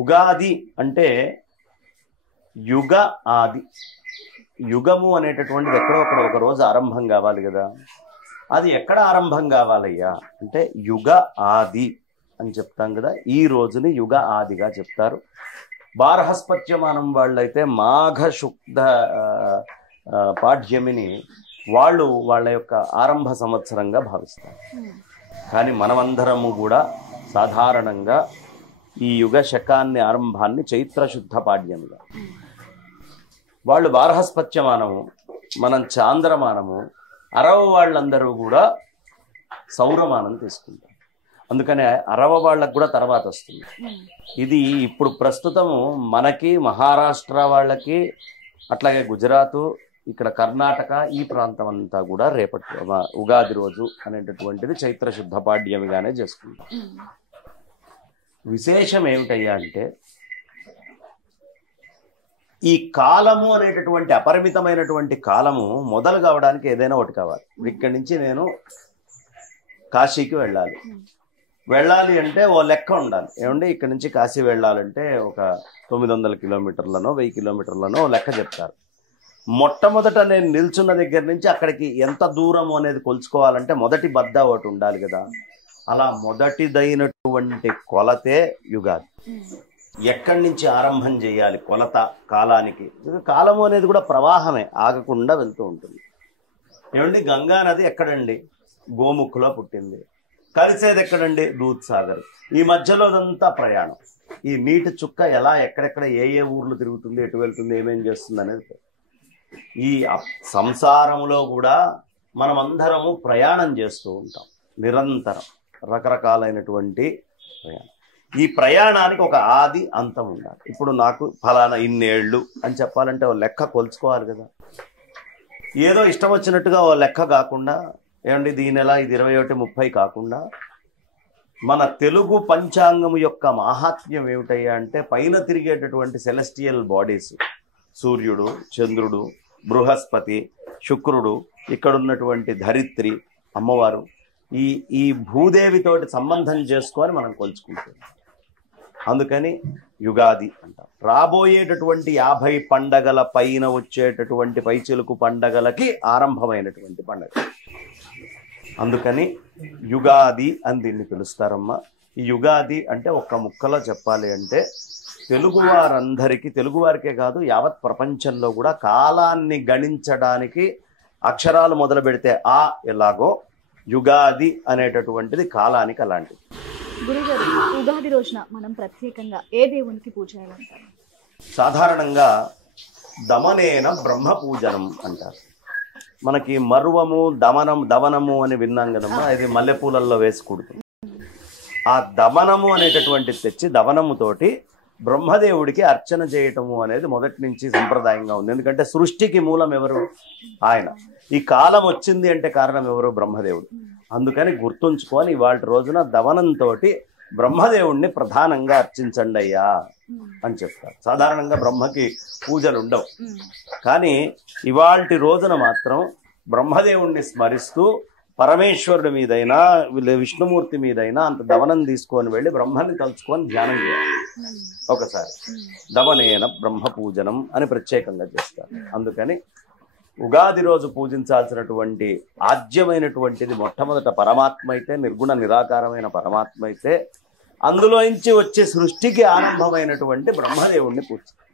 ఉగాది అంటే యుగ ఆది. యుగము అనేటటువంటిది ఎక్కడో ఒక రోజు ఆరంభం కావాలి కదా. అది ఎక్కడ ఆరంభం కావాలయ్యా అంటే యుగ ఆది అని చెప్తాం కదా. ఈ రోజుని యుగ ఆదిగా చెప్తారు. బార్హస్పత్యమానం వాళ్ళైతే మాఘ శుద్ధ పాడ్యమిని వాళ్ళు వాళ్ళ యొక్క ఆరంభ సంవత్సరంగా భావిస్తారు. కానీ మనమందరము కూడా సాధారణంగా ఈ యుగ శకాన్ని ఆరంభాన్ని చైత్రశుద్ధ పాడ్యమిగా, వాళ్ళు బార్హస్పత్యమానము, మనం చాంద్రమానము, అరవ వాళ్ళందరూ కూడా సౌరమానం తీసుకుంటారు. అందుకనే అరవ వాళ్ళకు కూడా తర్వాత వస్తుంది. ఇది ఇప్పుడు ప్రస్తుతము మనకి మహారాష్ట్ర వాళ్ళకి, అట్లాగే గుజరాత్, ఇక్కడ కర్ణాటక ఈ ప్రాంతం అంతా కూడా రేపటి ఉగాది రోజు అనేటటువంటిది చైత్రశుద్ధ పాడ్యమిగానే చేసుకుంటాం. విశేషం ఏమిటయ్యా అంటే ఈ కాలము అనేటటువంటి అపరిమితమైనటువంటి కాలము మొదలు కావడానికి ఏదైనా ఒకటి కావాలి. ఇక్కడి నుంచి నేను కాశీకి వెళ్ళాలి అంటే ఓ లెక్క ఉండాలి. ఏమంటే ఇక్కడి నుంచి కాశీ వెళ్ళాలంటే ఒక 900 కిలోమీటర్లనో 1000 కిలోమీటర్లనో లెక్క చెప్తారు. మొట్టమొదట నేను నిల్చున్న దగ్గర నుంచి అక్కడికి ఎంత దూరము అనేది కొలుచుకోవాలంటే మొదటి బద్ద ఒకటి ఉండాలి కదా. అలా మొదటిదైనటువంటి కొలతే యుగాది. ఎక్కడి నుంచి ఆరంభం చేయాలి కొలత కాలానికి? కాలము అనేది కూడా ప్రవాహమే, ఆగకుండా వెళ్తూ ఉంటుంది. ఏమండి గంగా నది ఎక్కడండి? గోముఖులో పుట్టింది. కలిసేది ఎక్కడండి? దూద్సాగర్. ఈ మధ్యలోదంతా ప్రయాణం. ఈ నీటి చుక్క ఎలా ఎక్కడెక్కడ ఏ ఊర్లు తిరుగుతుంది, ఎటు వెళ్తుంది, ఏమేం చేస్తుంది అనేది. ఈ సంసారంలో కూడా మనమందరము ప్రయాణం చేస్తూ ఉంటాం నిరంతరం, రకరకాలైనటువంటి ప్రయాణం. ఈ ప్రయాణానికి ఒక ఆది అంతం ఉండాలి. ఇప్పుడు నాకు ఫలానా ఇన్నేళ్ళు అని చెప్పాలంటే ఓ లెక్క కొలుచుకోవాలి కదా. ఏదో ఇష్టం వచ్చినట్టుగా ఓ లెక్క కాకుండా, ఏమండి ఈ నెల ఇది 21, 30 కాకుండా మన తెలుగు పంచాంగము యొక్క మహాత్మ్యం ఏమిటయ్యా అంటే పైన తిరిగేటటువంటి సెలెస్టియల్ బాడీస్, సూర్యుడు, చంద్రుడు, బృహస్పతి, శుక్రుడు, ఇక్కడ ఉన్నటువంటి ధరిత్రి అమ్మవారు, ఈ భూదేవితోటి సంబంధం చేసుకొని మనం కొలుచుకుంటాం. అందుకని యుగాది అంటాం. రాబోయేటటువంటి 50 పండగల పైన వచ్చేటటువంటి పైచిలుకు పండగలకి ఆరంభమైనటువంటి పండగ. అందుకని యుగాది అని దీన్ని పిలుస్తారమ్మా. ఈ యుగాది అంటే ఒక్క ముక్కలో చెప్పాలి అంటే తెలుగువారందరికీ, తెలుగువారికే కాదు యావత్ ప్రపంచంలో కూడా కాలాన్ని గణించడానికి అక్షరాలు మొదలు పెడితే ఆ ఎలాగో యుగాది అనేటటువంటిది కాలానికి అలాంటిది. గురుగారు, ఉగాది రోజున మనం ప్రత్యేకంగా ఏ దేవునికి పూజ చేయాలంటారు? సాధారణంగా దమనేన బ్రహ్మ పూజనం అంటారు. మనకి మరువము, దవనము అని విన్నాం కదమ్మా. ఇది మల్లెపూలల్లో వేసి కుడుతుంది. ఆ దమనము అనేటటువంటిది తెచ్చి దవనముతోటి బ్రహ్మదేవుడికి అర్చన చేయటము అనేది మొదటి నుంచి సంప్రదాయంగా ఉంది. ఎందుకంటే సృష్టికి మూలం ఎవరు? ఆయన. ఈ కాలం వచ్చింది అంటే కారణం ఎవరు? బ్రహ్మదేవుడు. అందుకని గుర్తుంచుకొని ఇవాళ రోజున దవనంతో బ్రహ్మదేవుణ్ణి ప్రధానంగా అర్చించండి అయ్యా అని చెప్తారు. సాధారణంగా బ్రహ్మకి పూజలు ఉండవు, కానీ ఇవాల్టి రోజున మాత్రం బ్రహ్మదేవుణ్ణి స్మరిస్తూ పరమేశ్వరుడి మీదైనా విష్ణుమూర్తి మీదైనా అంత దవనం తీసుకొని వెళ్ళి బ్రహ్మని తలుచుకొని ధ్యానం చేయాలి. ఒకసారి దవనేన బ్రహ్మ పూజనం అని ప్రత్యేకంగా చేస్తారు. అందుకని ఉగాది రోజు పూజించాల్సినటువంటి ఆద్యమైనటువంటిది మొట్టమొదట పరమాత్మ అయితే, నిర్గుణ నిరాకారమైన పరమాత్మ అయితే, అందులోంచి వచ్చే సృష్టికి ఆరంభమైనటువంటి బ్రహ్మదేవుణ్ణి పూజిస్తారు.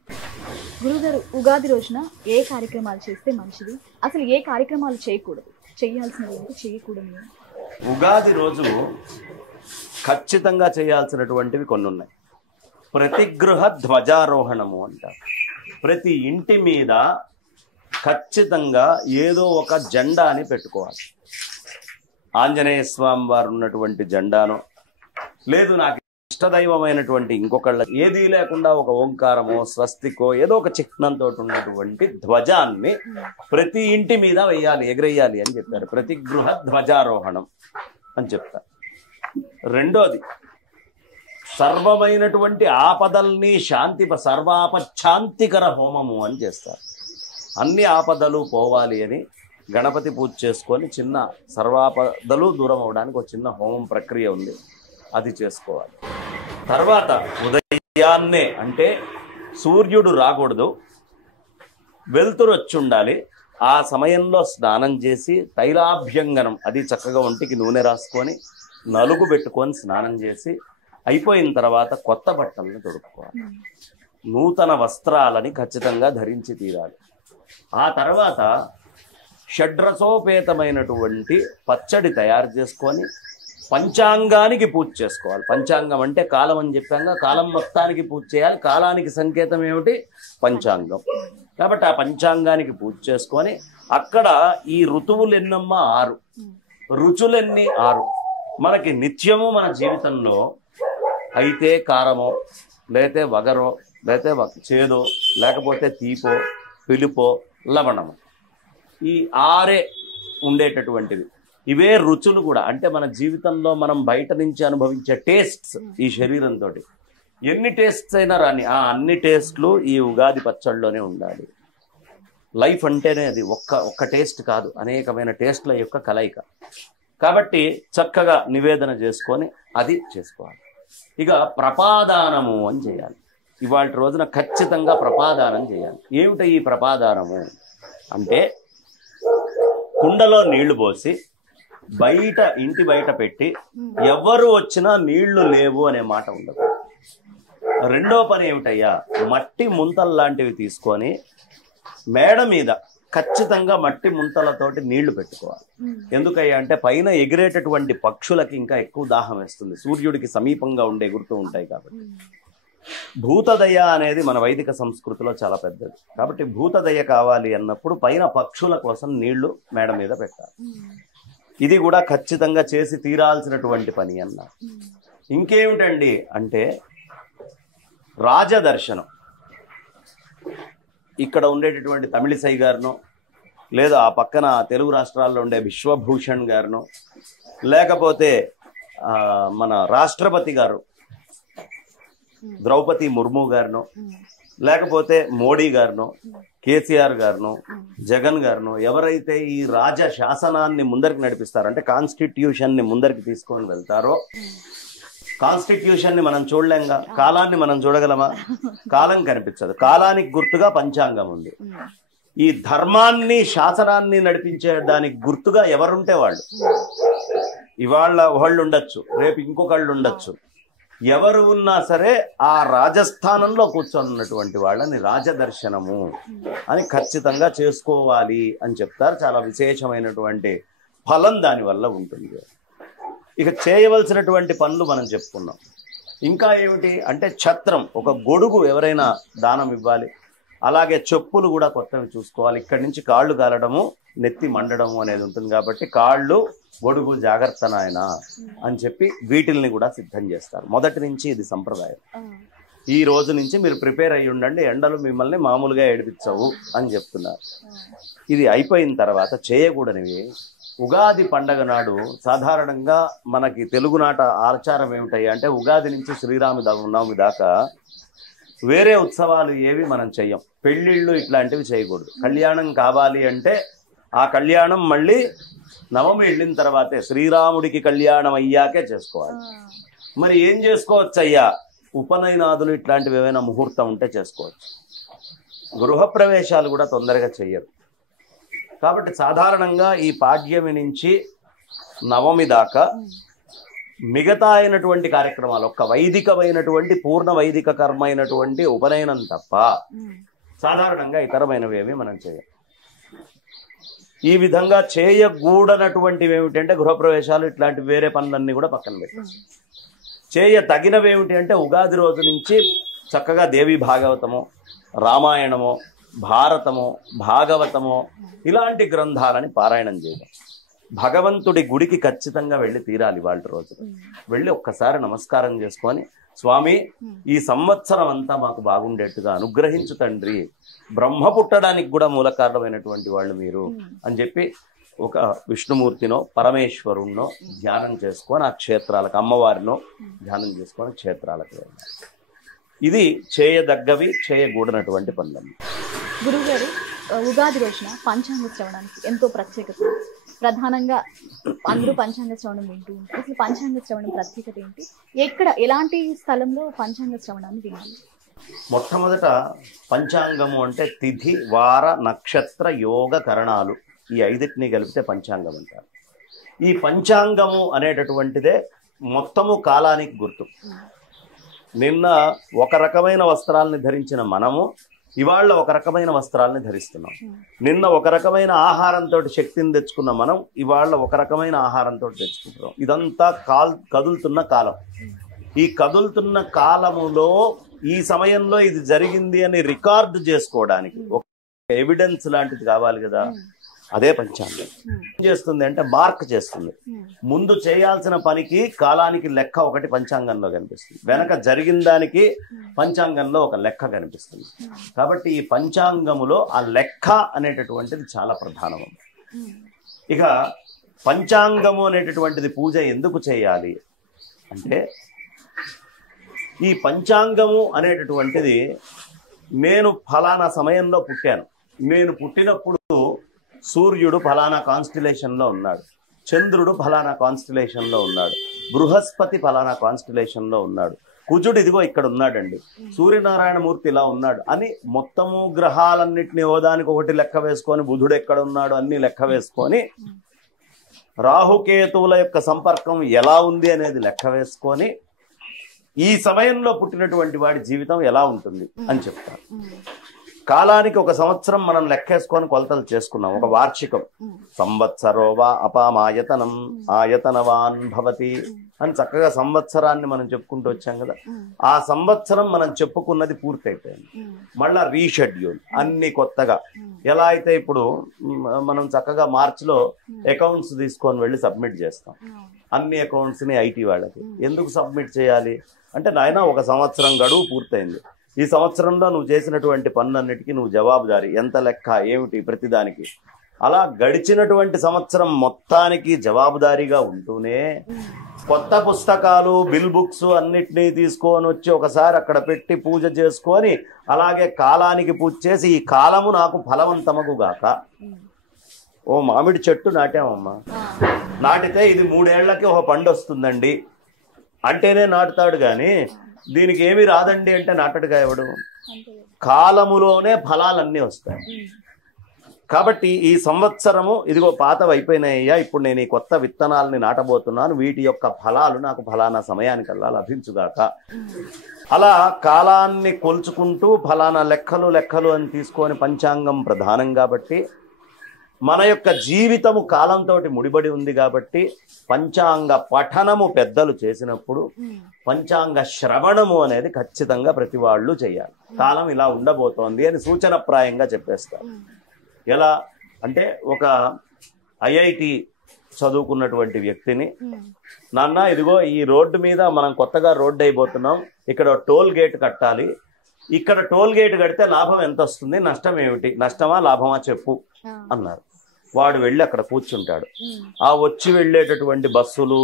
గురుగారు, ఉగాది రోజున ఏ కార్యక్రమాలు చేస్తే మంచిది, అసలు ఏ కార్యక్రమాలు చేయకూడదు, చేయాల్సినవి చేయకూడదు? ఉగాది రోజు ఖచ్చితంగా చేయాల్సినటువంటివి కొన్ని ఉన్నాయి. ప్రతిగృహ ధ్వజారోహణము అంటారు. ప్రతి ఇంటి మీద ఖచ్చితంగా ఏదో ఒక జెండాని పెట్టుకోవాలి. ఆంజనేయ స్వామి వారు ఉన్నటువంటి జెండానో, లేదు నాకు ఇష్టదైవమైనటువంటి ఇంకొకళ్ళ ఏదీ లేకుండా ఒక ఓంకారమో, స్వస్తికో, ఏదో ఒక చిహ్నంతో ఉన్నటువంటి ధ్వజాన్ని ప్రతి ఇంటి మీద వేయాలి, ఎగరేయాలి అని చెప్పారు. ప్రతిగృహ ధ్వజారోహణం అని చెప్తారు. రెండోది, సర్వమైనటువంటి ఆపదల్ని సర్వాపశాంతికర హోమము అని చేస్తారు. అన్ని ఆపదలు పోవాలి అని గణపతి పూజ చేసుకొని చిన్న సర్వాపదలు దూరం అవడానికి ఒక చిన్న హోమం ప్రక్రియ ఉంది, అది చేసుకోవాలి. తర్వాత ఉదయం ఉదయాన్నే అంటే సూర్యుడు రాకూడదు, వెలుతురు వచ్చి ఉండాలి. ఆ సమయంలో స్నానం చేసి తైలాభ్యంగనం, అది చక్కగా ఒంటికి నూనె రాసుకొని నలుగు పెట్టుకొని స్నానం చేసి అయిపోయిన తర్వాత కొత్త బట్టలను తొడుక్కోవాలి. నూతన వస్త్రాలని ఖచ్చితంగా ధరించి తీరాలి. ఆ తర్వాత షడ్రసోపేతమైనటువంటి పచ్చడి తయారు చేసుకొని పంచాంగానికి పూజ చేసుకోవాలి. పంచాంగం అంటే కాలం అని చెప్పాక కాలం మొత్తానికి పూజ చేయాలి. కాలానికి సంకేతం ఏమిటి? పంచాంగం. కాబట్టి ఆ పంచాంగానికి పూజ చేసుకొని అక్కడ ఈ ఋతువులు ఎన్నమ్మా? 6. రుచులెన్ని? 6. మనకి నిత్యము మన జీవితంలో అయితే కారమో, లేతే వగరో, లేతే చేదో, లేకపోతే తీపో, పిలుపో, లవణము, ఈ 6 ఉండేటటువంటివి. ఇవే రుచులు కూడా. అంటే మన జీవితంలో మనం బయట నుంచి అనుభవించే టేస్ట్స్ ఈ శరీరంతో ఎన్ని టేస్ట్స్ అయినా రాని ఆ అన్ని టేస్ట్లు ఈ ఉగాది పచ్చళ్ళలోనే ఉండాలి. లైఫ్ అంటేనే అది ఒక్క టేస్ట్ కాదు, అనేకమైన టేస్ట్ల యొక్క కలయిక. కాబట్టి చక్కగా నివేదన చేసుకొని అది చేసుకోవాలి. ఇక ప్రపాదానము అని చేయాలి. ఇవాళ రోజున ఖచ్చితంగా ప్రపాదానం చేయాలి. ఏమిటి ఈ ప్రపాదానము అంటే, కుండలో నీళ్లు పోసి బయట, ఇంటి బయట పెట్టి ఎవరు వచ్చినా నీళ్లు లేవు అనే మాట ఉండదు. రెండో పని ఏమిటయ్యా, మట్టి ముంతల్లాంటివి తీసుకొని మేడ మీద ఖచ్చితంగా మట్టి ముంతలతోటి నీళ్లు పెట్టుకోవాలి. ఎందుకయ్యా అంటే పైన ఎగిరేటటువంటి పక్షులకి ఇంకా ఎక్కువ దాహం వేస్తుంది, సూర్యుడికి సమీపంగా ఉండే ఎగురుతూ ఉంటాయి కాబట్టి. భూతదయ అనేది మన వైదిక సంస్కృతిలో చాలా పెద్దది. కాబట్టి భూతదయ కావాలి అన్నప్పుడు పైన పక్షుల కోసం నీళ్లు మేడ మీద పెట్టాలి. ఇది కూడా ఖచ్చితంగా చేసి తీరాల్సినటువంటి పని అన్నారు. ఇంకేమిటండి అంటే రాజదర్శనం. ఇక్కడ ఉండేటటువంటి తమిళిసై గారినో, లేదా ఆ పక్కన తెలుగు రాష్ట్రాల్లో ఉండే విశ్వభూషణ్ గారినో, లేకపోతే మన రాష్ట్రపతి గారు ద్రౌపది ముర్ము గారినో, లేకపోతే మోడీ గారినో, కేసీఆర్ గారినో, జగన్ గారినో, ఎవరైతే ఈ రాజ శాసనాన్ని ముందరికి నడిపిస్తారో, అంటే కాన్స్టిట్యూషన్ ని ముందరికి తీసుకొని వెళ్తారో, కాన్స్టిట్యూషన్ ని మనం చూడలేంగా, కాలాన్ని మనం చూడగలమా? కాలం కనిపించదు. కాలానికి గుర్తుగా పంచాంగం ఉంది. ఈ ధర్మాన్ని, శాసనాన్ని నడిపించే దానికి గుర్తుగా ఎవరుంటే వాళ్ళు. ఇవాళ వాళ్ళు ఉండొచ్చు, రేపు ఇంకొకళ్ళు ఉండొచ్చు. ఎవరు ఉన్నా సరే ఆ రాజస్థానంలో కూర్చొన్నటువంటి వాళ్ళని రాజదర్శనము అని ఖచ్చితంగా చేసుకోవాలి అని చెప్తారు. చాలా విశేషమైనటువంటి ఫలం దానివల్ల ఉంటుంది. ఇక చేయవలసినటువంటి పనులు మనం చెప్పుకున్నాం. ఇంకా ఏమిటి అంటే ఛత్రం, ఒక గొడుగు ఎవరైనా దానం ఇవ్వాలి. అలాగే చెప్పులు కూడా కొత్తవి చూసుకోవాలి. ఇక్కడి నుంచి కాళ్ళు కాలడము, నెత్తి మండడము అనేది ఉంటుంది కాబట్టి కాళ్ళు, గొడుగు జాగ్రత్త నాయన అని చెప్పి వీటిల్ని కూడా సిద్ధం చేస్తారు. మొదటి నుంచి ఇది సంప్రదాయం. ఈ రోజు నుంచి మీరు ప్రిపేర్ అయ్యి ఉండండి, ఎండలు మిమ్మల్ని మామూలుగా ఏడిపించవు అని చెప్తున్నారు. ఇది అయిపోయిన తర్వాత చేయకూడనివి, ఉగాది పండగ నాడు సాధారణంగా మనకి తెలుగునాట ఆచారం ఏమిటాయి అంటే, ఉగాది నుంచి శ్రీరామనవమి దాకా వేరే ఉత్సవాలు ఏవి మనం చెయ్యం. పెళ్ళిళ్ళు ఇట్లాంటివి చేయకూడదు. కళ్యాణం కావాలి అంటే ఆ కళ్యాణం మళ్ళీ నవమి వెళ్ళిన తర్వాతే, శ్రీరాముడికి కళ్యాణం అయ్యాకే చేసుకోవాలి. మరి ఏం చేసుకోవచ్చు అయ్యా? ఉపనయనాదులు ఇట్లాంటివి ఏమైనా ముహూర్తం ఉంటే చేసుకోవచ్చు. గృహప్రవేశాలు కూడా తొందరగా చెయ్యరు. కాబట్టి సాధారణంగా ఈ పాడ్యమి నుంచి నవమి దాకా మిగతా అయినటువంటి కార్యక్రమాలు, ఒక్క వైదికమైనటువంటి పూర్ణ వైదిక కర్మ అయినటువంటి ఉపనయనం తప్ప సాధారణంగా ఇతరమైనవి ఏమి మనం చేయం. ఈ విధంగా చేయకూడనటువంటివి ఏమిటంటే గృహప్రవేశాలు, ఇట్లాంటి వేరే పనులన్నీ కూడా పక్కన పెట్టచ్చు. చేయ తగినవి ఏమిటి అంటే ఉగాది రోజు నుంచి చక్కగా దేవి భాగవతము, రామాయణము, భారతము, భాగవతము ఇలాంటి గ్రంథాలని పారాయణం చేయడం. భగవంతుడి గుడికి ఖచ్చితంగా వెళ్ళి తీరాలి. వాళ్ళ రోజు వెళ్ళి ఒక్కసారి నమస్కారం చేసుకొని, స్వామి ఈ సంవత్సరం అంతా మాకు బాగుండేట్టుగా అనుగ్రహించు తండ్రి, బ్రహ్మ పుట్టడానికి కూడా మూల కారణమైనటువంటి వాళ్ళు మీరు అని చెప్పి ఒక విష్ణుమూర్తినో పరమేశ్వరుణ్ణో ధ్యానం చేసుకొని ఆ క్షేత్రాలకు, అమ్మవారినో ధ్యానం చేసుకొని క్షేత్రాలకు వెళ్ళాలి. ఇది చేయదగ్గవి, చేయకూడనటువంటి పనులు. గురువుగారు, ఉగాది రోజున పంచాంగ శ్రవణానికి ఎంతో ప్రత్యేకత. ప్రధానంగా అందరూ పంచాంగ శ్రవణం వింటూ ఉంటారు. అసలు పంచాంగ శ్రవణం ప్రత్యేకత ఏంటి? ఎలాంటి స్థలంలో పంచాంగ శ్రవణాన్ని వినాలి? మొట్టమొదట పంచాంగము అంటే తిథి, వార, నక్షత్ర, యోగ, కరణాలు ఈ ఐదిటిని కలిపితే పంచాంగం అంటారు. ఈ పంచాంగము అనేటటువంటిదే మొత్తము కాలానికి గుర్తు. నిన్న ఒక రకమైన వస్త్రాలని ధరించిన మనము ఇవాళ ఒక రకమైన వస్త్రాలని ధరిస్తున్నాం. నిన్న ఒక రకమైన ఆహారంతో శక్తిని తెచ్చుకున్న మనం ఇవాళ ఒక రకమైన ఆహారంతో తెచ్చుకుంటున్నాం. ఇదంతా కదులుతున్న కాలం. ఈ కదులుతున్న కాలములో ఈ సమయంలో ఇది జరిగింది అని రికార్డు చేసుకోవడానికి ఒక ఎవిడెన్స్ లాంటిది కావాలి కదా. అదే పంచాంగం ఏం చేస్తుంది అంటే మార్క్ చేస్తుంది. ముందు చేయాల్సిన పనికి కాలానికి లెక్క ఒకటి పంచాంగంలో కనిపిస్తుంది, వెనక జరిగిన దానికి పంచాంగంలో ఒక లెక్క కనిపిస్తుంది. కాబట్టి ఈ పంచాంగములో ఆ లెక్క అనేటటువంటిది చాలా ప్రధానం. ఇక పంచాంగము అనేటటువంటిది పూజ ఎందుకు చేయాలి అంటే, ఈ పంచాంగము అనేటటువంటిది నేను ఫలానా సమయంలో పుట్టాను, నేను పుట్టినప్పుడు సూర్యుడు ఫలానా కాన్స్టిలేషన్లో ఉన్నాడు, చంద్రుడు ఫలానా కాన్స్టిలేషన్లో ఉన్నాడు, బృహస్పతి ఫలానా కాన్స్టిలేషన్లో ఉన్నాడు, కుజుడు ఇదిగో ఇక్కడ ఉన్నాడండి, సూర్యనారాయణమూర్తి ఇలా ఉన్నాడు అని మొత్తము గ్రహాలన్నింటినీ ఓదానికి ఒకటి లెక్క వేసుకొని, బుధుడు ఎక్కడ ఉన్నాడు అన్ని లెక్క వేసుకొని, రాహుకేతువుల యొక్క సంపర్కం ఎలా ఉంది అనేది లెక్క వేసుకొని, ఈ సమయంలో పుట్టినటువంటి వాడి జీవితం ఎలా ఉంటుంది అని చెప్తారు. కాలానికి ఒక సంవత్సరం మనం లెక్కేసుకొని కొలతలు చేసుకున్నాం, ఒక వార్షికం. సంవత్సరోవా అపామాయతనం ఆయతనవాన్ భవతి అని చక్కగా సంవత్సరాన్ని మనం చెప్పుకుంటూ వచ్చాం కదా. ఆ సంవత్సరం మనం చెప్పుకున్నది పూర్తయిపోయింది. మళ్ళా రీషెడ్యూల్ అన్ని కొత్తగా. ఎలా అయితే ఇప్పుడు మనం చక్కగా మార్చిలో అకౌంట్స్ తీసుకొని వెళ్ళి సబ్మిట్ చేస్తాం, అన్ని అకౌంట్స్ని ఐటీ వాళ్ళకి. ఎందుకు సబ్మిట్ చేయాలి అంటే, నాయన ఒక సంవత్సరం గడువు పూర్తయింది, ఈ సంవత్సరంలో నువ్వు చేసినటువంటి పనులన్నిటికీ నువ్వు జవాబుదారీ, ఎంత లెక్క ఏమిటి ప్రతిదానికి. అలా గడిచినటువంటి సంవత్సరం మొత్తానికి జవాబుదారీగా ఉంటూనే కొత్త పుస్తకాలు, బిల్ బుక్స్ అన్నిటినీ తీసుకొని వచ్చి ఒకసారి అక్కడ పెట్టి పూజ చేసుకొని, అలాగే కాలానికి పూజ చేసి, ఈ కాలము నాకు ఫలవంతమగుగాక. ఓ మామిడి చెట్టు నాటామమ్మా, నాటితే ఇది 3 ఏళ్లకి ఒక పండు వస్తుందండి అంటేనే నాటుతాడు, కానీ దీనికి ఏమి రాదండి అంటే నాటడుగా ఎవడు. కాలములోనే ఫలాలన్నీ వస్తాయి. కాబట్టి ఈ సంవత్సరము ఇదిగో పాతవి అయిపోయినాయ్యా, ఇప్పుడు నేను ఈ కొత్త విత్తనాలని నాటబోతున్నాను, వీటి యొక్క ఫలాలు నాకు ఫలానా సమయానికల్లా లభించుగాక. అలా కాలాన్ని కొలుచుకుంటూ ఫలానా లెక్కలు అని తీసుకొని పంచాంగం ప్రధానం కాబట్టి, మన యొక్క జీవితము కాలంతో ముడిపడి ఉంది కాబట్టి, పంచాంగ పఠనము పెద్దలు చేసినప్పుడు పంచాంగ శ్రవణము అనేది ఖచ్చితంగా ప్రతి వాళ్ళు చేయాలి. కాలం ఇలా ఉండబోతోంది అని సూచనప్రాయంగా చెప్పేస్తారు. ఎలా అంటే, ఒక ఐఐటి చదువుకున్నటువంటి వ్యక్తిని, నాన్న ఇదిగో ఈ రోడ్డు మీద మనం కొత్తగా రోడ్డు అయిపోతున్నాం, ఇక్కడ టోల్ గేట్ కట్టాలి, ఇక్కడ టోల్ గేట్ కడితే లాభం ఎంత వస్తుంది, నష్టం ఏమిటి, నష్టమా లాభమా చెప్పు అన్నారు. వాడు వెళ్ళి అక్కడ కూర్చుంటాడు. ఆ వచ్చి వెళ్ళేటటువంటి బస్సులు,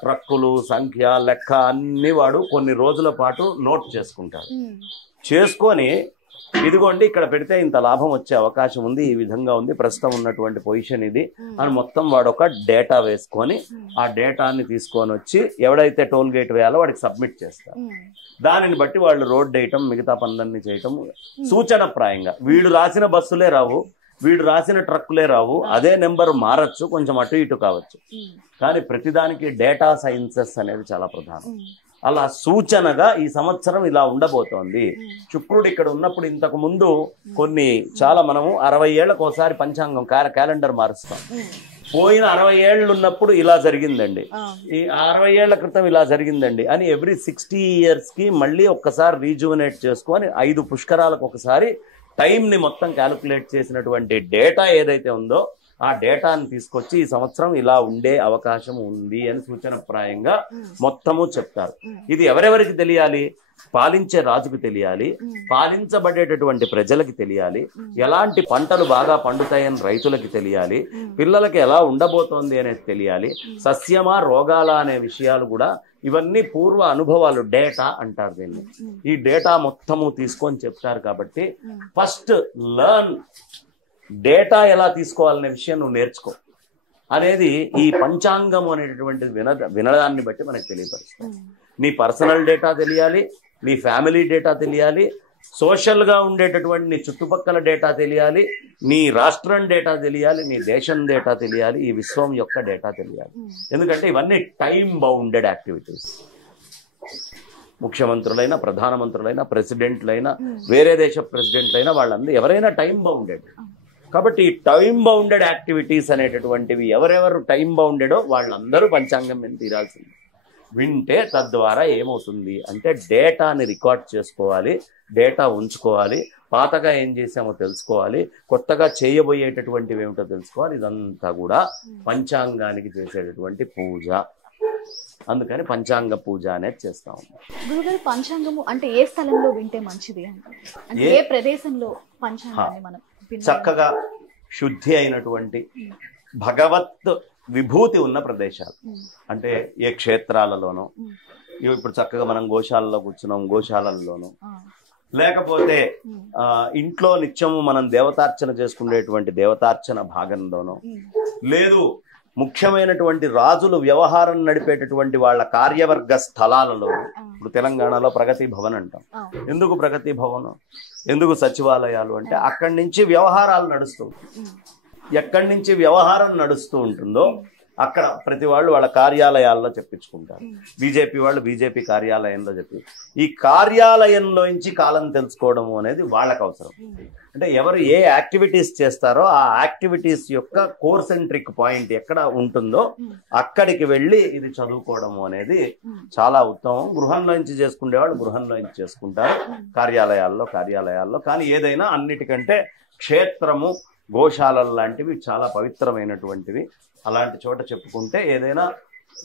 ట్రక్కులు సంఖ్య, లెక్క అన్ని వాడు కొన్ని రోజుల పాటు నోట్ చేసుకుంటాడు. చేసుకొని ఇదిగోండి ఇక్కడ పెడితే ఇంత లాభం వచ్చే అవకాశం ఉంది, ఈ విధంగా ఉంది, ప్రస్తుతం ఉన్నటువంటి పొజిషన్ ఇది అని మొత్తం వాడు ఒక డేటా వేసుకొని, ఆ డేటాని తీసుకొని వచ్చి ఎవడైతే టోల్ గేట్ వేయాలో వాడికి సబ్మిట్ చేస్తారు. దానిని బట్టి వాళ్ళు రోడ్ వేయటం, మిగతా పనులన్నీ చేయటం సూచనప్రాయంగా. వీడు రాసిన బస్సులే రావు, వీడు రాసిన ట్రక్కులే రావు, అదే నెంబర్ మారచ్చు, కొంచెం అటు ఇటు కావచ్చు, కానీ ప్రతిదానికి డేటా సైన్సెస్ అనేది చాలా ప్రధానం. అలా సూచనగా ఈ సంవత్సరం ఇలా ఉండబోతోంది. శుక్రుడు ఇక్కడ ఉన్నప్పుడు ఇంతకు ముందు కొన్ని చాలా మనము 60 ఏళ్లకు ఒకసారి పంచాంగం క్యాలెండర్ మారుస్తాం. పోయిన 60 ఏళ్ళు ఉన్నప్పుడు ఇలా జరిగిందండి, ఈ 60 ఏళ్ల క్రితం ఇలా జరిగిందండి అని ఎవ్రీ 60 years కి మళ్ళీ ఒక్కసారి రీజువనేట్ చేసుకొని 5 పుష్కరాలకు ఒకసారి టైంని మొత్తం క్యాలిక్యులేట్ చేసినటువంటి డేటా ఏదైతే ఉందో ఆ డేటాని తీసుకొచ్చి ఈ సంవత్సరం ఇలా ఉండే అవకాశం ఉంది అని సూచనప్రాయంగా మొత్తము చెప్తారు. ఇది ఎవరెవరికి తెలియాలి? పాలించే రాజుకు తెలియాలి, పాలించబడేటటువంటి ప్రజలకి తెలియాలి, ఎలాంటి పంటలు బాగా పండుతాయని రైతులకి తెలియాలి, పిల్లలకి ఎలా ఉండబోతోంది అనేది తెలియాలి, సస్యమా రోగాల అనే విషయాలు కూడా, ఇవన్నీ పూర్వ అనుభవాలు, డేటా అంటారు దీన్ని. ఈ డేటా మొత్తము తీసుకొని చెప్తారు. కాబట్టి ఫస్ట్ లర్న్, డేటా ఎలా తీసుకోవాలనే విషయం నువ్వు నేర్చుకో. అనేది ఈ పంచాంగం అనేటటువంటి వినడాన్ని బట్టి మనకు తెలియపరుస్తుంది. నీ పర్సనల్ డేటా తెలియాలి, నీ ఫ్యామిలీ డేటా తెలియాలి, సోషల్గా ఉండేటటువంటి నీ చుట్టుపక్కల డేటా తెలియాలి, నీ రాష్ట్రం డేటా తెలియాలి, నీ దేశం డేటా తెలియాలి, ఈ విశ్వం యొక్క డేటా తెలియాలి. ఎందుకంటే ఇవన్నీ టైం బౌండెడ్ యాక్టివిటీస్. ముఖ్యమంత్రులైనా, ప్రధానమంత్రులైనా, ప్రెసిడెంట్లైనా, వేరే దేశ ప్రెసిడెంట్లైనా వాళ్ళందరూ ఎవరైనా టైం బౌండెడ్. కాబట్టి ఈ టైం బౌండెడ్ యాక్టివిటీస్ అనేటటువంటివి ఎవరెవరు టైం బౌండెడో వాళ్ళందరూ పంచాంగం మీద తీరాల్సింది. వింటే తద్వారా ఏమవుతుంది అంటే డేటాని రికార్డ్ చేసుకోవాలి, డేటా ఉంచుకోవాలి, పాతగా ఏం చేసామో తెలుసుకోవాలి, కొత్తగా చేయబోయేటటువంటివి ఏమిటో తెలుసుకోవాలి. ఇదంతా కూడా పంచాంగానికి చేసేటటువంటి పూజ. అందుకని పంచాంగ పూజ అనేది చేస్తా ఉన్నాం. గురుగారు, పంచాంగము అంటే ఏ స్థలంలో వింటే మంచిది అంటే ఏ ప్రదేశంలో పంచాంగాన్ని మనం చక్కగా శుద్ధి అయినటువంటి భగవత్ విభూతి ఉన్న ప్రదేశాలు, అంటే ఏ క్షేత్రాలలోనో, ఇప్పుడు చక్కగా మనం గోశాలలో కూర్చున్నాం, గోశాలలోనో, లేకపోతే ఇంట్లో నిత్యము మనం దేవతార్చన చేసుకునేటువంటి దేవతార్చన భాగంలోనో, లేదు ముఖ్యమైనటువంటి రాజులు వ్యవహారం నడిపేటటువంటి వాళ్ళ కార్యవర్గ స్థలాలలో. ఇప్పుడు తెలంగాణలో ప్రగతి భవన్ అంటాం. ఎందుకు ప్రగతి భవన్, ఎందుకు సచివాలయాలు అంటే అక్కడి నుంచి వ్యవహారాలు నడుస్తూ, ఎక్కడి నుంచి వ్యవహారం నడుస్తూ ఉంటుందో అక్కడ ప్రతి వాళ్ళు వాళ్ళ కార్యాలయాల్లో చెప్పించుకుంటారు. బీజేపీ వాళ్ళు బీజేపీ కార్యాలయంలో చెప్పి, ఈ కార్యాలయంలో నుంచి కాలం తెలుసుకోవడము అనేది వాళ్ళకు అవసరం. అంటే ఎవరు ఏ యాక్టివిటీస్ చేస్తారో ఆ యాక్టివిటీస్ యొక్క కోర్ సెంట్రిక్ పాయింట్ ఎక్కడ ఉంటుందో అక్కడికి వెళ్ళి ఇది చదువుకోవడము అనేది చాలా ఉత్తమం. గృహంలో నుంచి చేసుకునే వాళ్ళు గృహంలో నుంచి చేసుకుంటారు, కార్యాలయాల్లో. కానీ ఏదైనా అన్నిటికంటే క్షేత్రము, గోశాలలు లాంటివి చాలా పవిత్రమైనటువంటివి. అలాంటి చోట చెప్పుకుంటే ఏదైనా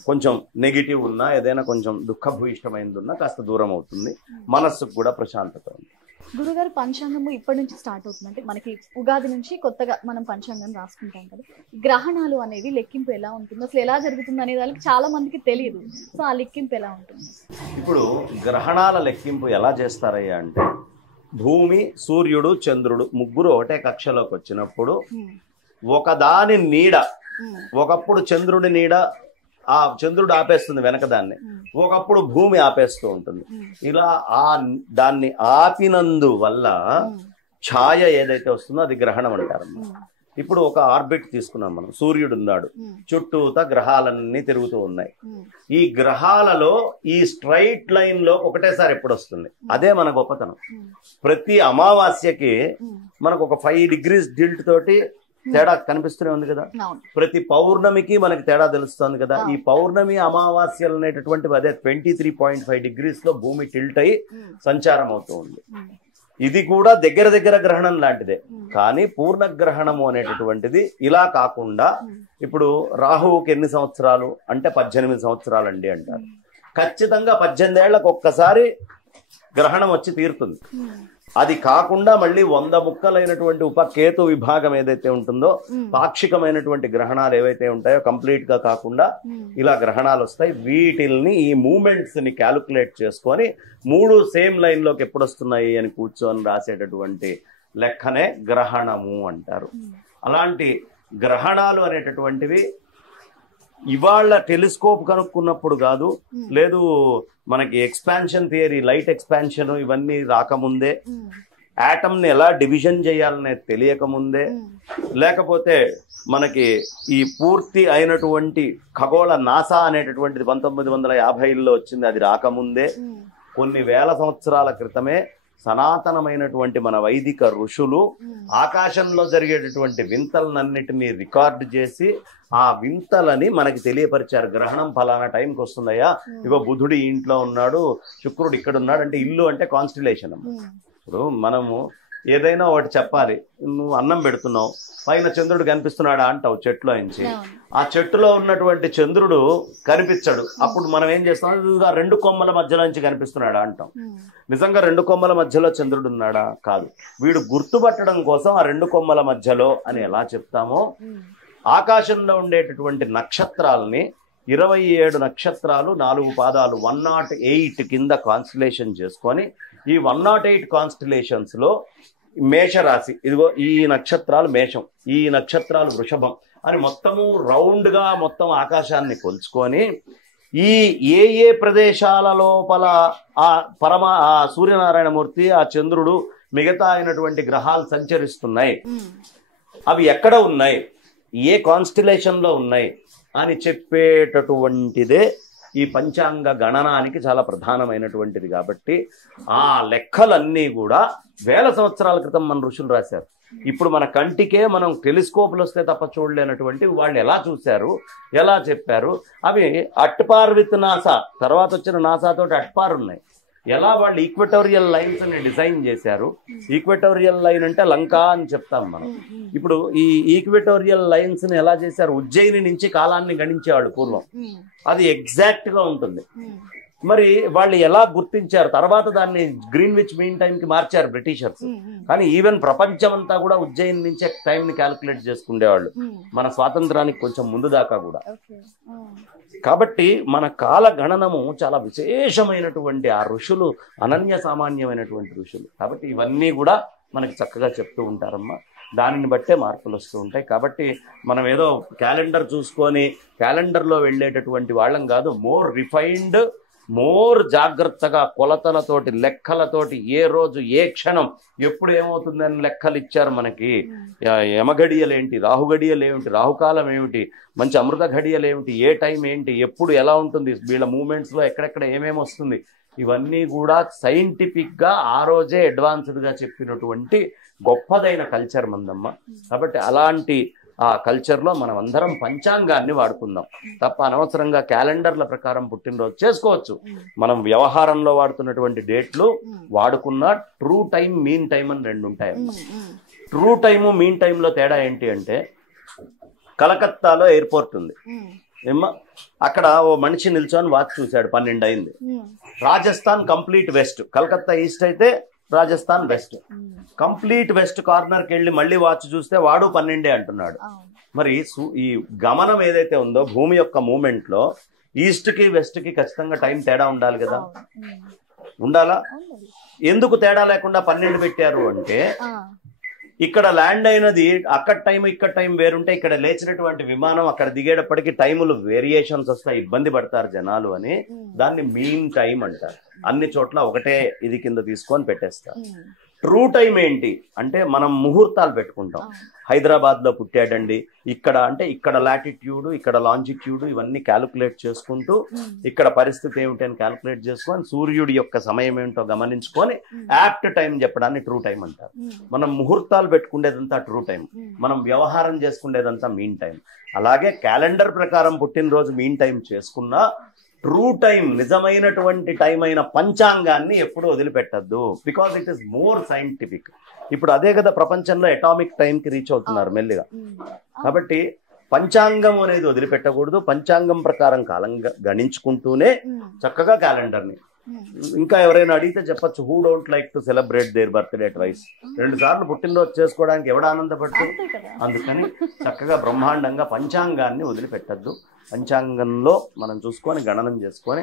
కొంచెం నెగిటివ్ ఉన్నా, ఏదైనా కొంచెం దుఃఖభూయిష్టమైనది ఉన్నా కాస్త దూరం అవుతుంది, మనస్సుకు కూడా ప్రశాంతత ఉంది. గురుగారు, పంచాంగము ఇప్పటి నుంచి స్టార్ట్ అవుతుంది అంటే మనకి ఉగాది నుంచి కొత్తగా మనం పంచాంగం రాసుకుంటాం కదా. గ్రహణాలు అనేవి లెక్కింపు ఎలా ఉంటుంది, అసలు ఎలా జరుగుతుంది అనే దానికి చాలా మందికి తెలియదు. సో ఆ లెక్కింపు ఎలా ఉంటుంది? ఇప్పుడు గ్రహణాల లెక్కింపు ఎలా చేస్తారయ్యా అంటే, భూమి, సూర్యుడు, చంద్రుడు ముగ్గురు ఒకటే కక్షలోకి వచ్చినప్పుడు ఒకదాని నీడ, ఒకప్పుడు చంద్రుడి నీడ ఆ చంద్రుడు ఆపేస్తుంది వెనకదాన్ని, ఒకప్పుడు భూమి ఆపేస్తూ ఉంటుంది. ఇలా దాన్ని ఆపినందువల్ల ఛాయ ఏదైతే వస్తుందో అది గ్రహణం అంటారు. ఇప్పుడు ఒక ఆర్బిట్ తీసుకున్నాం మనం, సూర్యుడు ఉన్నాడు, చుట్టూతా గ్రహాలన్నీ తిరుగుతూ ఉన్నాయి. ఈ గ్రహాలలో ఈ స్ట్రైట్ లైన్ లో ఒకటేసారి ఎప్పుడు వస్తుంది, అదే మన గొప్పతనం. ప్రతి అమావాస్యకి మనకు ఒక 5 degrees టిల్ట్ తోటి తేడా కనిపిస్తూనే ఉంది కదా. ప్రతి పౌర్ణమికి మనకి తేడా తెలుస్తుంది కదా. ఈ పౌర్ణమి అమావాస్యలు అనేటటువంటివి అదే 23.5 degrees లో భూమి టిల్ట్ అయి సంచారం అవుతూ ఉంది. ఇది కూడా దగ్గర గ్రహణం లాంటిదే. కానీ పూర్ణగ్రహణము అనేటటువంటిది ఇలా కాకుండా, ఇప్పుడు రాహువుకి ఎన్ని సంవత్సరాలు అంటే 18 సంవత్సరాలు అండి అంటారు. ఖచ్చితంగా 18 ఏళ్లకు ఒక్కసారి గ్రహణం వచ్చి తీరుతుంది. అది కాకుండా మళ్ళీ 100 ముక్కలైనటువంటి ఉపకేతు విభాగం ఏదైతే ఉంటుందో, పాక్షికమైనటువంటి గ్రహణాలు ఏవైతే ఉంటాయో కంప్లీట్ గా కాకుండా ఇలా గ్రహణాలు వస్తాయి. వీటిల్ని ఈ మూమెంట్స్ ని క్యాలిక్యులేట్ చేసుకొని 3 సేమ్ లైన్ లోకి ఎప్పుడు వస్తున్నాయి అని కూర్చొని రాసేటటువంటి లెక్కనే గ్రహణము అంటారు. అలాంటి గ్రహణాలు అనేటటువంటివి ఇవాళ టెలిస్కోప్ కనుక్కున్నప్పుడు కాదు, లేదు మనకి ఎక్స్పాన్షన్ థియరీ, లైట్ ఎక్స్పాన్షన్ ఇవన్నీ రాకముందే, ఆటమ్ ని ఎలా డివిజన్ చేయాలనేది తెలియకముందే, లేకపోతే మనకి ఈ పూర్తి అయినటువంటి ఖగోళ నాసా అనేటటువంటిది 1950లో వచ్చింది, అది రాకముందే, కొన్ని వేల సంవత్సరాల క్రితమే సనాతనమైనటువంటి మన వైదిక ఋషులు ఆకాశంలో జరిగేటటువంటి వింతలన్నిటినీ రికార్డు చేసి ఆ వింతలని మనకి తెలియపరిచారు. గ్రహణం ఫలానా టైంకి వస్తుందయ్యా, ఇగో బుధుడు ఈ ఇంట్లో ఉన్నాడు, శుక్రుడు ఇక్కడ ఉన్నాడు అంటే, ఇల్లు అంటే కాన్స్టిలేషన్. ఇప్పుడు మనము ఏదైనా ఒకటి చెప్పాలి, నువ్వు అన్నం పెడుతున్నావు, పైన చంద్రుడు కనిపిస్తున్నాడా అంటావు చెట్లో నుంచి, ఆ చెట్టులో ఉన్నటువంటి చంద్రుడు కనిపించడు, అప్పుడు మనం ఏం చేస్తాం, 2 కొమ్మల మధ్యలో నుంచి కనిపిస్తున్నాడా అంటాం. నిజంగా 2 కొమ్మల మధ్యలో చంద్రుడు ఉన్నాడా? కాదు. వీడు గుర్తుపట్టడం కోసం ఆ 2 కొమ్మల మధ్యలో అని ఎలా చెప్తామో, ఆకాశంలో ఉండేటటువంటి నక్షత్రాలని 27 నక్షత్రాలు 4 పాదాలు 108 కింద కాన్స్టిలేషన్ చేసుకొని, ఈ 108 కాన్స్టిలేషన్స్ లో మేషరాశి, ఇదిగో ఈ నక్షత్రాలు మేషం, ఈ నక్షత్రాలు వృషభం, అని మొత్తము రౌండ్గా మొత్తం ఆకాశాన్ని కొలుచుకొని ఈ ఏ ప్రదేశాల లోపల ఆ ఆ సూర్యనారాయణమూర్తి, ఆ చంద్రుడు, మిగతా అయినటువంటి గ్రహాలు సంచరిస్తున్నాయి, అవి ఎక్కడ ఉన్నాయి, ఏ కాన్స్టిలేషన్ లో ఉన్నాయి అని చెప్పేటటువంటిదే ఈ పంచాంగ గణనానికి చాలా ప్రధానమైనటువంటిది. కాబట్టి ఆ లెక్కలన్నీ కూడా వేల సంవత్సరాల క్రితం మన ఋషులు రాశారు. ఇప్పుడు మన కంటికే మనం టెలిస్కోప్లు వస్తే తప్ప చూడలేనటువంటి వాళ్ళు ఎలా చూశారు, ఎలా చెప్పారు, అవి అట్పార్ విత్ నాసా, తర్వాత వచ్చిన నాసా తోటి అట్పార్ ఉన్నాయి. ఎలా వాళ్ళు ఈక్వటోరియల్ లైన్స్ అని డిజైన్ చేశారు. ఈక్వటోరియల్ లైన్ అంటే లంకా అని చెప్తాం మనం. ఇప్పుడు ఈ ఈక్వటోరియల్ లైన్స్ ని ఎలా చేశారు, ఉజ్జయిని నుంచి కాలాన్ని గణించేవాళ్ళు పూర్వం, అది ఎగ్జాక్ట్ గా ఉంటుంది. మరి వాళ్ళు ఎలా గుర్తించారు, తర్వాత దాన్ని గ్రీన్విచ్ మీన్ టైం కి మార్చారు బ్రిటిషర్స్. కానీ ఈవెన్ ప్రపంచం అంతా కూడా ఉజ్జయిని నుంచే టైం ని క్యాల్కులేట్ చేసుకునేవాళ్ళు, మన స్వాతంత్రానికి కొంచెం ముందు దాకా కూడా. కాబట్టి మన కాల గణనము చాలా విశేషమైనటువంటి, ఆ ఋషులు అనన్య సామాన్యమైనటువంటి ఋషులు. కాబట్టి ఇవన్నీ కూడా మనకి చక్కగా చెప్తూ ఉంటారమ్మా. దానిని బట్టే మార్పులు వస్తూ ఉంటాయి. కాబట్టి మనం ఏదో క్యాలెండర్ చూసుకొని క్యాలెండర్లో వెళ్ళేటటువంటి వాళ్ళం కాదు. మోర్ రిఫైన్డ్, మోర్ జాగ్రత్తగా కొలతలతోటి, లెక్కలతోటి, ఏ రోజు ఏ క్షణం ఎప్పుడు ఏమవుతుందని లెక్కలు ఇచ్చారు మనకి. యమఘడియలేంటి, రాహుగడియలేమిటి, రాహుకాలం ఏమిటి, మంచి అమృత ఘడియలేమిటి, ఏ టైం ఏంటి, ఎప్పుడు ఎలా ఉంటుంది, వీళ్ళ మూమెంట్స్లో ఎక్కడెక్కడ ఏమేమి వస్తుంది, ఇవన్నీ కూడా సైంటిఫిక్గా ఆ రోజే అడ్వాన్స్డ్గా చెప్పినటువంటి గొప్పదైన కల్చర్ మందమ్మ. కాబట్టి అలాంటి ఆ కల్చర్లో మనం అందరం పంచాంగాన్ని వాడుకుందాం తప్ప అనవసరంగా క్యాలెండర్ల ప్రకారం పుట్టినరోజు చేసుకోవచ్చు. మనం వ్యవహారంలో వాడుతున్నటువంటి డేట్లు వాడుకున్న ట్రూ టైం, మీన్ టైం అని రెండు ఉంటాయి. ట్రూ టైము, మీన్ టైంలో తేడా ఏంటి అంటే, కలకత్తాలో ఎయిర్పోర్ట్ ఉంది ఏమ్మా, అక్కడ ఓ మనిషి నిల్చొని వాచ్ చూశాడు, 12 అయింది. Rajasthan complete west, Calcutta east అయితే రాజస్థాన్ వెస్ట్. కంప్లీట్ వెస్ట్ కార్నర్కి వెళ్ళి మళ్ళీ వాచ్ చూస్తే వాడు 12 అంటున్నాడు. మరి ఈ గమనం ఏదైతే ఉందో భూమి యొక్క మూమెంట్ లో ఈస్ట్ కి వెస్ట్ కి ఖచ్చితంగా టైం తేడా ఉండాలి కదా, ఉండాలా? ఎందుకు తేడా లేకుండా 12 పెట్టారు అంటే, ఇక్కడ ల్యాండ్ అయినది అక్కడ టైం ఇక్కడ టైం వేరుంటే, ఇక్కడ లేచినటువంటి విమానం అక్కడ దిగేటప్పటికి టైములు వేరియేషన్స్ వస్తాయి, ఇబ్బంది పడతారు జనాలు అని దాన్ని మీన్ టైం అంటారు. అన్ని చోట్ల ఒకటే ఇది కింద తీసుకొని పెట్టేస్తారు. ట్రూ టైం ఏంటి అంటే, మనం ముహూర్తాలు పెట్టుకుంటాం. హైదరాబాద్ లో పుట్టాడండి, ఇక్కడ అంటే ఇక్కడ లాటిట్యూడ్, ఇక్కడ లాంజిట్యూడ్, ఇవన్నీ క్యాలిక్యులేట్ చేసుకుంటూ ఇక్కడ పరిస్థితి ఏమిటి అని క్యాలిక్యులేట్ చేసుకొని సూర్యుడి యొక్క సమయం ఏమిటో గమనించుకొని యాప్ట్ టైం చెప్పడాన్ని ట్రూ టైం అంటారు. మనం ముహూర్తాలు పెట్టుకునేదంతా ట్రూ టైం, మనం వ్యవహారం చేసుకునేదంతా మీన్ టైం. అలాగే క్యాలెండర్ ప్రకారం పుట్టినరోజు మీన్ టైం చేసుకున్నా ట్రూ టైం, నిజమైనటువంటి టైం అయిన పంచాంగాన్ని ఎప్పుడు వదిలిపెట్టద్దు. Because it is more scientific. ఇప్పుడు అదే కదా ప్రపంచంలో అటామిక్ టైంకి రీచ్ అవుతున్నారు మెల్లిగా. కాబట్టి పంచాంగం అనేది వదిలిపెట్టకూడదు. పంచాంగం ప్రకారం కాలం గణించుకుంటూనే చక్కగా క్యాలెండర్ని. ఇంకా ఎవరైనా అడిగితే చెప్పచ్చు, who don't like to celebrate their birthday twice, 2 సార్లు పుట్టినరోజు చేసుకోవడానికి ఎవడ ఆనందపడుతూ. అందుకని చక్కగా బ్రహ్మాండంగా పంచాంగాన్ని వదిలిపెట్టద్దు. పంచాంగంలో మనం చూసుకొని గణనం చేసుకొని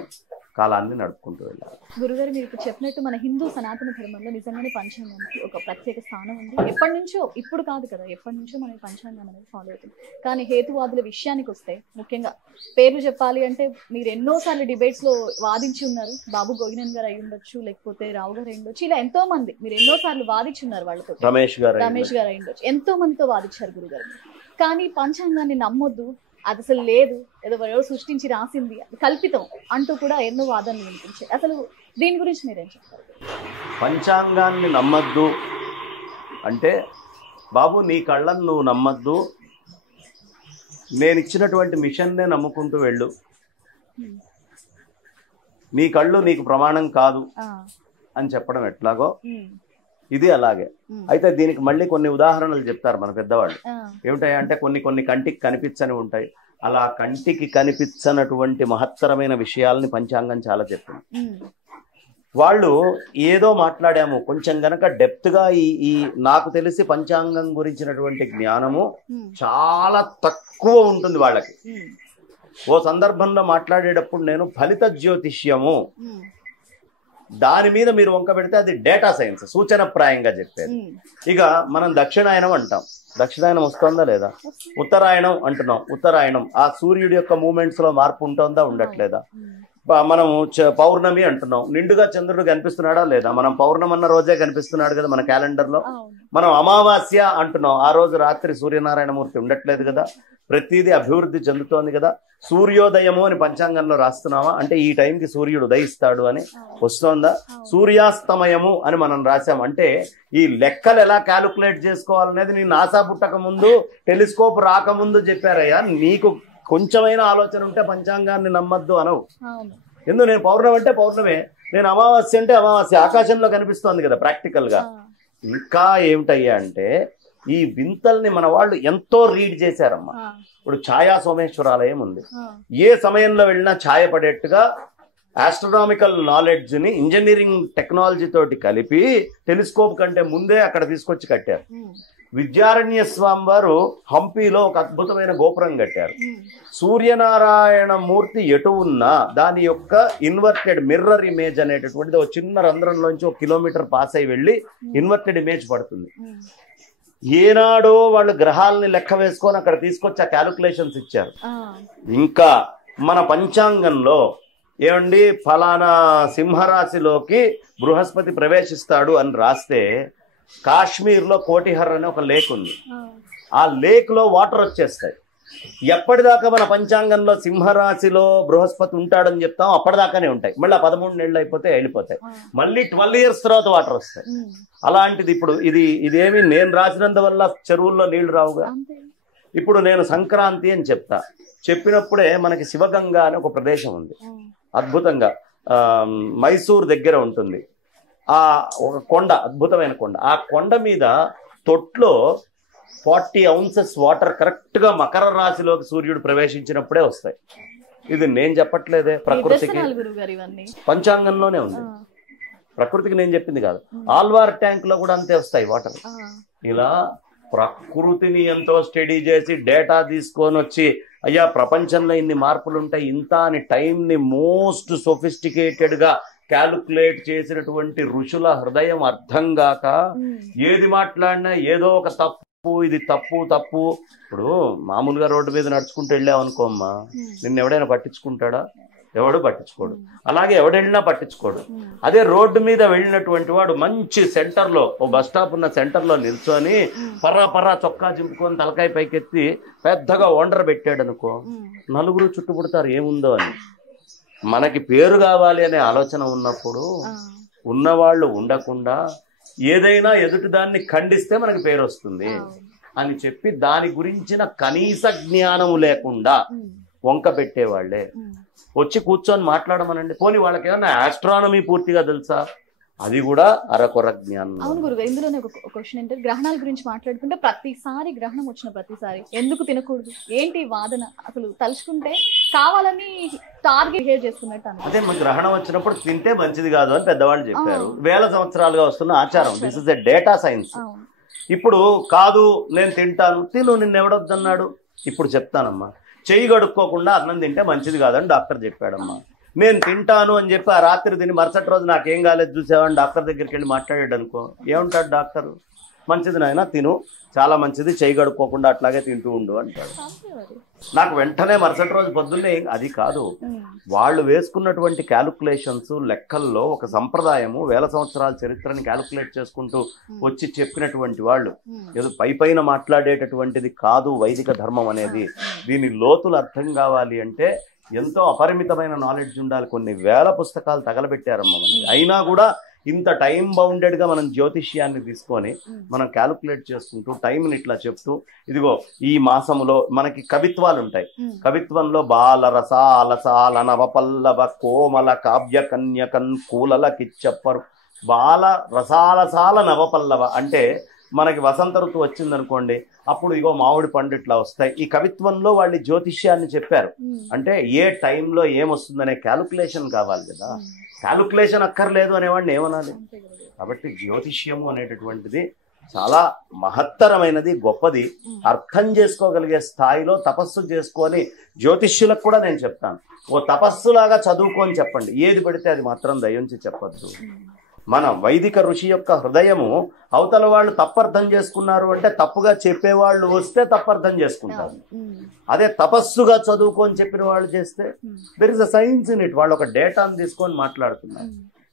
కాలాన్ని నడుపుకుంటూ వెళ్ళాలి. గురుగారు, మీరు ఇప్పుడు చెప్పినట్టు మన హిందూ సనాతన ధర్మంలో నిజంగానే పంచాంగానికి ఒక ప్రత్యేక స్థానం ఉంది. ఎప్పటి నుంచో, ఇప్పుడు కాదు కదా, ఎప్పటి నుంచో మన పంచాంగం అనేది ఫాలో అవుతుంది. కానీ హేతువాదుల విషయానికి వస్తే, ముఖ్యంగా పేర్లు చెప్పాలి అంటే, మీరు ఎన్నోసార్లు డిబేట్స్ లో వాదించి ఉన్నారు. బాబు గోగినేని గారు అయి ఉండొచ్చు, లేకపోతే రావు గారు అయి ఉండొచ్చు, ఇలా ఎంతో మంది మీరు ఎన్నోసార్లు వాదించి ఉన్నారు. వాళ్ళతో రమేష్ గారు అయి ఉండొచ్చు, ఎంతో మందితో వాదించారు గురుగారు. కానీ పంచాంగాన్ని నమ్మొద్దు, అది అసలు లేదు, ఏదో ఎవరో సృష్టించి రాసింది, కల్పితం అంటూ కూడా ఎన్నో వాదనలు వినిపించాయి. అసలు దీని గురించి మీరేం చెప్తారు? పంచాంగాన్ని నమ్మద్దు అంటే, బాబు నీ కళ్ళను నువ్వు నమ్మద్దు, నేను ఇచ్చినటువంటి మిషన్నే నమ్ముకుంటూ వెళ్ళు, నీ కళ్ళు నీకు ప్రమాణం కాదు అని చెప్పడం ఎట్లాగో ఇది అలాగే. అయితే దీనికి మళ్ళీ కొన్ని ఉదాహరణలు చెప్తారు మన పెద్దవాళ్ళు. ఏమిటాయంటే, కొన్ని కంటికి కనిపించని ఉంటాయి. అలా కంటికి కనిపించనటువంటి మహత్తరమైన విషయాల్ని పంచాంగం చాలా చెప్తుంది. వాళ్ళు ఏదో మాట్లాడాము, కొంచెం గనక డెప్త్ గా ఈ నాకు తెలిసి పంచాంగం గురించినటువంటి జ్ఞానము చాలా తక్కువ ఉంటుంది వాళ్ళకి. ఓ సందర్భంలో మాట్లాడేటప్పుడు నేను ఫలిత జ్యోతిష్యము దాని మీద మీరు వంక పెడితే అది డేటా సైన్స్, సూచనప్రాయంగా చెప్పేది. ఇక మనం దక్షిణాయనం అంటాం, దక్షిణాయనం వస్తుందా లేదా? ఉత్తరాయణం అంటున్నాం, ఉత్తరాయణం ఆ సూర్యుడి యొక్క మూమెంట్స్ లో మార్పు ఉంటుందా ఉండట్లేదా? మనము పౌర్ణమి అంటున్నాం, నిండుగా చంద్రుడు కనిపిస్తున్నాడా లేదా? మనం పౌర్ణమి అన్న రోజే కనిపిస్తున్నాడు కదా మన క్యాలెండర్ లో. మనం అమావాస్య అంటున్నాం, ఆ రోజు రాత్రి సూర్యనారాయణమూర్తి ఉండట్లేదు కదా. ప్రతిదీ అభివృద్ధి చెందుతోంది కదా. సూర్యోదయము అని పంచాంగంలో రాస్తున్నావా అంటే ఈ టైంకి సూర్యుడు ఉదయిస్తాడు అని వస్తోందా? సూర్యాస్తమయము అని మనం రాసాం అంటే ఈ లెక్కలు ఎలా క్యాలిక్యులేట్ చేసుకోవాలనేది నీ నాసా పుట్టక ముందు, టెలిస్కోప్ రాకముందు చెప్పారయ్యా. నీకు కొంచెమైనా ఆలోచన ఉంటే పంచాంగాన్ని నమ్మద్దు అనవు. ఎందుకు? నేను పౌర్ణమి అంటే పౌర్ణమే, నేను అమావాస్య అంటే అమావాస్య, ఆకాశంలో కనిపిస్తోంది కదా ప్రాక్టికల్ గా. ఇంకా ఏమిటయ్యా అంటే ఈ వింతల్ని మన వాళ్ళు ఎంతో రీడ్ చేశారమ్మా. ఇప్పుడు ఛాయా సోమేశ్వరాలయం ఉంది, ఏ సమయంలో వెళ్ళినా ఛాయ పడేట్టుగా ఆస్ట్రోనామికల్ నాలెడ్జ్ ని ఇంజనీరింగ్ టెక్నాలజీ తోటి కలిపి టెలిస్కోప్ కంటే ముందే అక్కడ తీసుకొచ్చి కట్టారు. విద్యారణ్య స్వామి వారు హంపీలో ఒక అద్భుతమైన గోపురం కట్టారు. సూర్యనారాయణ మూర్తి ఎటు ఉన్నా దాని యొక్క ఇన్వర్టెడ్ మిర్రర్ ఇమేజ్ అనేటటువంటిది ఒక చిన్న రంధ్రంలోంచి 1 కిలోమీటర్ పాస్ అయి వెళ్ళి ఇన్వర్టెడ్ ఇమేజ్ పడుతుంది. ఏనాడో వాళ్ళు గ్రహాలని లెక్క వేసుకొని అక్కడ తీసుకొచ్చి ఆ క్యాలిక్యులేషన్స్ ఇచ్చారు. ఇంకా మన పంచాంగంలో ఏమండి ఫలానా సింహరాశిలోకి బృహస్పతి ప్రవేశిస్తాడు అని రాస్తే కాశ్మీర్ లో కోటిహర్ అనే ఒక లేక్ ఉంది, ఆ లేక్ లో వాటర్ వచ్చేస్తాయి. ఎప్పటిదాకా మన పంచాంగంలో సింహరాశిలో బృహస్పతి ఉంటాడని చెప్తాం అప్పటిదాకానే ఉంటాయి, మళ్ళీ 13 నెలలు అయిపోతే వెళ్ళిపోతాయి, మళ్ళీ 12 years తర్వాత వాటర్ వస్తాయి. అలాంటిది ఇప్పుడు ఇదేమి నేను రాసినందువల్ల చెరువుల్లో నీళ్లు రావుగా. ఇప్పుడు నేను సంక్రాంతి అని చెప్తా, చెప్పినప్పుడే మనకి శివగంగా అనే ఒక ప్రదేశం ఉంది అద్భుతంగా, మైసూర్ దగ్గర ఉంటుంది. ఆ ఒక కొండ, అద్భుతమైన కొండ, ఆ కొండ మీద తొట్లో 40 ounces వాటర్ కరెక్ట్ గా మకర రాశిలోకి సూర్యుడు ప్రవేశించినప్పుడే వస్తాయి. ఇది నేను చెప్పట్లేదే, ప్రకృతికి పంచాంగంలోనే ఉంది, ప్రకృతికి నేను చెప్పింది కాదు. ఆల్వార్ ట్యాంక్ లో కూడా అంతే వస్తాయి వాటర్. ఇలా ప్రకృతిని ఎంతో స్టడీ చేసి డేటా తీసుకొని వచ్చి అయ్యా ప్రపంచంలో ఇన్ని మార్పులు ఉంటాయి ఇంత అని టైం ని మోస్ట్ సొఫిస్టికేటెడ్ గా క్యాలిక్యులేట్ చేసినటువంటి ఋషుల హృదయం అర్థం గాక ఏది మాట్లాడినా ఏదో ఒక తప్పు, ఇది తప్పు తప్పు. ఇప్పుడు మామూలుగా రోడ్డు మీద నడుచుకుంటూ వెళ్ళావు అనుకోమ్మా, నిన్ను ఎవడైనా పట్టించుకుంటాడా? ఎవడు పట్టించుకోడు. అలాగే ఎవడెళ్ళినా పట్టించుకోడు. అదే రోడ్డు మీద వెళ్ళినటువంటి వాడు మంచి సెంటర్లో, ఓ బస్ స్టాప్ ఉన్న సెంటర్లో నిల్చొని పర్రా చొక్కా చింపుకొని తలకాయ పైకెత్తి పెద్దగా వండర్ పెట్టాడు అనుకో, నలుగురు చుట్టుపుడతారు ఏముందో అని. మనకి పేరు కావాలి అనే ఆలోచన ఉన్నప్పుడు ఉన్నవాళ్ళు ఉండకుండా ఏదైనా ఎదుటి దాన్ని ఖండిస్తే మనకి పేరు వస్తుంది అని చెప్పి దాని గురించిన కనీస జ్ఞానం లేకుండా వంక పెట్టేవాళ్లే వచ్చి కూర్చొని మాట్లాడమనండి. పోనీ వాళ్ళకి ఏమన్నా ఆస్ట్రానమీ పూర్తిగా తెలుసా? అది కూడా అరకొర జ్ఞానం. అవును గురుగారు, ఇందులోనే ఒక క్వశ్చన్ ఏంటంటే గ్రహణాల గురించి మాట్లాడుకుంటే ప్రతిసారి గ్రహణం వచ్చిన ప్రతిసారి ఎందుకు తినకూడదు ఏంటి వాదన? అసలు తలుచుకుంటే కావాలని టార్గెట్ బిహేవ్ చేస్తున్నట్టు అన్న. అదే మన గ్రహణం వచ్చినప్పుడు తింటే మంచిది కాదు అని పెద్దవాళ్ళు చెప్పారు. వేల సంవత్సరాలుగా వస్తున్న ఆచారం. This is a data science. ఇప్పుడు కాదు నేను తింటాను, తిను, నిన్ను ఎవడొద్దన్నాడు? ఇప్పుడు చెప్తానమ్మా, చెయ్యి కడుక్కోకుండా అన్నం తింటే మంచిది కాదని డాక్టర్ చెప్పాడమ్మా. నేను తింటాను అని చెప్పి ఆ రాత్రి తిని మరుసటి రోజు నాకేం కాలేదు చూసావని డాక్టర్ దగ్గరికి వెళ్ళి మాట్లాడాడు అనుకో, ఏమంటాడు డాక్టర్? మంచిది నాయన తిను, చాలా మంచిది, చెయ్యి కడుక్కోకుండా అట్లాగే తింటూ ఉండు అంటాడు. నాకు వెంటనే మరుసటి రోజు పొద్దున్నే అది కాదు. వాళ్ళు వేసుకున్నటువంటి క్యాలిక్యులేషన్స్ లెక్కల్లో ఒక సంప్రదాయము, వేల సంవత్సరాల చరిత్రని క్యాలిక్యులేట్ చేసుకుంటూ వచ్చి చెప్పినటువంటి వాళ్ళు. ఏదో పైన మాట్లాడేటటువంటిది కాదు వైదిక ధర్మం అనేది. దీని లోతులు అర్థం కావాలి అంటే ఎంతో అపరిమితమైన నాలెడ్జ్ ఉండాలి. కొన్ని వేల పుస్తకాలు తగలబెట్టారమ్మ మనకి. అయినా కూడా ఇంత టైం బౌండెడ్ గా మనం జ్యోతిష్యాన్ని తీసుకొని మనం క్యాలిక్యులేట్ చేసుకుంటూ టైంని ఇట్లా చెప్తూ, ఇదిగో ఈ మాసంలో మనకి కవిత్వాలు ఉంటాయి. కవిత్వంలో బాల రసాలసాల నవపల్లవ కోమల కావ్య కన్యకన్ కూలల కిచ్చప్పరు. బాల రసాలసాల నవపల్లవ అంటే మనకి వసంత ఋతువు వచ్చిందనుకోండి, అప్పుడు ఇగో మామిడి పండు ఇట్లా వస్తాయి. ఈ కవిత్వంలో వాళ్ళు జ్యోతిష్యాన్ని చెప్పారు. అంటే ఏ టైంలో ఏమొస్తుందనే క్యాలిక్యులేషన్ కావాలి కదా. క్యాలిక్యులేషన్ అక్కర్లేదు అనేవాడిని ఏమనాలి? కాబట్టి జ్యోతిష్యము అనేటటువంటిది చాలా మహత్తరమైనది, గొప్పది. అర్థం చేసుకోగలిగే స్థాయిలో తపస్సు చేసుకొని జ్యోతిష్యులకు కూడా నేను చెప్తాను, ఓ తపస్సులాగా చదువుకొని చెప్పండి. ఏది పడితే అది మాత్రం దయించి చెప్పద్దు. మన వైదిక ఋషి యొక్క హృదయము అవతల వాళ్ళు తప్పర్థం చేసుకున్నారు అంటే తప్పుగా చెప్పేవాళ్ళు వస్తే తప్పర్థం చేసుకుంటారు. అదే తపస్సుగా చదువుకొని చెప్పిన వాళ్ళు చేస్తే there is a science in it. వాళ్ళు ఒక డేటాను తీసుకొని మాట్లాడుతున్నారు.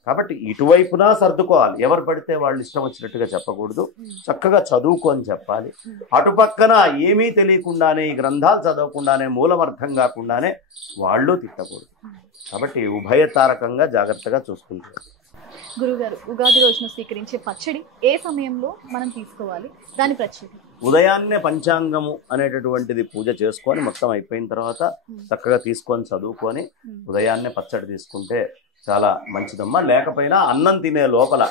కాబట్టి ఇటువైపున సర్దుకోవాలి. ఎవరు పడితే వాళ్ళు ఇష్టం వచ్చినట్టుగా చెప్పకూడదు, చక్కగా చదువుకొని చెప్పాలి. అటుపక్కన ఏమీ తెలియకుండానే, ఈ గ్రంథాలు చదవకుండానే, మూలమర్థం కాకుండానే వాళ్ళు తిట్టకూడదు. కాబట్టి ఉభయతారకంగా జాగ్రత్తగా చూసుకుంటారు. గురుగారు, ఉగాది రోజున స్వీకరించే పచ్చడి ఏ సమయంలో మనం తీసుకోవాలి, దాని ప్రత్యేకత? ఉదయాన్నే పంచాంగము అనేటటువంటిది పూజ చేసుకొని మొత్తం అయిపోయిన తర్వాత చక్కగా తీసుకొని చదువుకొని ఉదయాన్నే పచ్చడి తీసుకుంటే చాలా మంచిదమ్మా. లేకపోయినా అన్నం తినే లోపల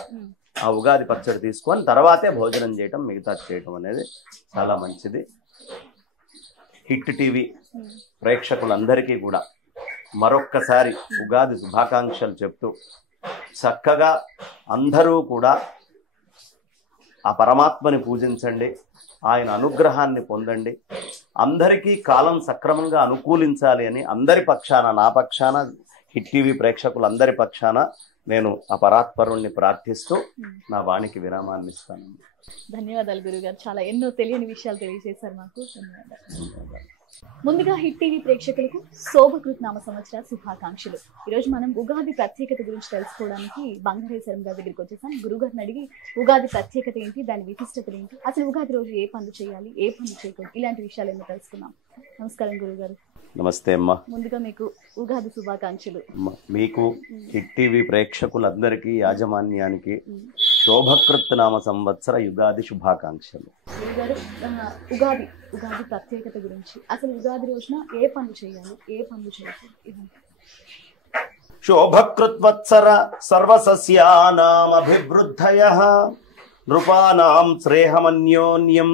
ఆ ఉగాది పచ్చడి తీసుకొని తర్వాతే భోజనం చేయటం, మిగతా చేయటం అనేది చాలా మంచిది. హిట్ టీవీ ప్రేక్షకులందరికీ కూడా మరొక్కసారి ఉగాది శుభాకాంక్షలు చెప్తూ, చక్కగా అందరూ కూడా ఆ పరమాత్మని పూజించండి, ఆయన అనుగ్రహాన్ని పొందండి. అందరికీ కాలం సక్రమంగా అనుకూలించాలి అని అందరి పక్షాన, నా పక్షాన, హిట్ టీవీ ప్రేక్షకులందరి పక్షాన నేను ఆ పరాత్పరుణ్ణి ప్రార్థిస్తూ నా వాణికి విరామాన్ని ఇస్తాను. ధన్యవాదాలు గురుగారు, చాలా ఎన్నో తెలియని విషయాలు తెలియజేశారు మాకు. ధన్యవాదాలు. ముందుగా హిట్ టీవీ ప్రేక్షకులకు శోభకృత్ నామ సంవత్సర శుభాకాంక్షలు. ఈరోజు మనం ఉగాది ప్రత్యేకత గురించి తెలుసుకోవడానికి బంగారేశ్వరం గారి దగ్గరికి వచ్చేసాం. గురుగారిని అడిగి ఉగాది ప్రత్యేకత ఏంటి, దాని విశిష్టతలు ఏంటి, అసలు ఉగాది రోజు ఏ పనులు చేయాలి, ఏ పనులు చేయకూడదు, ఇలాంటి విషయాలు ఏమో తెలుసుకున్నాం. నమస్కారం గురుగారు. నమస్తే అమ్మా. ముందుగా మీకు ఉగాది శుభాకాంక్షలు. మీకు, హిట్ టీవీ ప్రేక్షకులందరికీ, యాజమాన్యానికి శోభకృత్ నామ సంవత్సర యుగాది శుభాకాంక్షలు. గురుగారు, ఉగాది ప్రత్యేకత గురించి, అసలు ఉగాది రోజున ఏ పనులు చేయాలి, ఏ పనులు చేయకూడదు? శోభకృత్వత్సర సర్వసస్యానామభివృద్ధయః నృపానాం శ్రేయమన్యోన్యం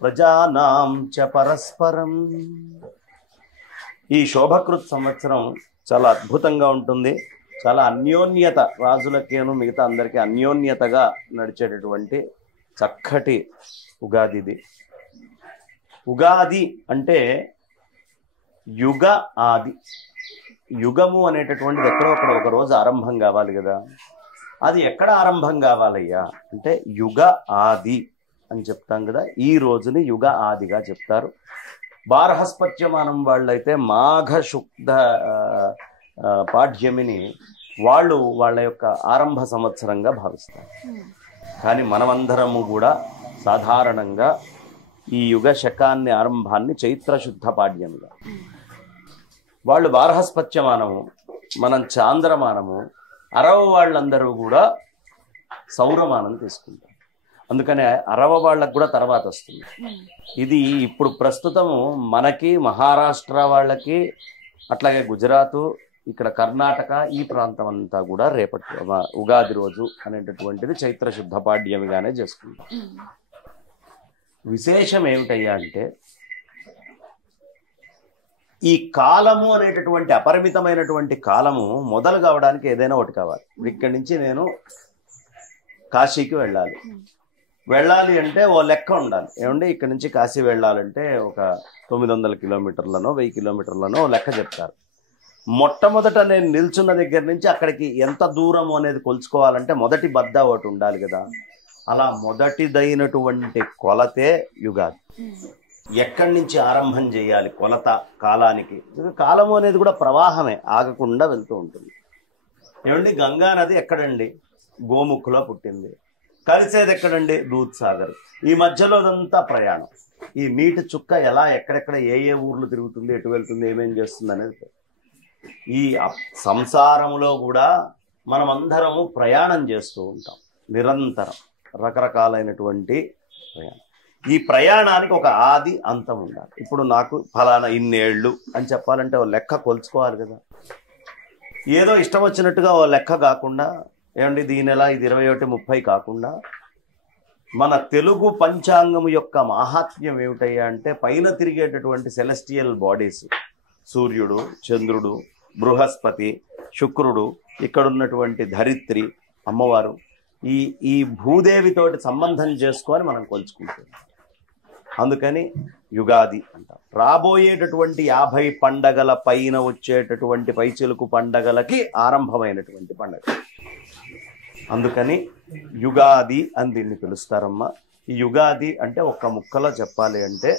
ప్రజానాం చ పరస్పరం. ఈ శోభకృత్ సంవత్సరం చాలా అద్భుతంగా ఉంటుంది. చాలా అన్యోన్యత, రాజులకేను మిగతా అందరికీ అన్యోన్యతగా నడిచేటటువంటి చక్కటి ఉగాదిది. ఉగాది అంటే యుగ ఆది. యుగము అనేటటువంటిది ఎక్కడో ఒక రోజు ఆరంభం కావాలి కదా. అది ఎక్కడ ఆరంభం కావాలయ్యా అంటే యుగ ఆది అని చెప్తాం కదా. ఈ రోజుని యుగ ఆదిగా చెప్తారు. బార్హస్పత్యమానం వాళ్ళైతే మాఘ శుద్ధ పాఠ్యమిని వాళ్ళు వాళ్ళ యొక్క ఆరంభ సంవత్సరంగా భావిస్తారు. కానీ మనమందరము కూడా సాధారణంగా ఈ యుగ శకాన్ని ఆరంభాన్ని చైత్రశుద్ధ పాడ్యంగా, వాళ్ళు బార్హస్పత్యమానము, మనం చాంద్రమానము, అరవ వాళ్ళందరూ కూడా సౌరమానం తీసుకుంటారు. అందుకనే అరవ వాళ్ళకు కూడా తర్వాత వస్తుంది. ఇది ఇప్పుడు ప్రస్తుతము మనకి మహారాష్ట్ర వాళ్ళకి, అట్లాగే గుజరాత్, ఇక్కడ కర్ణాటక, ఈ ప్రాంతం అంతా కూడా రేపటి ఉగాది రోజు అనేటటువంటిది చైత్రశుద్ధ పాడ్యమిగానే చేసుకుంటాం. విశేషం ఏమిటయ్యా అంటే ఈ కాలము అనేటటువంటి అపరిమితమైనటువంటి కాలము మొదలు కావడానికి ఏదైనా ఒకటి కావాలి. ఇక్కడి నుంచి నేను కాశీకి వెళ్ళాలి అంటే ఓ లెక్క ఉండాలి. ఏమంటే ఇక్కడ నుంచి కాశీ వెళ్ళాలంటే ఒక 900 కిలోమీటర్లనో 1000 కిలోమీటర్లనో లెక్క చెప్తారు. మొట్టమొదట నేను నిల్చున్న దగ్గర నుంచి అక్కడికి ఎంత దూరము అనేది కొలుచుకోవాలంటే మొదటి బద్ద ఒకటి ఉండాలి కదా. అలా మొదటిదైనటువంటి కొలతే యుగాది. ఎక్కడి నుంచి ఆరంభం చేయాలి కొలత కాలానికి? కాలము అనేది కూడా ప్రవాహమే, ఆగకుండా వెళ్తూ ఉంటుంది. ఏమండి, గంగా నది ఎక్కడండి? గోముఖులో పుట్టింది. కలిసేది ఎక్కడండి? దూద్సాగర్. ఈ మధ్యలోదంతా ప్రయాణం. ఈ నీటి చుక్క ఎలా ఎక్కడెక్కడ ఏ ఊర్లు తిరుగుతుంది, ఎటు వెళ్తుంది, ఏమేం చేస్తుంది అనేది. ఈ సంసారంలో కూడా మనమందరము ప్రయాణం చేస్తూ ఉంటాం నిరంతరం, రకరకాలైనటువంటి ప్రయాణం. ఈ ప్రయాణానికి ఒక ఆది అంతం ఉండాలి. ఇప్పుడు నాకు ఫలానా ఇన్నేళ్ళు అని చెప్పాలంటే ఓ లెక్క కొలుచుకోవాలి కదా. ఏదో ఇష్టం వచ్చినట్టుగా ఓ లెక్క కాకుండా, ఏమండి దీని నెల ఇది 21, 30 కాకుండా మన తెలుగు పంచాంగము యొక్క మహాత్మ్యం ఏమిటయ్యా అంటే పైన తిరిగేటటువంటి సెలెస్టియల్ బాడీస్, సూర్యుడు, చంద్రుడు, బృహస్పతి, శుక్రుడు, ఇక్కడ ఉన్నటువంటి ధరిత్రి అమ్మవారు, ఈ భూదేవితోటి సంబంధం చేసుకొని మనం కొలుచుకుంటున్నాం. అందుకని యుగాది అంటాం. రాబోయేటటువంటి 50 పండగల పైన వచ్చేటటువంటి పైచిలుకు పండగలకి ఆరంభమైనటువంటి పండగ. అందుకని యుగాది అని దీన్ని పిలుస్తారమ్మా. ఈ యుగాది అంటే ఒక్క ముక్కలో చెప్పాలి అంటే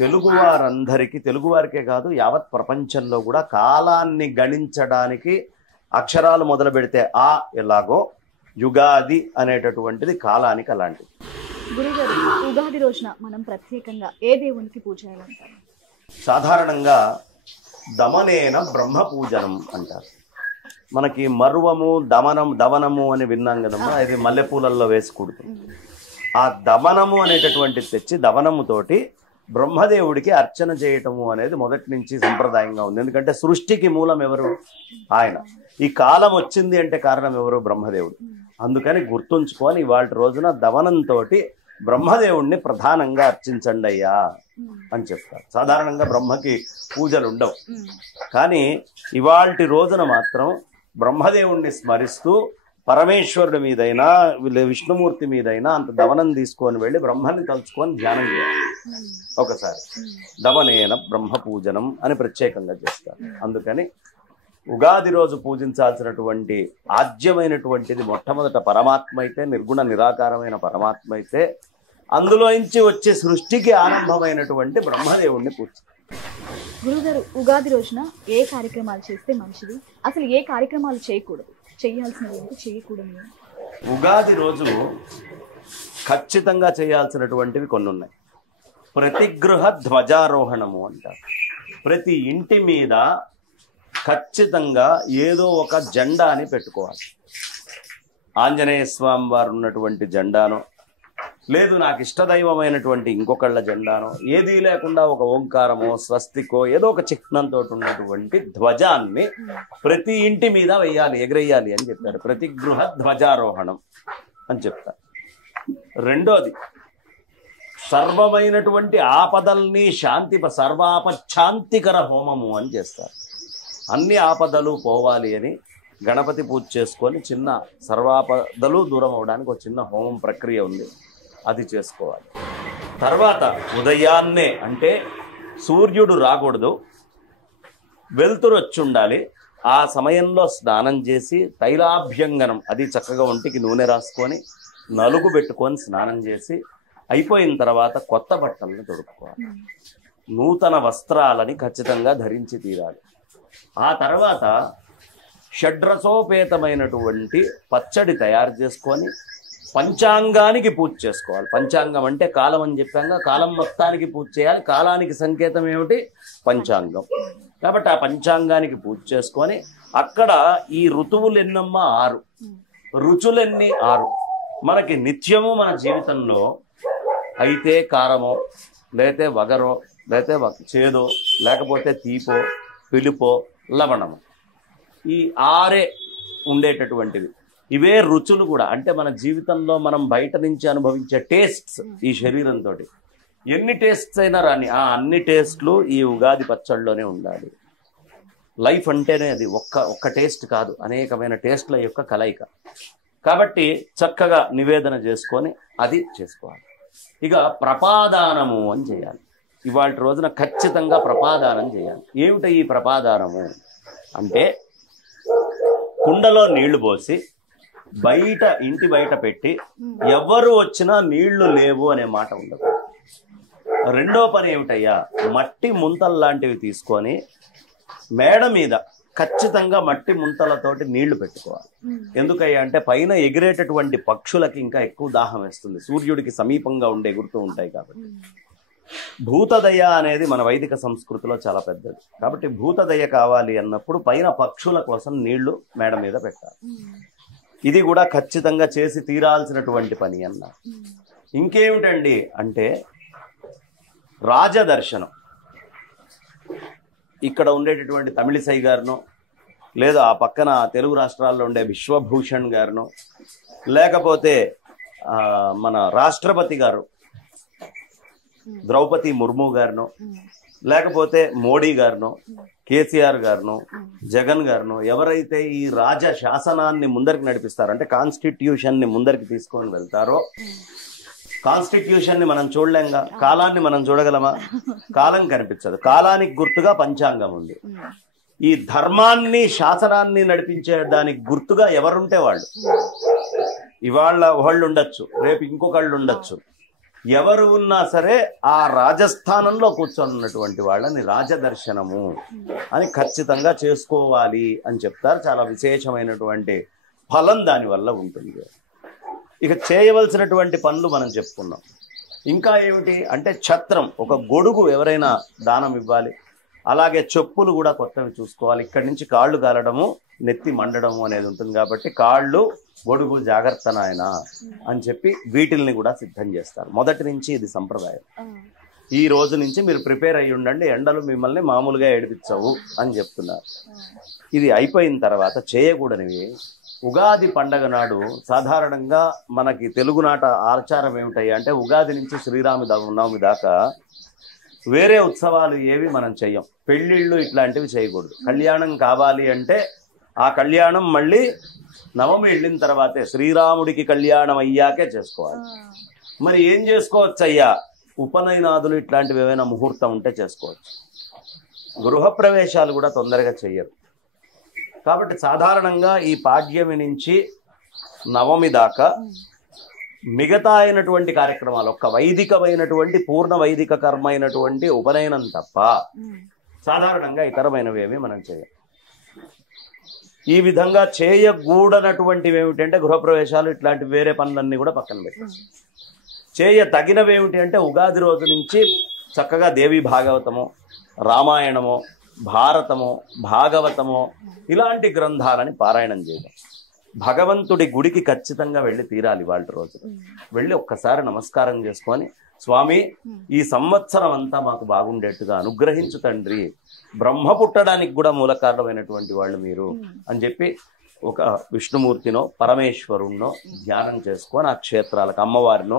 తెలుగువారందరికీ, తెలుగువారికే కాదు యావత్ ప్రపంచంలో కూడా కాలాన్ని గణించడానికి అక్షరాలు మొదలు పెడితే ఆ ఎలాగో యుగాది అనేటటువంటిది కాలానికి అలాంటిది. గురుగారు, ఉగాది రోజున మనం ప్రత్యేకంగా ఏ దేవునికి పూజ చేయాలంటారు? సాధారణంగా దమనేన బ్రహ్మ పూజనం అంటారు. మనకి మరువము దవనము అని విన్నాం కదమ్మా, ఇది మల్లెపూలల్లో వేసి కుడుతుంది. ఆ దమనము అనేటటువంటి తెచ్చి దవనముతోటి బ్రహ్మదేవుడికి అర్చన చేయటము అనేది మొదటి నుంచి సంప్రదాయంగా ఉంది. ఎందుకంటే సృష్టికి మూలం ఎవరు? ఆయన. ఈ కాలం వచ్చింది అంటే కారణం ఎవరు? బ్రహ్మదేవుడు. అందుకని గుర్తుంచుకొని ఇవాళ రోజున దవనంతో బ్రహ్మదేవుణ్ణి ప్రధానంగా అర్చించండి అయ్యా అని చెప్తారు. సాధారణంగా బ్రహ్మకి పూజలు ఉండవు, కానీ ఇవాల్టి రోజున మాత్రం బ్రహ్మదేవుణ్ణి స్మరిస్తూ పరమేశ్వరుడి మీదైనా విష్ణుమూర్తి మీదైనా అంత దవనం తీసుకొని వెళ్ళి బ్రహ్మని తలుచుకొని ధ్యానం చేయాలి. ఒకసారి దవనేన బ్రహ్మ పూజనం అని ప్రత్యేకంగా చేస్తారు. అందుకని ఉగాది రోజు పూజించాల్సినటువంటి ఆద్యమైనటువంటిది మొట్టమొదట పరమాత్మ అయితే, నిర్గుణ నిరాకారమైన పరమాత్మ అయితే, అందులోంచి వచ్చే సృష్టికి ఆరంభమైనటువంటి బ్రహ్మదేవుణ్ణి పూజ. గురుగారు, ఉగాది రోజున ఏ కార్యక్రమాలు చేస్తే మంచిది, అసలు ఏ కార్యక్రమాలు చేయకూడదు, చేయాల్సినవి ఏంటి, చేయకూడదు? ఉగాది రోజు ఖచ్చితంగా చేయాల్సినటువంటివి కొన్ని ఉన్నాయి. ప్రతిగృహ ధ్వజారోహణము అంటారు. ప్రతి ఇంటి మీద ఖచ్చితంగా ఏదో ఒక జెండాని పెట్టుకోవాలి. ఆంజనేయ స్వామి వారు ఉన్నటువంటి జెండానో, లేదు నాకు ఇష్టదైవమైనటువంటి ఇంకొకళ్ళ జెండానో, ఏదీ లేకుండా ఒక ఓంకారమో స్వస్తికో ఏదో ఒక చిహ్నంతో ఉన్నటువంటి ధ్వజాన్ని ప్రతి ఇంటి మీద వెయ్యాలి, ఎగరేయాలి అని చెప్పారు. ప్రతిగృహ ధ్వజారోహణం అని చెప్తారు. రెండోది, సర్వమైనటువంటి ఆపదల్ని సర్వాపశాంతికర హోమము అని చేస్తారు. అన్ని ఆపదలు పోవాలి అని గణపతి పూజ చేసుకొని చిన్న సర్వాపదలు దూరం అవడానికి ఒక చిన్న హోమం ప్రక్రియ ఉంది, అది చేసుకోవాలి. తర్వాత ఉదయాన్నే, అంటే సూర్యుడు రాకూడదు, వెలుతురు వచ్చి ఉండాలి. ఆ సమయంలో స్నానం చేసి తైలాభ్యంగనం, అది చక్కగా ఒంటికి నూనె రాసుకొని నలుగు పెట్టుకొని స్నానం చేసి అయిపోయిన తర్వాత కొత్త బట్టలను తొడుక్కోవాలి. నూతన వస్త్రాలని ఖచ్చితంగా ధరించి తీరాలి. ఆ తర్వాత షడ్రసోపేతమైనటువంటి పచ్చడి తయారు చేసుకొని పంచాంగానికి పూజ చేసుకోవాలి. పంచాంగం అంటే కాలం అని చెప్పాక కాలం మొత్తానికి పూజ చేయాలి. కాలానికి సంకేతం ఏమిటి? పంచాంగం. కాబట్టి ఆ పంచాంగానికి పూజ చేసుకొని అక్కడ ఈ ఋతువులు ఎన్నమ్మా? 6. రుచులెన్ని? 6. మనకి నిత్యము మన జీవితంలో అయితే కారమో, లేతే వగరో, లేతే చేదో, లేకపోతే తీపో, పిలుపో, లవణము, ఈ 6 ఉండేటటువంటివి. ఇవే రుచులు కూడా. అంటే మన జీవితంలో మనం బయట నుంచి అనుభవించే టేస్ట్స్ ఈ శరీరంతో ఎన్ని టేస్ట్స్ అయినా రాని, ఆ అన్ని టేస్ట్లు ఈ ఉగాది పచ్చడిలోనే ఉండాలి. లైఫ్ అంటేనే అది ఒక్క టేస్ట్ కాదు, అనేకమైన టేస్ట్ల యొక్క కలయిక. కాబట్టి చక్కగా నివేదన చేసుకొని అది చేసుకోవాలి. ఇక ప్రపాదానము అని చేయాలి. ఇవాళ రోజున ఖచ్చితంగా ప్రపాదానం చేయాలి. ఏమిట ఈ ప్రపాదానము అంటే, కుండలో నీళ్లు పోసి ఇంటి బయట పెట్టి ఎవరు వచ్చినా నీళ్లు లేవు అనే మాట ఉండదు. రెండో పని ఏమిటయ్యా, మట్టి ముంతల్లాంటివి తీసుకొని మేడ మీద ఖచ్చితంగా మట్టి ముంతలతోటి నీళ్లు పెట్టుకోవాలి. ఎందుకయ్యా అంటే పైన ఎగిరేటటువంటి పక్షులకి ఇంకా ఎక్కువ దాహం వేస్తుంది, సూర్యుడికి సమీపంగా ఉండే ఎగురుతూ ఉంటాయి కాబట్టి. భూతదయ అనేది మన వైదిక సంస్కృతిలో చాలా పెద్దది. కాబట్టి భూతదయ కావాలి అన్నప్పుడు పైన పక్షుల కోసం నీళ్లు మేడ మీద పెట్టాలి. ఇది కూడా ఖచ్చితంగా చేసి తీరాల్సినటువంటి పని అన్నారు. ఇంకేమిటండి అంటే రాజదర్శనం. ఇక్కడ ఉండేటటువంటి తమిళిసై గారినో, లేదా ఆ పక్కన తెలుగు రాష్ట్రాల్లో ఉండే విశ్వభూషణ్ గారినో, లేకపోతే మన రాష్ట్రపతి గారు ద్రౌపది ముర్ము గారినో లేకపోతే మోడీ గారినో కేసీఆర్ గారినో జగన్ గారినో ఎవరైతే ఈ రాజ శాసనాన్ని ముందరికి నడిపిస్తారో, అంటే కాన్స్టిట్యూషన్ ని ముందరికి తీసుకొని వెళ్తారో, కాన్స్టిట్యూషన్ ని మనం చూడలేంగా, కాలాన్ని మనం చూడగలమా? కాలం కనిపించదు. కాలానికి గుర్తుగా పంచాంగం ఉంది. ఈ ధర్మాన్ని శాసనాన్ని నడిపించే దానికి గుర్తుగా ఎవరుంటే వాళ్ళు, ఇవాళ వాళ్ళు ఉండొచ్చు, రేపు ఇంకొకళ్ళు ఉండొచ్చు, ఎవరు ఉన్నా సరే ఆ రాజస్థానంలో కూర్చొన్నటువంటి వాళ్ళని రాజదర్శనము అని ఖచ్చితంగా చేసుకోవాలి అని చెప్తారు. చాలా విశేషమైనటువంటి ఫలం దానివల్ల ఉంటుంది. ఇక చేయవలసినటువంటి పనులు మనం చెప్పుకున్నాం. ఇంకా ఏమిటి అంటే ఛత్రం, ఒక గొడుగు ఎవరైనా దానం ఇవ్వాలి. అలాగే చెప్పులు కూడా కొత్తవి చూసుకోవాలి. ఇక్కడి నుంచి కాళ్ళు కాలడము, నెత్తి మండడము అనేది ఉంటుంది కాబట్టి కాళ్ళు, గొడుగు జాగ్రత్త నాయన అని చెప్పి వీటిల్ని కూడా సిద్ధం చేస్తారు. మొదటి నుంచి ఇది సంప్రదాయం. ఈ రోజు నుంచి మీరు ప్రిపేర్ అయ్యి ఉండండి, ఎండలు మిమ్మల్ని మామూలుగా ఏడిపించవు అని చెప్తున్నారు. ఇది అయిపోయిన తర్వాత చేయకూడనివి, ఉగాది పండగ నాడు సాధారణంగా మనకి తెలుగునాట ఆచారం ఏమిటయ్యా అంటే ఉగాది నుంచి శ్రీరామనవమి దాకా వేరే ఉత్సవాలు ఏవి మనం చెయ్యం. పెళ్ళిళ్ళు ఇట్లాంటివి చేయకూడదు. కళ్యాణం కావాలి అంటే ఆ కళ్యాణం మళ్ళీ నవమి వెళ్ళిన తర్వాతే, శ్రీరాముడికి కళ్యాణం అయ్యాకే చేసుకోవాలి. మరి ఏం చేసుకోవచ్చు అయ్యా? ఉపనయనాదులు ఇట్లాంటివి ఏమైనా ముహూర్తం ఉంటే చేసుకోవచ్చు. గృహప్రవేశాలు కూడా తొందరగా చెయ్యరు. కాబట్టి సాధారణంగా ఈ పాడ్యమి నుంచి నవమి దాకా మిగతా అయినటువంటి కార్యక్రమాలు, ఒక్క వైదికమైనటువంటి పూర్ణ వైదిక కర్మ అయినటువంటి ఉపనయనం తప్ప సాధారణంగా ఇతరమైనవి ఏమి మనం చేయం. ఈ విధంగా చేయకూడనటువంటివి ఏమిటంటే గృహప్రవేశాలు ఇట్లాంటి వేరే పనులన్నీ కూడా పక్కన పెట్టచ్చు. చేయతగినవి ఏమిటి అంటే ఉగాది రోజు నుంచి చక్కగా దేవి భాగవతము, రామాయణము, భారతము, భాగవతము ఇలాంటి గ్రంథాలని పారాయణం చేయడం. భగవంతుడి గుడికి ఖచ్చితంగా వెళ్ళి తీరాలి. వాళ్ళ రోజు వెళ్ళి ఒక్కసారి నమస్కారం చేసుకొని, స్వామి ఈ సంవత్సరం అంతా మాకు బాగుండేట్టుగా అనుగ్రహించు తండ్రి, బ్రహ్మ పుట్టడానికి కూడా మూల కారణమైనటువంటి వాళ్ళు మీరు అని చెప్పి ఒక విష్ణుమూర్తినో పరమేశ్వరుణ్ణో ధ్యానం చేసుకొని ఆ క్షేత్రాలకు, అమ్మవారినో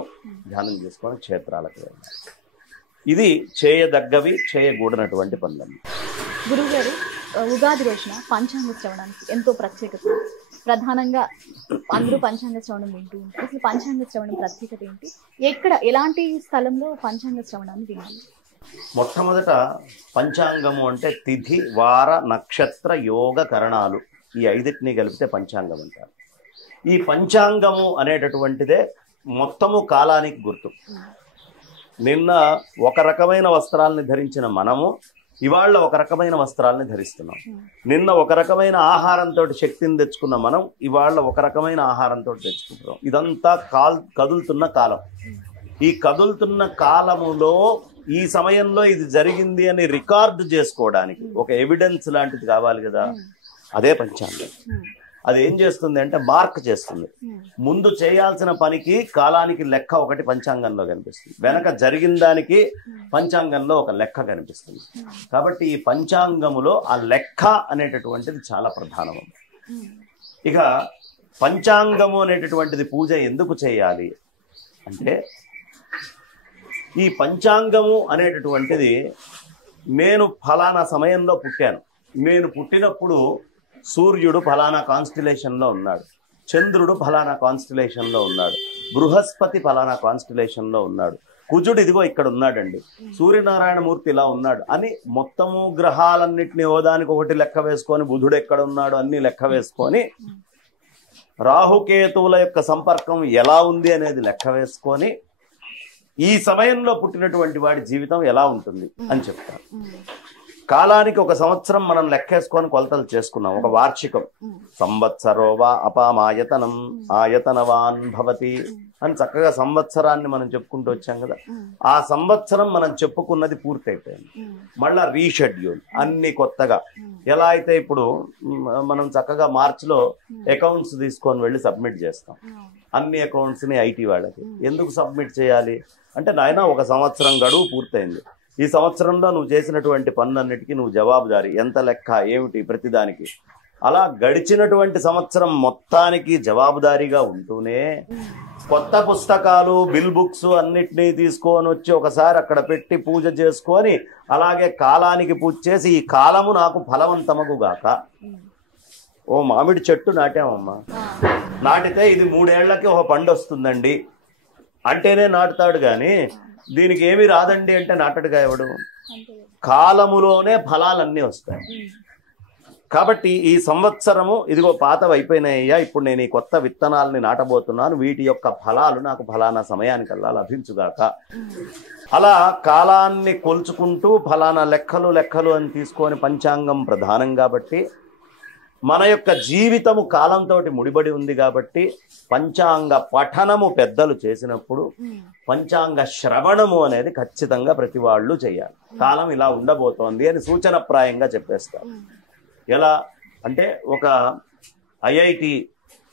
ధ్యానం చేసుకొని క్షేత్రాలకు వెళ్ళాలి. ఇది చేయదగ్గవి, చేయకూడనటువంటి పనులన్నీ. గురువుగారు, ఉగాది రోజున పంచాంగ శ్రవణానికి ఎంతో ప్రత్యేకత. ప్రధానంగా అందరూ పంచాంగ శ్రవణం వింటూ ఉంటారు. అసలు పంచాంగ శ్రవణం ప్రత్యేకత ఏంటి? ఎక్కడ, ఎలాంటి స్థలంలో పంచాంగ శ్రవణాన్ని వినాలి? మొట్టమొదట పంచాంగము అంటే తిథి, వార, నక్షత్ర, యోగ, కరణాలు ఈ ఐదిటిని కలిపితే పంచాంగం అంటారు. ఈ పంచాంగము అనేటటువంటిదే మొత్తము కాలానికి గుర్తు. నిన్న ఒక రకమైన వస్త్రాలని ధరించిన మనము ఇవాళ ఒక రకమైన వస్త్రాలని ధరిస్తున్నాం. నిన్న ఒక రకమైన ఆహారంతో శక్తిని తెచ్చుకున్న మనం ఇవాళ ఒక రకమైన ఆహారంతో తెచ్చుకుంటున్నాం. ఇదంతా కదులుతున్న కాలం. ఈ కదులుతున్న కాలములో ఈ సమయంలో ఇది జరిగింది అని రికార్డు చేసుకోవడానికి ఒక ఎవిడెన్స్ లాంటిది కావాలి కదా, అదే పంచాంగం. అది ఏం చేస్తుంది అంటే మార్క్ చేస్తుంది. ముందు చేయాల్సిన పనికి కాలానికి లెక్క ఒకటి పంచాంగంలో కనిపిస్తుంది, వెనక జరిగిన దానికి పంచాంగంలో ఒక లెక్క కనిపిస్తుంది. కాబట్టి ఈ పంచాంగములో ఆ లెక్క అనేటటువంటిది చాలా ప్రధానము. ఇక పంచాంగము అనేటటువంటిది పూజ ఎందుకు చేయాలి అంటే, ఈ పంచాంగము అనేటటువంటిది నేను ఫలానా సమయంలో పుట్టాను, నేను పుట్టినప్పుడు సూర్యుడు ఫలానా కాన్స్టిలేషన్లో ఉన్నాడు, చంద్రుడు ఫలానా కాన్స్టిలేషన్లో ఉన్నాడు, బృహస్పతి ఫలానా కాన్స్టిలేషన్లో ఉన్నాడు, కుజుడు ఇదిగో ఇక్కడ ఉన్నాడండి, సూర్యనారాయణమూర్తి ఇలా ఉన్నాడు అని మొత్తము గ్రహాలన్నింటినీ ఓదానికి ఒకటి లెక్క వేసుకొని, బుధుడు ఎక్కడ ఉన్నాడు అన్ని లెక్క వేసుకొని, రాహుకేతువుల యొక్క సంపర్కం ఎలా ఉంది అనేది లెక్క వేసుకొని, ఈ సమయంలో పుట్టినటువంటి వాడి జీవితం ఎలా ఉంటుంది అని చెప్తారు. కాలానికి ఒక సంవత్సరం మనం లెక్కేసుకొని కొలతలు చేసుకున్నాం, ఒక వార్షికం. సంవత్సరోవా అపామాయతనం ఆయతనవాన్ భవతి అని చక్కగా సంవత్సరాన్ని మనం చెప్పుకుంటూ వచ్చాం కదా. ఆ సంవత్సరం మనం చెప్పుకున్నది పూర్తయిపోయింది. మళ్ళా రీషెడ్యూల్ అన్ని కొత్తగా. ఎలా అయితే ఇప్పుడు మనం చక్కగా మార్చిలో అకౌంట్స్ తీసుకొని వెళ్ళి సబ్మిట్ చేస్తాం, అన్ని అకౌంట్స్ని ఐటీ వాళ్ళకి. ఎందుకు సబ్మిట్ చేయాలి అంటే, నాయన ఒక సంవత్సరం గడువు పూర్తయింది, ఈ సంవత్సరంలో నువ్వు చేసినటువంటి పనులన్నిటికీ నువ్వు జవాబుదారీ, ఎంత లెక్క ఏమిటి ప్రతిదానికి. అలా గడిచినటువంటి సంవత్సరం మొత్తానికి జవాబుదారీగా ఉంటూనే కొత్త పుస్తకాలు బిల్ బుక్స్ అన్నిటినీ తీసుకొని వచ్చి ఒకసారి అక్కడ పెట్టి పూజ చేసుకొని అలాగే కాలానికి పూజ చేసి ఈ కాలము నాకు ఫలవంతమగుగాక. ఓ మామిడి చెట్టు నాటామమ్మా, నాటితే ఇది 3 ఏళ్లకి ఒక పండు వస్తుందండి అంటేనే నాటుతాడు గాని దీనికి ఏమీ రాదండి అంటే నాటడుగా ఎవడు. కాలములోనే ఫలాలన్నీ వస్తాయి. కాబట్టి ఈ సంవత్సరము ఇదిగో పాతవి అయిపోయినాయ్యా, ఇప్పుడు నేను ఈ కొత్త విత్తనాలని నాటబోతున్నాను, వీటి యొక్క ఫలాలు నాకు ఫలానా సమయానికల్లా లభించుగాక. అలా కాలాన్ని కొలుచుకుంటూ ఫలానా లెక్కలు అని తీసుకొని పంచాంగం ప్రధానం కాబట్టి మన యొక్క జీవితము కాలంతో ముడిపడి ఉంది కాబట్టి పంచాంగ పఠనము పెద్దలు చేసినప్పుడు పంచాంగ శ్రవణము అనేది ఖచ్చితంగా ప్రతి వాళ్ళు చేయాలి. కాలం ఇలా ఉండబోతోంది అని సూచనప్రాయంగా చెప్పేస్తారు. ఎలా అంటే ఒక ఐఐటి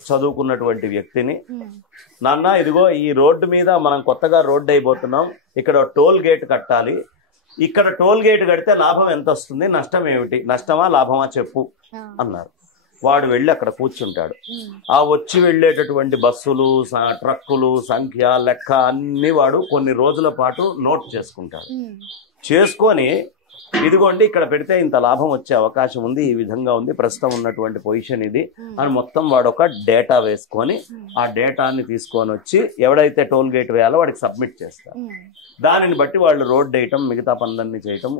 చదువుకున్నటువంటి వ్యక్తిని, నాన్న ఇదిగో ఈ రోడ్డు మీద మనం కొత్తగా రోడ్డు అయిపోతున్నాం, ఇక్కడ టోల్ గేట్ కట్టాలి, ఇక్కడ టోల్ గేట్ కడితే లాభం ఎంత వస్తుంది, నష్టం ఏమిటి, నష్టమా లాభమా చెప్పు అన్నారు. వాడు వెళ్ళి అక్కడ కూర్చుంటాడు. ఆ వచ్చి వెళ్ళేటటువంటి బస్సులు ట్రక్కులు సంఖ్య లెక్క అన్ని వాడు కొన్ని రోజుల పాటు నోట్ చేసుకుంటాడు. చేసుకొని ఇదిగోండి ఇక్కడ పెడితే ఇంత లాభం వచ్చే అవకాశం ఉంది, ఈ విధంగా ఉంది, ప్రస్తుతం ఉన్నటువంటి పొజిషన్ ఇది అని మొత్తం వాడు ఒక డేటా వేసుకొని ఆ డేటాని తీసుకొని వచ్చి ఎవడైతే టోల్ గేట్ వేయాలో వాడికి సబ్మిట్ చేస్తారు. దానిని బట్టి వాళ్ళు రోడ్ వేయటం మిగతా పనులన్నీ చేయటం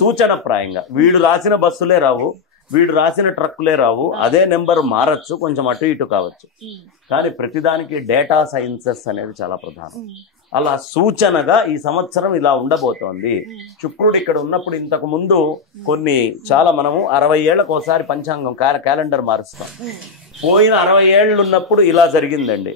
సూచనప్రాయంగా. వీడు రాసిన బస్సులే రావు, వీడు రాసిన ట్రక్కులే రావు, అదే నెంబర్ మారచ్చు, కొంచెం అటు ఇటు కావచ్చు, కానీ ప్రతిదానికి డేటా సైన్సెస్ అనేది చాలా ప్రధానం. అలా సూచనగా ఈ సంవత్సరం ఇలా ఉండబోతోంది. శుక్రుడు ఇక్కడ ఉన్నప్పుడు ఇంతకు ముందు కొన్ని చాలా మనము 60 ఏళ్లకు ఒకసారి పంచాంగం క్యాలెండర్ మారుస్తాం. పోయిన 60 ఏళ్ళు ఉన్నప్పుడు ఇలా జరిగిందండి,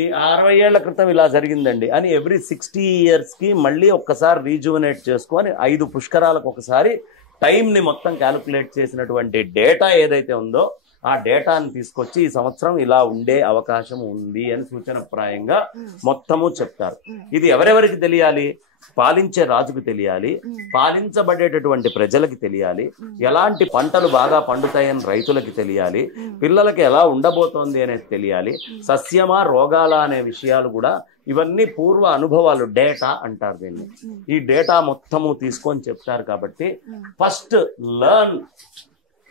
ఈ 60 ఏళ్ల క్రితం ఇలా జరిగిందండి అని ఎవ్రీ 60 years కి మళ్ళీ ఒక్కసారి రీజువనేట్ చేసుకొని 5 పుష్కరాలకు ఒకసారి టైంని మొత్తం క్యాలిక్యులేట్ చేసినటువంటి డేటా ఏదైతే ఉందో ఆ డేటాని తీసుకొచ్చి ఈ సంవత్సరం ఇలా ఉండే అవకాశం ఉంది అని సూచనప్రాయంగా మొత్తము చెప్తారు. ఇది ఎవరెవరికి తెలియాలి? పాలించే రాజుకు తెలియాలి, పాలించబడేటటువంటి ప్రజలకి తెలియాలి, ఎలాంటి పంటలు బాగా పండుతాయని రైతులకి తెలియాలి, పిల్లలకి ఎలా ఉండబోతోంది అనేది తెలియాలి, సస్యమా రోగాల అనే విషయాలు కూడా, ఇవన్నీ పూర్వ అనుభవాలు, డేటా అంటారు దీన్ని. ఈ డేటా మొత్తము తీసుకొని చెప్తారు. కాబట్టి ఫస్ట్ లర్న్,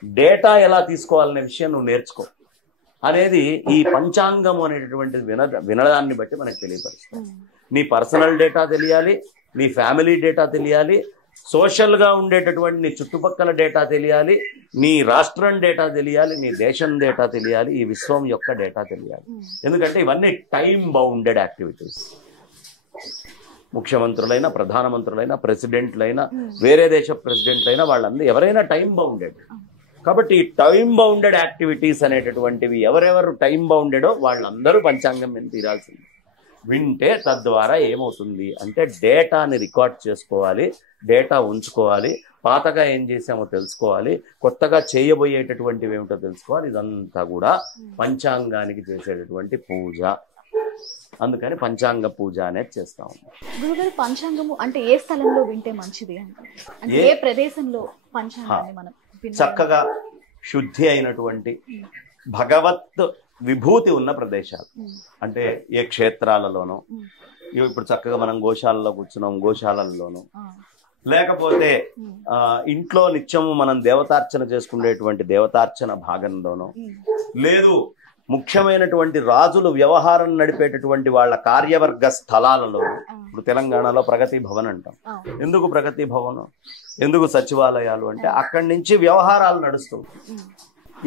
డేటా ఎలా తీసుకోవాలనే విషయం నువ్వు నేర్చుకో అనేది ఈ పంచాంగం అనేటటువంటిది వినడాన్ని బట్టి మనకు తెలియపరుస్తుంది. నీ పర్సనల్ డేటా తెలియాలి, నీ ఫ్యామిలీ డేటా తెలియాలి, సోషల్గా ఉండేటటువంటి నీ చుట్టుపక్కల డేటా తెలియాలి, నీ రాష్ట్రం డేటా తెలియాలి, నీ దేశం డేటా తెలియాలి, ఈ విశ్వం యొక్క డేటా తెలియాలి. ఎందుకంటే ఇవన్నీ టైం బౌండెడ్ యాక్టివిటీస్. ముఖ్యమంత్రులైనా, ప్రధానమంత్రులైనా, ప్రెసిడెంట్లైనా, వేరే దేశ ప్రెసిడెంట్లైనా వాళ్ళందరూ ఎవరైనా టైం బౌండెడ్. కాబట్టి ఈ టైం బౌండెడ్ యాక్టివిటీస్ అనేటటువంటివి ఎవరెవరు టైం బౌండెడో వాళ్ళందరూ పంచాంగం మీద తీరాల్సింది. వింటే తద్వారా ఏమవుతుంది అంటే డేటాని రికార్డ్ చేసుకోవాలి, డేటా ఉంచుకోవాలి, పాతగా ఏం చేసామో తెలుసుకోవాలి, కొత్తగా చేయబోయేటటువంటివి ఏమిటో తెలుసుకోవాలి. ఇదంతా కూడా పంచాంగానికి చేసేటటువంటి పూజ. అందుకని పంచాంగ పూజ అనేది చేస్తా ఉన్నాం. గురుగారు, పంచాంగము అంటే ఏ స్థలంలో వింటే మంచిది అంటే ఏ ప్రదేశంలో పంచాంగాన్ని మనం చక్కగా శుద్ధి అయినటువంటి భగవత్ విభూతి ఉన్న ప్రదేశాలు, అంటే ఏ క్షేత్రాలలోనో, ఇప్పుడు చక్కగా మనం గోశాలలో కూర్చున్నాం, గోశాలల్లోనూ, లేకపోతే ఇంట్లో నిత్యము మనం దేవతార్చన చేసుకునేటువంటి దేవతార్చన భాగంలోనో, లేదు ముఖ్యమైనటువంటి రాజులు వ్యవహారం నడిపేటటువంటి వాళ్ళ కార్యవర్గ స్థలాలలో. ఇప్పుడు తెలంగాణలో ప్రగతి భవన్ అంటాం. ఎందుకు ప్రగతి భవనం, ఎందుకు సచివాలయాలు అంటే అక్కడి నుంచి వ్యవహారాలు నడుస్తూ,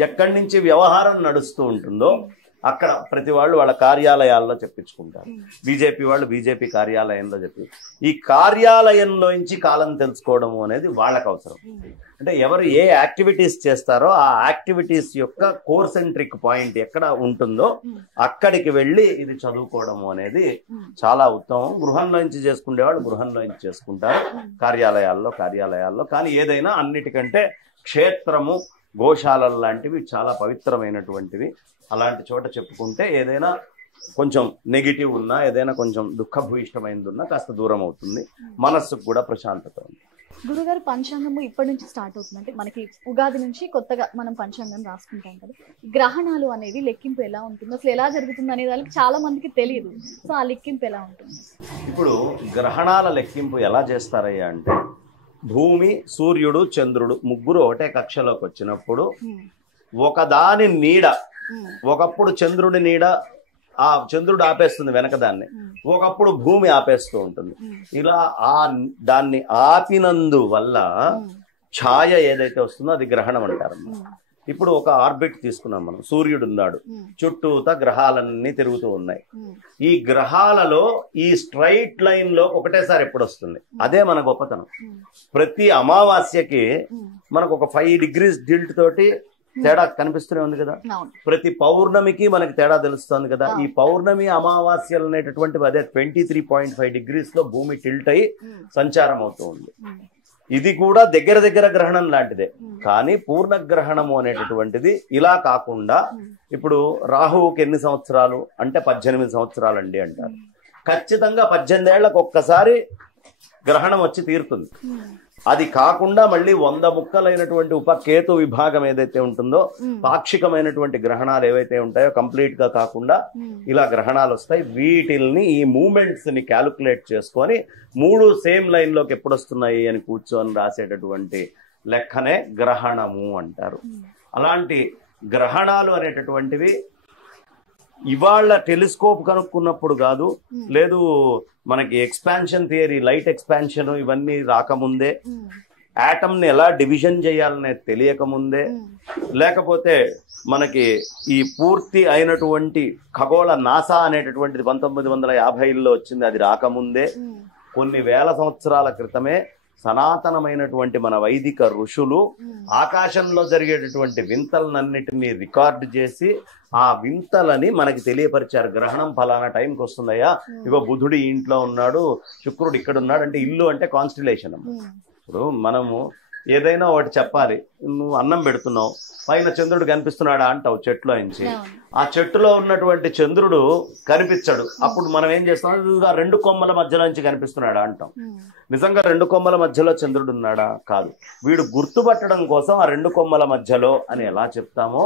ఎక్కడి నుంచి వ్యవహారం నడుస్తూ ఉంటుందో అక్కడ ప్రతి వాళ్ళు వాళ్ళ కార్యాలయాల్లో చెప్పించుకుంటారు. బీజేపీ వాళ్ళు బీజేపీ కార్యాలయంలో చెప్పి, ఈ కార్యాలయంలో నుంచి కాలం తెలుసుకోవడము అనేది వాళ్ళకు అవసరం. అంటే ఎవరు ఏ యాక్టివిటీస్ చేస్తారో ఆ యాక్టివిటీస్ యొక్క కోర్సెంట్రిక్ పాయింట్ ఎక్కడ ఉంటుందో అక్కడికి వెళ్ళి ఇది చదువుకోవడము అనేది చాలా ఉత్తమం. గృహంలోంచి చేసుకునేవాళ్ళు గృహంలోంచి చేసుకుంటారు, కార్యాలయాల్లో. కానీ ఏదైనా అన్నిటికంటే క్షేత్రము, గోశాలలు లాంటివి చాలా పవిత్రమైనటువంటివి. అలాంటి చోట చెప్పుకుంటే ఏదైనా కొంచెం నెగిటివ్ ఉన్నా, ఏదైనా కొంచెం దుఃఖభూయిష్టమైనది ఉన్నా కాస్త దూరం అవుతుంది, మనస్సుకు కూడా ప్రశాంతత ఉంది. గురుగారు పంచాంగము ఇప్పటి నుంచి స్టార్ట్ అవుతుంది అంటే మనకి ఉగాది నుంచి కొత్తగా మనం పంచాంగం రాసుకుంటాం కదా. గ్రహణాలు అనేవి లెక్కింపు ఎలా ఉంటుంది, అసలు ఎలా జరుగుతుంది అనే దానికి చాలా మందికి తెలియదు. సో ఆ లెక్కింపు ఎలా ఉంటుంది? ఇప్పుడు గ్రహణాల లెక్కింపు ఎలా చేస్తారయ్యా అంటే, భూమి, సూర్యుడు, చంద్రుడు ముగ్గురు ఒకటే కక్షలోకి వచ్చినప్పుడు ఒకదాని నీడ, ఒకప్పుడు చంద్రుడి నీడ ఆ చంద్రుడు ఆపేస్తుంది వెనకదాన్ని, ఒకప్పుడు భూమి ఆపేస్తూ ఉంటుంది. ఇలా దాన్ని ఆపినందువల్ల ఛాయ ఏదైతే వస్తుందో అది గ్రహణం అంటారు. ఇప్పుడు ఒక ఆర్బిట్ తీసుకున్నాం మనం, సూర్యుడు ఉన్నాడు, చుట్టూతా గ్రహాలన్నీ తిరుగుతూ ఉన్నాయి. ఈ గ్రహాలలో ఈ స్ట్రైట్ లైన్ లో ఒకటేసారి ఎప్పుడు వస్తుంది, అదే మన గొప్పతనం. ప్రతి అమావాస్యకి మనకు ఒక 5 degrees టిల్ట్ తోటి తేడా కనిపిస్తూనే ఉంది కదా. ప్రతి పౌర్ణమికి మనకి తేడా తెలుస్తుంది కదా. ఈ పౌర్ణమి అమావాస్యలు అనేటటువంటివి అదే 23.5 degrees లో భూమి టిల్ట్ అయి సంచారం అవుతూ ఉంది. ఇది కూడా దగ్గర దగ్గర గ్రహణం లాంటిదే, కానీ పూర్ణగ్రహణము అనేటటువంటిది ఇలా కాకుండా, ఇప్పుడు రాహువుకి ఎన్ని సంవత్సరాలు అంటే 18 సంవత్సరాలు అండి అంటారు. ఖచ్చితంగా 18 ఏళ్లకు ఒక్కసారి గ్రహణం వచ్చి తీరుతుంది. అది కాకుండా మళ్ళీ 100 ముక్కలైనటువంటి ఉపకేతు విభాగం ఏదైతే ఉంటుందో, పాక్షికమైనటువంటి గ్రహణాలు ఏవైతే ఉంటాయో కంప్లీట్ గా కాకుండా ఇలా గ్రహణాలు వస్తాయి. వీటిల్ని ఈ మూమెంట్స్ ని క్యాలిక్యులేట్ చేసుకొని 3 సేమ్ లైన్ లోకి ఎప్పుడు వస్తున్నాయి అని కూర్చొని రాసేటటువంటి లెక్కనే గ్రహణము అంటారు. అలాంటి గ్రహణాలు అనేటటువంటివి ఇవాళ టెలిస్కోప్ కనుక్కున్నప్పుడు కాదు, లేదు మనకి ఎక్స్పాన్షన్ థియరీ, లైట్ ఎక్స్పాన్షన్ ఇవన్నీ రాకముందే, ఆటమ్ ని ఎలా డివిజన్ చేయాలనేది తెలియకముందే, లేకపోతే మనకి ఈ పూర్తి అయినటువంటి ఖగోళ నాసా అనేటటువంటిది 1950లో వచ్చింది, అది రాకముందే, కొన్ని వేల సంవత్సరాల క్రితమే సనాతనమైనటువంటి మన వైదిక ఋషులు ఆకాశంలో జరిగేటటువంటి వింతలన్నిటినీ రికార్డు చేసి ఆ వింతలని మనకి తెలియపరిచారు. గ్రహణం ఫలానా టైంకి వస్తుందయ్యా, ఇగో బుధుడు ఇంట్లో ఉన్నాడు, శుక్రుడు ఇక్కడ ఉన్నాడు అంటే, ఇల్లు అంటే కాన్స్టిలేషన్. ఇప్పుడు మనము ఏదైనా ఒకటి చెప్పాలి, నువ్వు అన్నం పెడుతున్నావు, పైన చంద్రుడు కనిపిస్తున్నాడా అంటావు చెట్టులో నుంచి, ఆ చెట్టులో ఉన్నటువంటి చంద్రుడు కనిపించడు, అప్పుడు మనం ఏం చేస్తాం, 2 కొమ్మల మధ్యలో నుంచి కనిపిస్తున్నాడా అంటాం. నిజంగా 2 కొమ్మల మధ్యలో చంద్రుడు ఉన్నాడా? కాదు. వీడు గుర్తుపట్టడం కోసం ఆ 2 కొమ్మల మధ్యలో అని ఎలా చెప్తామో,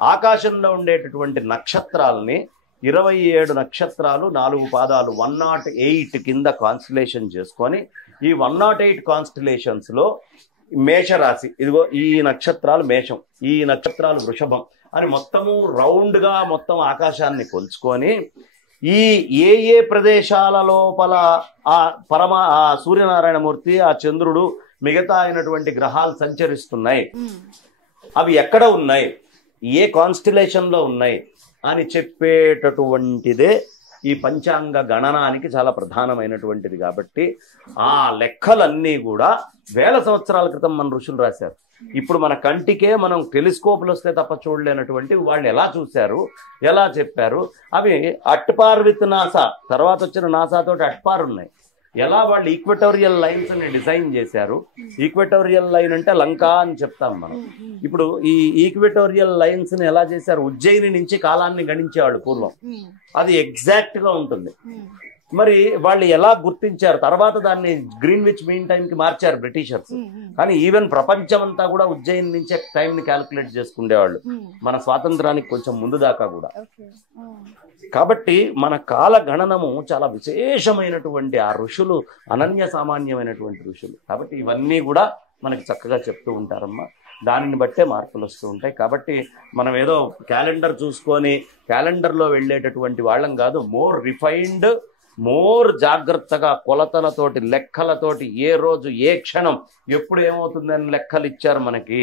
ఆకాశంలో ఉండేటటువంటి నక్షత్రాలని 27 నక్షత్రాలు 4 పాదాలు 108 కింద కాన్స్టిలేషన్ చేసుకొని, ఈ 108 కాన్స్టిలేషన్స్ లో మేషరాశి, ఇదిగో ఈ నక్షత్రాలు మేషం, ఈ నక్షత్రాలు వృషభం అని మొత్తము రౌండ్ గా మొత్తం ఆకాశాన్ని కొలుచుకొని, ఈ ఏ ప్రదేశాల లోపల ఆ సూర్యనారాయణమూర్తి, ఆ చంద్రుడు, మిగతా అయినటువంటి గ్రహాలు సంచరిస్తున్నాయి, అవి ఎక్కడ ఉన్నాయి, ఏ కాన్స్టిలేషన్ లో ఉన్నాయి అని చెప్పేటటువంటిదే ఈ పంచాంగ గణనానికి చాలా ప్రధానమైనటువంటిది. కాబట్టి ఆ లెక్కలన్నీ కూడా వేల సంవత్సరాల క్రితం మన ఋషులు రాశారు. ఇప్పుడు మన కంటికే మనం టెలిస్కోప్లు వస్తే తప్ప చూడలేనటువంటి వాళ్ళు ఎలా చూశారు, ఎలా చెప్పారు, అవి అట్పార్ విత్ నాసా, తర్వాత వచ్చిన నాసా తోటి అట్పార్ ఉన్నాయి. ఎలా వాళ్ళు ఈక్వెటోరియల్ లైన్స్ ని డిజైన్ చేశారు. ఈక్వెటోరియల్ లైన్ అంటే లంకా అని చెప్తాం మనం. ఇప్పుడు ఈ ఈక్వెటోరియల్ లైన్స్ ని ఎలా చేశారు, ఉజ్జయిని నుంచి కాలాన్ని గణించేవాళ్ళు పూర్వం, అది ఎగ్జాక్ట్ గా ఉంటుంది. మరి వాళ్ళు ఎలా గుర్తించారు, తర్వాత దాన్ని గ్రీన్విచ్ మీన్ టైం కి మార్చారు బ్రిటిషర్స్, కానీ ఈవెన్ ప్రపంచం అంతా కూడా ఉజ్జయిని నుంచే టైం ని క్యాలిక్యులేట్ చేసుకునేవాళ్ళు, మన స్వాతంత్రానికి కొంచెం ముందు దాకా కూడా. కాబట్టి మన కాల గణనము చాలా విశేషమైనటువంటి, ఆ ఋషులు అనన్య సామాన్యమైనటువంటి ఋషులు. కాబట్టి ఇవన్నీ కూడా మనకి చక్కగా చెప్తూ ఉంటారమ్మా. దానిని బట్టే మార్పులు వస్తూ ఉంటాయి. కాబట్టి మనం ఏదో క్యాలెండర్ చూసుకొని క్యాలెండర్లో వెళ్ళేటటువంటి వాళ్ళం కాదు. మోర్ రిఫైన్డ్, మోర్ జాగ్రత్తగా కొలతలతోటి, లెక్కలతోటి, ఏ రోజు ఏ క్షణం ఎప్పుడు ఏమవుతుందని లెక్కలు ఇచ్చారు మనకి.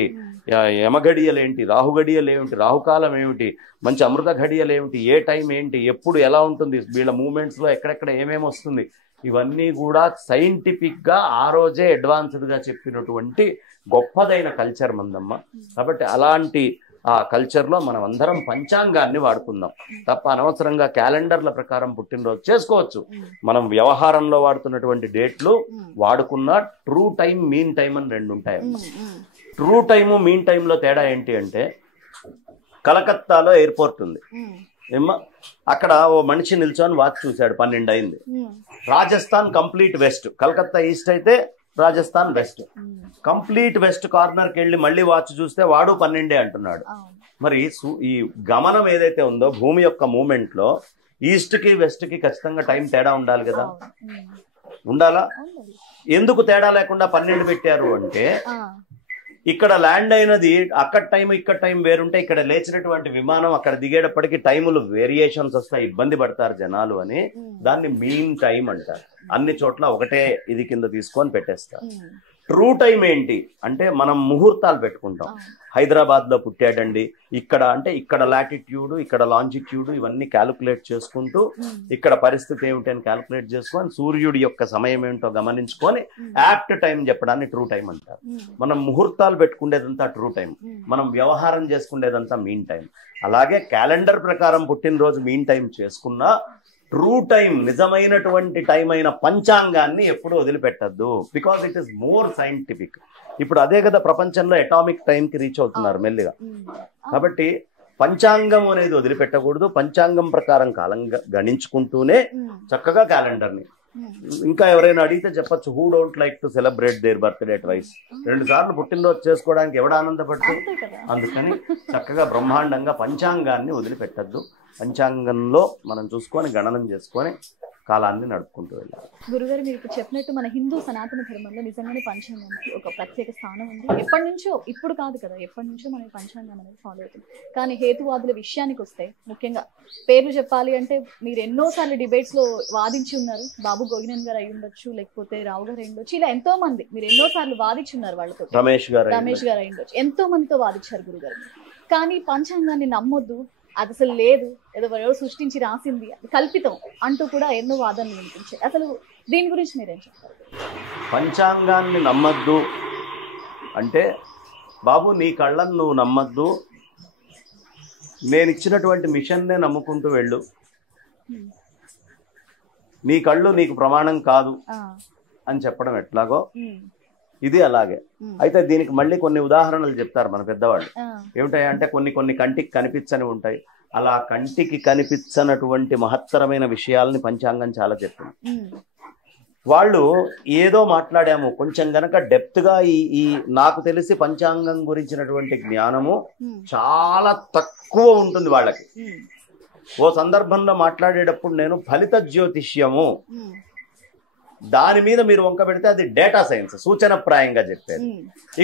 యమఘడియలేంటి, రాహుగడియలేమిటి, రాహుకాలం ఏమిటి, మంచి అమృత ఘడియలేమిటి, ఏ టైం ఏంటి, ఎప్పుడు ఎలా ఉంటుంది, వీళ్ళ మూమెంట్స్లో ఎక్కడెక్కడ ఏమేమి వస్తుంది, ఇవన్నీ కూడా సైంటిఫిక్గా ఆ రోజే అడ్వాన్స్డ్గా చెప్పినటువంటి గొప్పదైన కల్చర్ మందమ్మ. కాబట్టి అలాంటి ఆ కల్చర్లో మనం అందరం పంచాంగాన్ని వాడుకుందాం తప్ప అనవసరంగా క్యాలెండర్ల ప్రకారం పుట్టినరోజు చేసుకోవచ్చు. మనం వ్యవహారంలో వాడుతున్నటువంటి డేట్లు వాడుకున్న ట్రూ టైం, మీన్ టైం అని 2 ఉంటాయి. ట్రూ టైము, మీన్ టైంలో తేడా ఏంటి అంటే, కలకత్తాలో ఎయిర్పోర్ట్ ఉంది ఏమ్మా, అక్కడ ఓ మనిషి నిల్చొని వాచ్ చూశాడు, 12 అయింది. Rajasthan complete west, Calcutta east అయితే రాజస్థాన్ వెస్ట్. కంప్లీట్ వెస్ట్ కార్నర్కి వెళ్ళి మళ్ళీ వాచ్ చూస్తే వాడు 12 అంటున్నాడు. మరి ఈ గమనం ఏదైతే ఉందో భూమి యొక్క మూమెంట్ లో ఈస్ట్ కి వెస్ట్ కి ఖచ్చితంగా టైం తేడా ఉండాలి కదా, ఉండాలా? ఎందుకు తేడా లేకుండా 12 పెట్టారు అంటే ఇక్కడ ల్యాండ్ అయినది అక్కడ టైం ఇక్కడ టైం వేరుంటే ఇక్కడ లేచినటువంటి విమానం అక్కడ దిగేటప్పటికి టైములు వేరియేషన్స్ వస్తాయి, ఇబ్బంది పడతారు జనాలు అని దాన్ని మీన్ టైం అంటారు. అన్ని చోట్ల ఒకటే ఇది కింద తీసుకొని పెట్టేస్తారు. ట్రూ టైం ఏంటి అంటే మనం ముహూర్తాలు పెట్టుకుంటాం. హైదరాబాద్ లో పుట్టాడండి ఇక్కడ అంటే ఇక్కడ లాటిట్యూడ్ ఇక్కడ లాంజిట్యూడ్ ఇవన్నీ క్యాలిక్యులేట్ చేసుకుంటూ ఇక్కడ పరిస్థితి ఏమిటి అని క్యాలిక్యులేట్ చేసుకొని సూర్యుడి యొక్క సమయం ఏంటో గమనించుకొని యాప్ట్ టైం చెప్పడాన్ని ట్రూ టైం అంటారు. మనం ముహూర్తాలు పెట్టుకునేదంతా ట్రూ టైం, మనం వ్యవహారం చేసుకునేదంతా మీన్ టైం. అలాగే క్యాలెండర్ ప్రకారం పుట్టినరోజు మీన్ టైం చేసుకున్నా ట్రూ టైం నిజమైనటువంటి టైం అయిన పంచాంగాన్ని ఎప్పుడూ వదిలిపెట్టద్దు, because it is more scientific. ఇప్పుడు అదే కదా ప్రపంచంలో అటామిక్ టైంకి రీచ్ అవుతున్నారు మెల్లిగా. కాబట్టి పంచాంగం అనేది వదిలిపెట్టకూడదు, పంచాంగం ప్రకారం కాలం గణించుకుంటూనే చక్కగా క్యాలెండర్ని. ఇంకా ఎవరైనా అడిగితే చెప్పచ్చు, who don't like to celebrate their birthday twice, 2 సార్లు పుట్టినరోజు చేసుకోవడానికి ఎవడ ఆనందపడుతుంది. అందుకని చక్కగా బ్రహ్మాండంగా పంచాంగాన్ని వదిలిపెట్టద్దు. పంచాంగంలో మనం చూసుకొని గణనం చేసుకొని కాలాన్ని నడుపుకుంటూ వెళ్ళాలి. గురుగారు మీరు ఇప్పుడు చెప్పినట్టు మన హిందూ సనాతన ధర్మంలో నిజంగానే పంచాంగానికి ఒక ప్రత్యేక స్థానం ఉంది. ఎప్పటి నుంచో, ఇప్పుడు కాదు కదా, ఎప్పటి నుంచో మన పంచాంగం అనేది ఫాలో అవుతుంది. కానీ హేతువాదుల విషయానికి వస్తే ముఖ్యంగా పేర్లు చెప్పాలి అంటే మీరు ఎన్నోసార్లు డిబేట్స్ లో వాదించి ఉన్నారు. బాబు గోగినేని గారు అయి ఉండొచ్చు, లేకపోతే రావు గారు అయి ఉండొచ్చు, ఇలా ఎంతో మంది మీరు ఎన్నోసార్లు వాదించి ఉన్నారు. వాళ్ళతో రమేష్ గారు అయి ఉండొచ్చు, ఎంతో మందితో వాదించారు గురుగారు. కానీ పంచాంగాన్ని నమ్మొద్దు, అది అసలు లేదు, ఏదో ఎవరో సృష్టించి రాసింది, కల్పితం అంటూ కూడా ఎన్నో వాదనలు వినిపించాయి. అసలు దీని గురించి మీరేం చెప్తారు? పంచాంగాన్ని నమ్మద్దు అంటే బాబు నీ కళ్ళను నువ్వు నమ్మద్దు, నేను ఇచ్చినటువంటి మిషన్నే నమ్ముకుంటూ వెళ్ళు, నీ కళ్ళు నీకు ప్రమాణం కాదు అని చెప్పడం ఎట్లాగో ఇది అలాగే. అయితే దీనికి మళ్ళీ కొన్ని ఉదాహరణలు చెప్తారు మన పెద్దవాళ్ళు. ఏమిటాయి అంటే కొన్ని కంటికి కనిపించని ఉంటాయి. అలా కంటికి కనిపించనటువంటి మహత్తరమైన విషయాలని పంచాంగం చాలా చెప్తుంది. వాళ్ళు ఏదో మాట్లాడాము, కొంచెం గనక డెప్త్ గా ఈ నాకు తెలిసి పంచాంగం గురించినటువంటి జ్ఞానము చాలా తక్కువ ఉంటుంది వాళ్ళకి. ఓ సందర్భంలో మాట్లాడేటప్పుడు నేను ఫలిత జ్యోతిష్యము దాని మీద మీరు వంక పెడితే అది డేటా సైన్స్ సూచనప్రాయంగా చెప్పేది.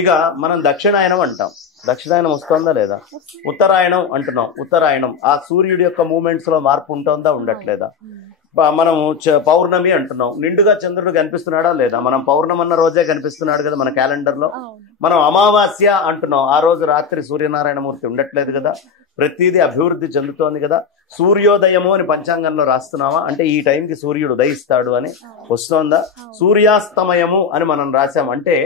ఇక మనం దక్షిణాయనం అంటాం, దక్షిణాయనం వస్తుందా లేదా? ఉత్తరాయణం అంటున్నాం, ఉత్తరాయణం ఆ సూర్యుడి యొక్క మూమెంట్స్ లో మార్పు ఉంటుందా ఉండట్లేదా? మనము పౌర్ణమి అంటున్నాం, నిండుగా చంద్రుడు కనిపిస్తున్నాడా లేదా? మనం పౌర్ణమి అన్న రోజే కనిపిస్తున్నాడు కదా మన క్యాలెండర్ లో. మనం అమావాస్య అంటున్నాం, ఆ రోజు రాత్రి సూర్యనారాయణమూర్తి ఉండట్లేదు కదా. ప్రతిదీ అభివృద్ధి చెందుతోంది కదా. సూర్యోదయము అని పంచాంగంలో రాస్తున్నామా అంటే ఈ టైంకి సూర్యుడు ఉదయిస్తాడు అని వస్తోందా? సూర్యాస్తమయము అని మనం రాసాం అంటే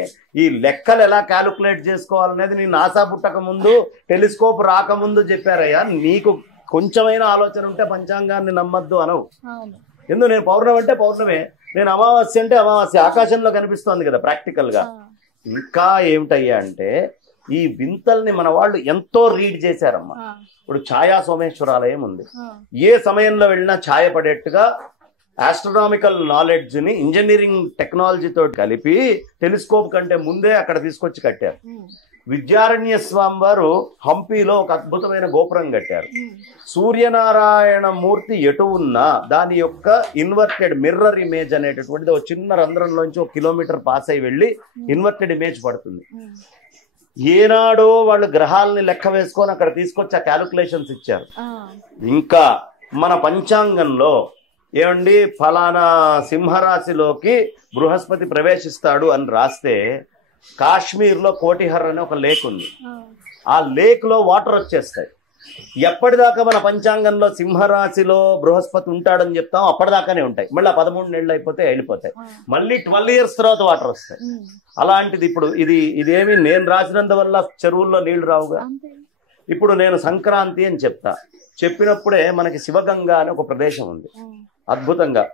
ఈ లెక్కలు ఎలా క్యాలిక్యులేట్ చేసుకోవాలనేది నీ నాసా పుట్టక ముందు, టెలిస్కోప్ రాకముందు చెప్పారయ్యా. నీకు కొంచెమైనా ఆలోచన ఉంటే పంచాంగాన్ని నమ్మద్దు అనవు. ఎందుకు? నేను పౌర్ణమి అంటే పౌర్ణమే, నేను అమావాస్య అంటే అమావాస్య, ఆకాశంలో కనిపిస్తోంది కదా ప్రాక్టికల్ గా. ఇంకా ఏమిటయ్యా అంటే ఈ వింతల్ని మన వాళ్ళు ఎంతో రీడ్ చేశారమ్మా. ఇప్పుడు ఛాయా సోమేశ్వరాలయం ఉంది, ఏ సమయంలో వెళ్ళినా ఛాయ పడేట్టుగా ఆస్ట్రోనామికల్ నాలెడ్జ్ ని ఇంజనీరింగ్ టెక్నాలజీతో కలిపి టెలిస్కోప్ కంటే ముందే అక్కడ తీసుకొచ్చి కట్టారు. విద్యారణ్య స్వామి వారు హంపీలో ఒక అద్భుతమైన గోపురం కట్టారు. సూర్యనారాయణ మూర్తి ఎటు ఉన్నా దాని యొక్క ఇన్వర్టెడ్ మిర్రర్ ఇమేజ్ అనేటటువంటిది ఒక చిన్న రంధ్రంలోంచి 1 కిలోమీటర్ పాస్ అయి వెళ్ళి ఇన్వర్టెడ్ ఇమేజ్ పడుతుంది. ఏనాడో వాళ్ళు గ్రహాలని లెక్క వేసుకొని అక్కడ తీసుకొచ్చి ఆ క్యాలిక్యులేషన్స్ ఇచ్చారు. ఇంకా మన పంచాంగంలో ఏమండి ఫలానా సింహరాశిలోకి బృహస్పతి ప్రవేశిస్తాడు అని రాస్తే కాశ్మీర్లో కోటిహర్ అనే ఒక లేక్ ఉంది, ఆ లేక్ లో వాటర్ వచ్చేస్తాయి. ఎప్పటిదాకా మన పంచాంగంలో సింహరాశిలో బృహస్పతి ఉంటాడని చెప్తాం అప్పటిదాకానే ఉంటాయి. మళ్ళీ 13 నెలలు అయిపోతే వెళ్ళిపోతాయి. మళ్ళీ 12 years తర్వాత వాటర్ వస్తాయి. అలాంటిది ఇప్పుడు ఇదేమి నేను రాసినందువల్ల చెరువుల్లో నీళ్లు రావుగా. ఇప్పుడు నేను సంక్రాంతి అని చెప్తా, చెప్పినప్పుడే మనకి శివగంగా అనే ఒక ప్రదేశం ఉంది అద్భుతంగా,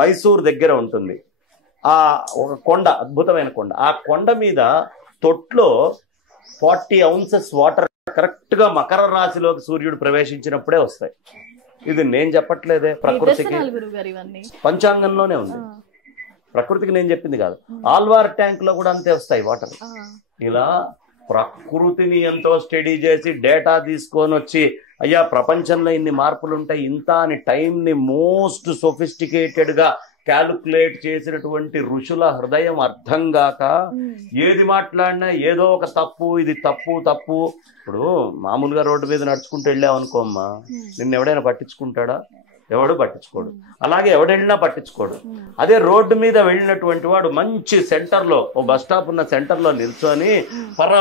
మైసూర్ దగ్గర ఉంటుంది. ఆ ఒక కొండ, అద్భుతమైన కొండ, ఆ కొండ మీద తొట్లో 40 ounces వాటర్ కరెక్ట్ గా మకర రాశిలోకి సూర్యుడు ప్రవేశించినప్పుడే వస్తాయి. ఇది నేను చెప్పట్లేదే, ప్రకృతికి పంచాంగంలోనే ఉంది. ప్రకృతికి నేను చెప్పింది కాదు. ఆల్వార్ ట్యాంక్ లో కూడా అంతే వస్తాయి వాటర్. ఇలా ప్రకృతిని ఎంతో స్టడీ చేసి డేటా తీసుకొని వచ్చి అయ్యా ప్రపంచంలో ఇన్ని మార్పులు ఉంటాయి ఇంత అని టైంని మోస్ట్ సొఫిస్టికేటెడ్ గా క్యాలిక్యులేట్ చేసినటువంటి ఋషుల హృదయం అర్థం గాక ఏది మాట్లాడినా ఏదో ఒక తప్పు, ఇది తప్పు తప్పు. ఇప్పుడు మామూలుగా రోడ్డు మీద నడుచుకుంటూ వెళ్ళావు అనుకోమ్మా, నిన్ను ఎవడైనా పట్టించుకుంటాడా? ఎవడు పట్టించుకోడు. అలాగే ఎవడెళ్ళినా పట్టించుకోడు. అదే రోడ్డు మీద వెళ్ళినటువంటి వాడు మంచి సెంటర్లో, ఓ బస్ స్టాప్ ఉన్న సెంటర్లో నిల్చొని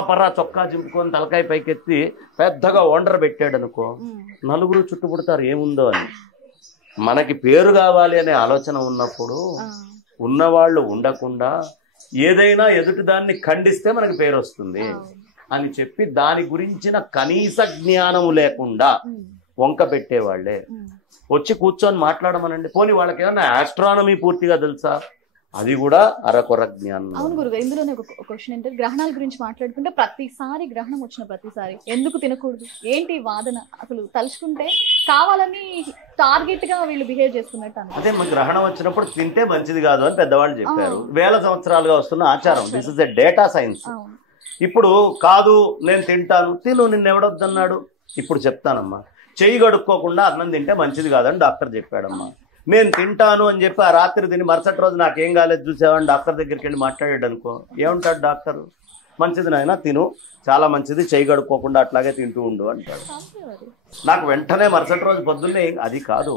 పర్రా చొక్కా చింపుకొని తలకాయ పైకెత్తి పెద్దగా వండర్ పెట్టాడు అనుకో, నలుగురు చుట్టుపుడతారు ఏముందో అని. మనకి పేరు కావాలి అనే ఆలోచన ఉన్నప్పుడు ఉన్నవాళ్ళు ఉండకుండా ఏదైనా ఎదుటి దాన్ని ఖండిస్తే మనకి పేరు వస్తుంది అని చెప్పి దాని గురించిన కనీస జ్ఞానము లేకుండా వంక పెట్టేవాళ్లే వచ్చి కూర్చొని మాట్లాడమనండి. పోనీ వాళ్ళకి ఏమన్నా ఆస్ట్రానమీ పూర్తిగా తెలుసా? అది కూడా అరకొర జ్ఞానం. అవును గురుగారు, ఇందులోనే ఒక క్వశ్చన్ ఏంటంటే గ్రహణాల గురించి మాట్లాడుకుంటే ప్రతిసారి గ్రహణం వచ్చిన ప్రతిసారి ఎందుకు తినకూడదు, ఏంటి వాదన? అసలు తలుచుకుంటే కావాలని టార్గెట్ గా వీళ్ళు బిహేవ్ చేస్తున్నట్టు అన్న. అదే గ్రహణం వచ్చినప్పుడు తింటే మంచిది కాదు అని పెద్దవాళ్ళు చెప్పారు. వేల సంవత్సరాలుగా వస్తున్న ఆచారం. This is a data science. ఇప్పుడు కాదు నేను తింటాను, తిను, నిన్నెవడొద్దన్నాడు? ఇప్పుడు చెప్తానమ్మా, చెయ్యి కడుక్కోకుండా అన్నం తింటే మంచిది కాదని డాక్టర్ చెప్పాడమ్మా. నేను తింటాను అని చెప్పి ఆ రాత్రి తిని మరుసటి రోజు నాకేం కాలేదు చూసావని డాక్టర్ దగ్గరికి వెళ్ళి మాట్లాడాడు అనుకో, ఏమంటాడు డాక్టర్? మంచిది నాయన తిను, చాలా మంచిది, చెయ్యి కడుక్కోకుండా అట్లాగే తింటూ ఉండు అంటాడు. నాకు వెంటనే మరుసటి రోజు పొద్దున్నే అది కాదు.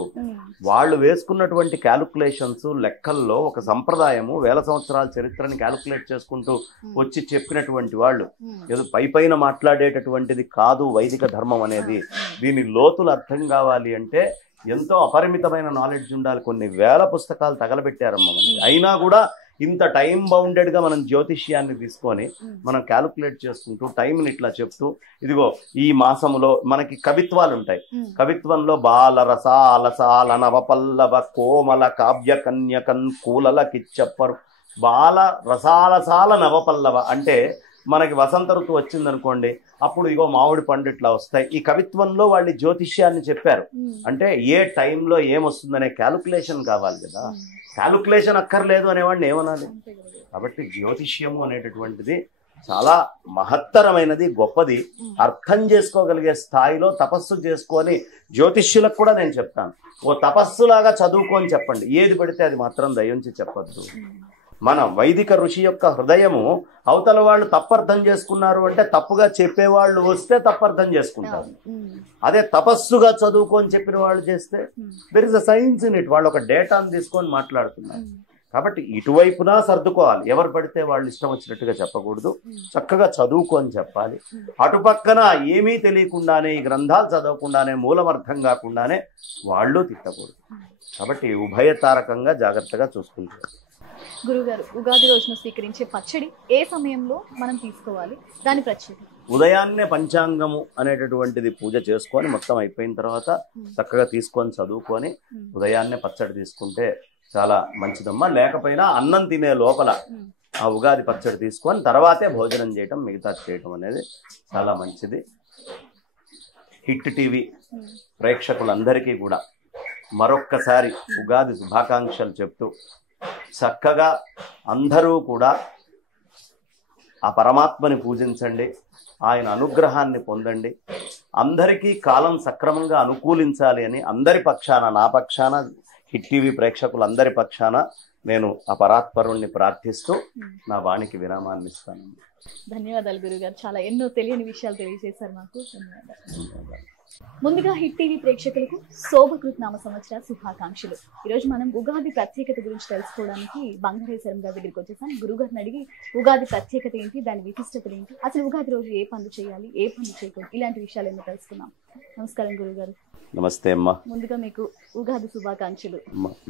వాళ్ళు వేసుకున్నటువంటి క్యాలిక్యులేషన్స్ లెక్కల్లో ఒక సంప్రదాయము, వేల సంవత్సరాల చరిత్రని క్యాలిక్యులేట్ చేసుకుంటూ వచ్చి చెప్పినటువంటి వాళ్ళు. ఏదో పైన మాట్లాడేటటువంటిది కాదు వైదిక ధర్మం అనేది. దీని లోతులు అర్థం కావాలి అంటే ఎంతో అపరిమితమైన నాలెడ్జ్ ఉండాలి. కొన్ని వేల పుస్తకాలు తగలబెట్టారమ్మ మనకి. అయినా కూడా ఇంత టైం బౌండెడ్ గా మనం జ్యోతిష్యాన్ని తీసుకొని మనం క్యాలిక్యులేట్ చేసుకుంటూ టైంని ఇట్లా చెప్తూ, ఇదిగో ఈ మాసములో మనకి కవిత్వాలు ఉంటాయి. కవిత్వంలో బాలరసాలసాల నవపల్లవ కోమల కావ్య కన్యకన్ కూలల కిచ్చప్పరు. బాల రసాలసాల నవపల్లవ అంటే మనకి వసంత ఋతువు వచ్చిందనుకోండి, అప్పుడు ఇగో మామిడి పండు ఇట్లా వస్తాయి. ఈ కవిత్వంలో వాళ్ళు జ్యోతిష్యాన్ని చెప్పారు. అంటే ఏ టైంలో ఏమొస్తుందనే క్యాలిక్యులేషన్ కావాలి కదా. క్యాలిక్యులేషన్ అక్కర్లేదు అనేవాడిని ఏమనాలి? కాబట్టి జ్యోతిష్యము అనేటటువంటిది చాలా మహత్తరమైనది, గొప్పది. అర్థం చేసుకోగలిగే స్థాయిలో తపస్సు చేసుకొని జ్యోతిష్యులకు కూడా నేను చెప్తాను, ఓ తపస్సులాగా చదువుకొని చెప్పండి. ఏది పడితే అది మాత్రం దయించి చెప్పద్దు. మన వైదిక ఋషి యొక్క హృదయము అవతల వాళ్ళు తప్పర్థం చేసుకున్నారు అంటే తప్పుగా చెప్పేవాళ్ళు వస్తే తప్పర్థం చేసుకుంటారు. అదే తపస్సుగా చదువుకొని చెప్పిన వాళ్ళు చేస్తే there is a science in it. వాళ్ళు ఒక డేటాను తీసుకొని మాట్లాడుతున్నారు. కాబట్టి ఇటువైపునా సర్దుకోవాలి. ఎవరు పడితే వాళ్ళు ఇష్టం వచ్చినట్టుగా చెప్పకూడదు, చక్కగా చదువుకొని చెప్పాలి. అటుపక్కన ఏమీ తెలియకుండానే, ఈ గ్రంథాలు చదవకుండానే, మూలమర్థం కాకుండానే వాళ్ళు తిట్టకూడదు. కాబట్టి ఉభయతారకంగా జాగ్రత్తగా చూసుకుంటారు. గురుగారు, ఉగాది రోజున స్వీకరించే పచ్చడి ఏ సమయంలో మనం తీసుకోవాలి, దాని ప్రత్యేకత? ఉదయాన్నే పంచాంగము అనేటటువంటిది పూజ చేసుకొని మొత్తం అయిపోయిన తర్వాత చక్కగా తీసుకొని చదువుకొని ఉదయాన్నే పచ్చడి తీసుకుంటే చాలా మంచిదమ్మా. లేకపోయినా అన్నం తినే లోపల ఆ ఉగాది పచ్చడి తీసుకొని తర్వాతే భోజనం చేయటం, మిగతా చేయటం అనేది చాలా మంచిది. హిట్ టీవీ ప్రేక్షకులందరికీ కూడా మరొక్కసారి ఉగాది శుభాకాంక్షలు చెప్తూ, చక్కగా అందరూ కూడా ఆ పరమాత్మని పూజించండి, ఆయన అనుగ్రహాన్ని పొందండి. అందరికీ కాలం సక్రమంగా అనుకూలించాలి అని అందరి పక్షాన, నా పక్షాన, హిట్ టీవీ ప్రేక్షకులందరి పక్షాన నేను ఆ పరాత్పరుణ్ణి ప్రార్థిస్తూ నా వాణికి విరామాన్ని ఇస్తాను. ధన్యవాదాలు గురుగారు, చాలా ఎన్నో తెలియని విషయాలు తెలియజేశారు మాకు. ధన్యవాదాలు. ముందుగా హిట్ టీవీ ప్రేక్షకులకు శోభకృత్ నామ సంవత్సర శుభాకాంక్షలు. ఈరోజు మనం ఉగాది ప్రత్యేకత గురించి తెలుసుకోవడానికి బంగారేశ్వరం గారి దగ్గరికి వచ్చేసాం. గురుగారిని అడిగి ఉగాది ప్రత్యేకత ఏంటి, దాని విశిష్టత ఏంటి, అసలు ఉగాది రోజు ఏ పనులు చేయాలి, ఏ పనులు చేయకూడదు, ఇలాంటి విషయాలు ఏమో తెలుసుకున్నాం. నమస్కారం గురుగారు. నమస్తే అమ్మా. ముందుగా మీకు ఉగాది శుభాకాంక్షలు.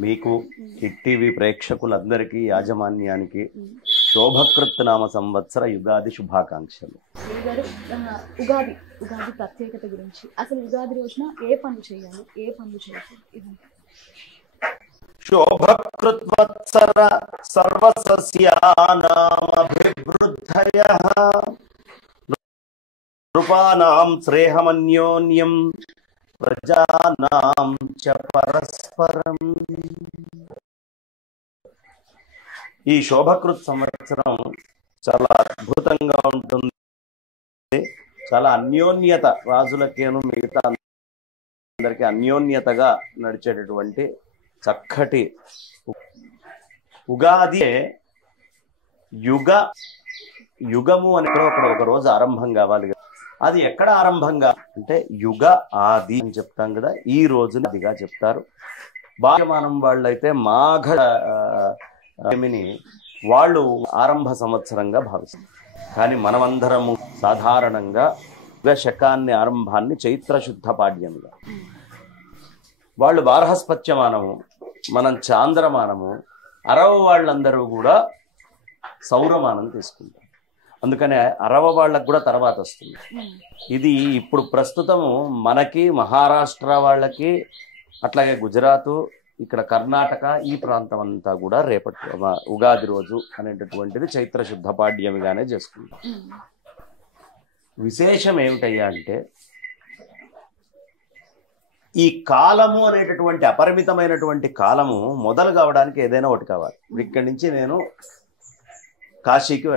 మీకు హిట్ టీవీ ప్రేక్షకులందరికీ, యాజమాన్యానికి శోభకృత్ నామ సంవత్సర యుగాది శుభాకాంక్షలు. ఉగాది ప్రత్యేకత గురించి, అసలు ఉగాది రోజున ఏ పనులు చేయాలి, ఏ పనులు చేయకూడదు? శోభకృత్ వత్సర సర్వసస్యానాం అభివృద్ధయః నృపానాం శ్రేయమన్యోన్యం ప్రజానాం చ పరస్పరం. ఈ శోభకృత్ సంవత్సరం చాలా అద్భుతంగా ఉంటుంది. చాలా అన్యోన్యత, రాజులకేను మిగతా అందరికీ అన్యోన్యతగా నడిచేటటువంటి చక్కటి ఉగాది. యుగము అని ఒక రోజు ఆరంభం కావాలి కదా. అది ఎక్కడ ఆరంభంగా అంటే యుగ ఆది అని చెప్తాం కదా, ఈ రోజున అదిగా చెప్తారు. భాగ్యమానం వాళ్ళైతే మాఘని వాళ్ళు ఆరంభ సంవత్సరంగా భావిస్తారు. కానీ మనమందరము సాధారణంగా యుగ శకాన్ని ఆరంభాన్ని చైత్రశుద్ధ పాడ్యంగా, వాళ్ళు బారహస్పత్యమానము, మనం చాంద్రమానము, అరవ వాళ్ళందరూ కూడా సౌరమానం తీసుకుంటారు. అందుకనే అరవ వాళ్ళకు కూడా తర్వాత వస్తుంది. ఇది ఇప్పుడు ప్రస్తుతము మనకి మహారాష్ట్ర వాళ్ళకి, అట్లాగే గుజరాత్, ఇక్కడ కర్ణాటక, ఈ ప్రాంతం అంతా కూడా రేపటి ఉగాది రోజు అనేటటువంటిది చైత్రశుద్ధ పాడ్యమిగానే చేసుకుంటాం. విశేషం ఏమిటయ్యా అంటే ఈ కాలము అనేటటువంటి అపరిమితమైనటువంటి కాలము మొదలు కావడానికి ఏదైనా ఒకటి కావాలి. ఇక్కడి నుంచి నేను కాశీకి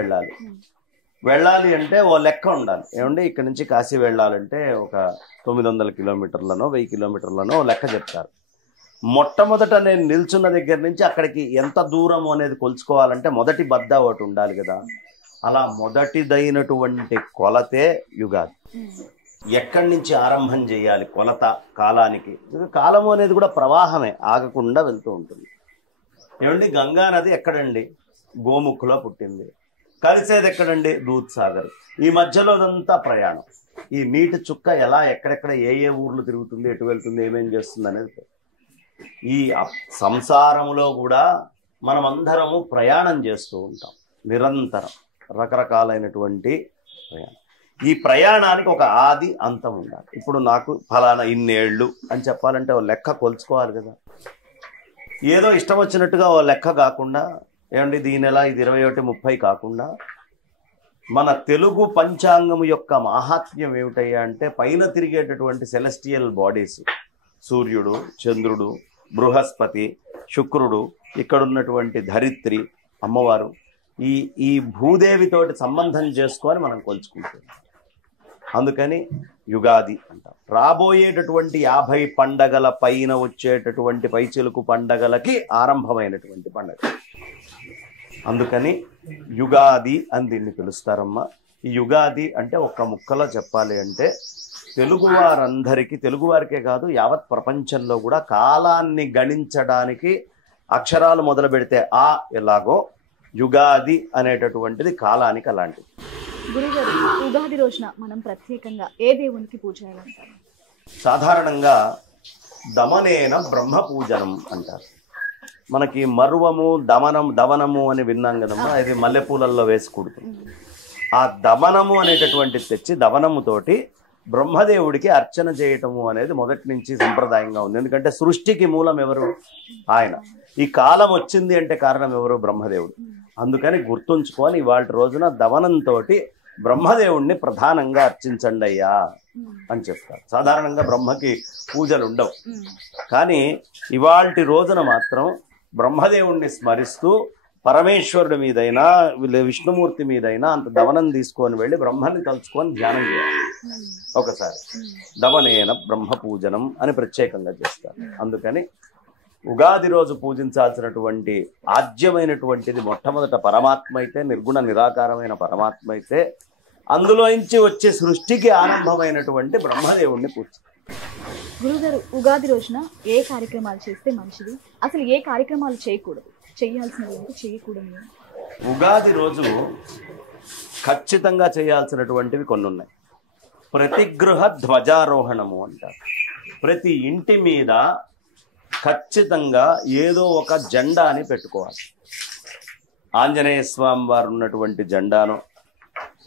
వెళ్ళాలి అంటే ఓ లెక్క ఉండాలి. ఏమంటే ఇక్కడ నుంచి కాశీ వెళ్ళాలంటే ఒక 900 కిలోమీటర్లనో 1000 కిలోమీటర్లనో లెక్క చెప్తారు. మొట్టమొదట నేను నిల్చున్న దగ్గర నుంచి అక్కడికి ఎంత దూరము అనేది కొలుచుకోవాలంటే మొదటి బద్ద ఒకటి ఉండాలి కదా. అలా మొదటిదైనటువంటి కొలతే యుగాది. ఎక్కడి నుంచి ఆరంభం చేయాలి కొలత కాలానికి? కాలము అనేది కూడా ప్రవాహమే, ఆగకుండా వెళ్తూ ఉంటుంది. ఏమండి, గంగా నది ఎక్కడండి? గోముఖులో పుట్టింది. కలిసేది ఎక్కడండి? దూద్ సాగర్. ఈ మధ్యలోదంతా ప్రయాణం. ఈ నీటి చుక్క ఎలా ఎక్కడెక్కడ ఏ ఊర్లు తిరుగుతుంది, ఎటు వెళ్తుంది, ఏమేం చేస్తుంది అనేది. ఈ సంసారంలో కూడా మనమందరము ప్రయాణం చేస్తూ ఉంటాం నిరంతరం, రకరకాలైనటువంటి ప్రయాణం. ఈ ప్రయాణానికి ఒక ఆది అంతం ఉండాలి. ఇప్పుడు నాకు ఫలానా ఇన్నేళ్ళు అని చెప్పాలంటే ఓ లెక్క కొలుచుకోవాలి కదా. ఏదో ఇష్టం వచ్చినట్టుగా ఓ లెక్క కాకుండా, ఏమండి దీని నెల ఇది 21, 30 కాకుండా మన తెలుగు పంచాంగము యొక్క మాహాత్మ్యం ఏమిటయ్యా అంటే పైన తిరిగేటటువంటి సెలెస్టియల్ బాడీస్, సూర్యుడు, చంద్రుడు, బృహస్పతి, శుక్రుడు, ఇక్కడున్నటువంటి ధరిత్రి అమ్మవారు, ఈ భూదేవితోటి సంబంధం చేసుకొని మనం కొలుచుకుంటాం. అందుకని యుగాది అంటాం. రాబోయేటటువంటి 50 పండగల పైన వచ్చేటటువంటి పైచిలుకు పండగలకి ఆరంభమైనటువంటి పండగ. అందుకని యుగాది అని దీన్ని పిలుస్తారమ్మా. ఈ యుగాది అంటే ఒక్క ముక్కలో చెప్పాలి అంటే తెలుగువారందరికీ, తెలుగువారికే కాదు యావత్ ప్రపంచంలో కూడా కాలాన్ని గణించడానికి అక్షరాలు మొదలు పెడితే ఆ ఎలాగో యుగాది అనేటటువంటిది కాలానికి అలాంటిది. గురుగారు, ఉగాది రోజున మనం ప్రత్యేకంగా ఏ దేవునికి పూజ చేయాలంటారు? సాధారణంగా దమనేన బ్రహ్మ పూజనం అంటారు. మనకి మరువము, దవనము అని విన్నాం కదమ్మా. ఇది మల్లెపూలల్లో వేసుకుంటుంది. ఆ దమనము అనేటటువంటిది తెచ్చి దవనముతోటి బ్రహ్మదేవుడికి అర్చన చేయటము అనేది మొదటి నుంచి సంప్రదాయంగా ఉంది. ఎందుకంటే సృష్టికి మూలం ఎవరు? ఆయన. ఈ కాలం వచ్చింది అంటే కారణం ఎవరు? బ్రహ్మదేవుడు. అందుకని గుర్తుంచుకొని ఇవాళ రోజున దవనంతో బ్రహ్మదేవుణ్ణి ప్రధానంగా అర్చించండి అయ్యా అని చెప్తారు. సాధారణంగా బ్రహ్మకి పూజలు ఉండవు, కానీ ఇవాల్టి రోజున మాత్రం బ్రహ్మదేవుణ్ణి స్మరిస్తూ పరమేశ్వరుడి మీదైనా విష్ణుమూర్తి మీదైనా అంత దవనం తీసుకొని వెళ్ళి బ్రహ్మని తలుచుకొని ధ్యానం చేయాలి. ఒకసారి దవనేన బ్రహ్మ పూజనం అని ప్రత్యేకంగా చేస్తారు. అందుకని ఉగాది రోజు పూజించాల్సినటువంటి ఆద్యమైనటువంటిది మొట్టమొదట పరమాత్మ అయితే, నిర్గుణ నిరాకారమైన పరమాత్మ అయితే, అందులోంచి వచ్చే సృష్టికి ఆరంభమైనటువంటి బ్రహ్మదేవుణ్ణి పూజ. గురుగారు, ఉగాది రోజున ఏ కార్యక్రమాలు చేస్తే మంచిది, అసలు ఏ కార్యక్రమాలు చేయకూడదు, చేయాల్సినవి చేయకూడదు? ఉగాది రోజు ఖచ్చితంగా చేయాల్సినటువంటివి కొన్ని ఉన్నాయి. ప్రతిగృహ ధ్వజారోహణము అంటారు. ప్రతి ఇంటి మీద ఖచ్చితంగా ఏదో ఒక జెండాని పెట్టుకోవాలి. ఆంజనేయ స్వామి వారు ఉన్నటువంటి జెండానో,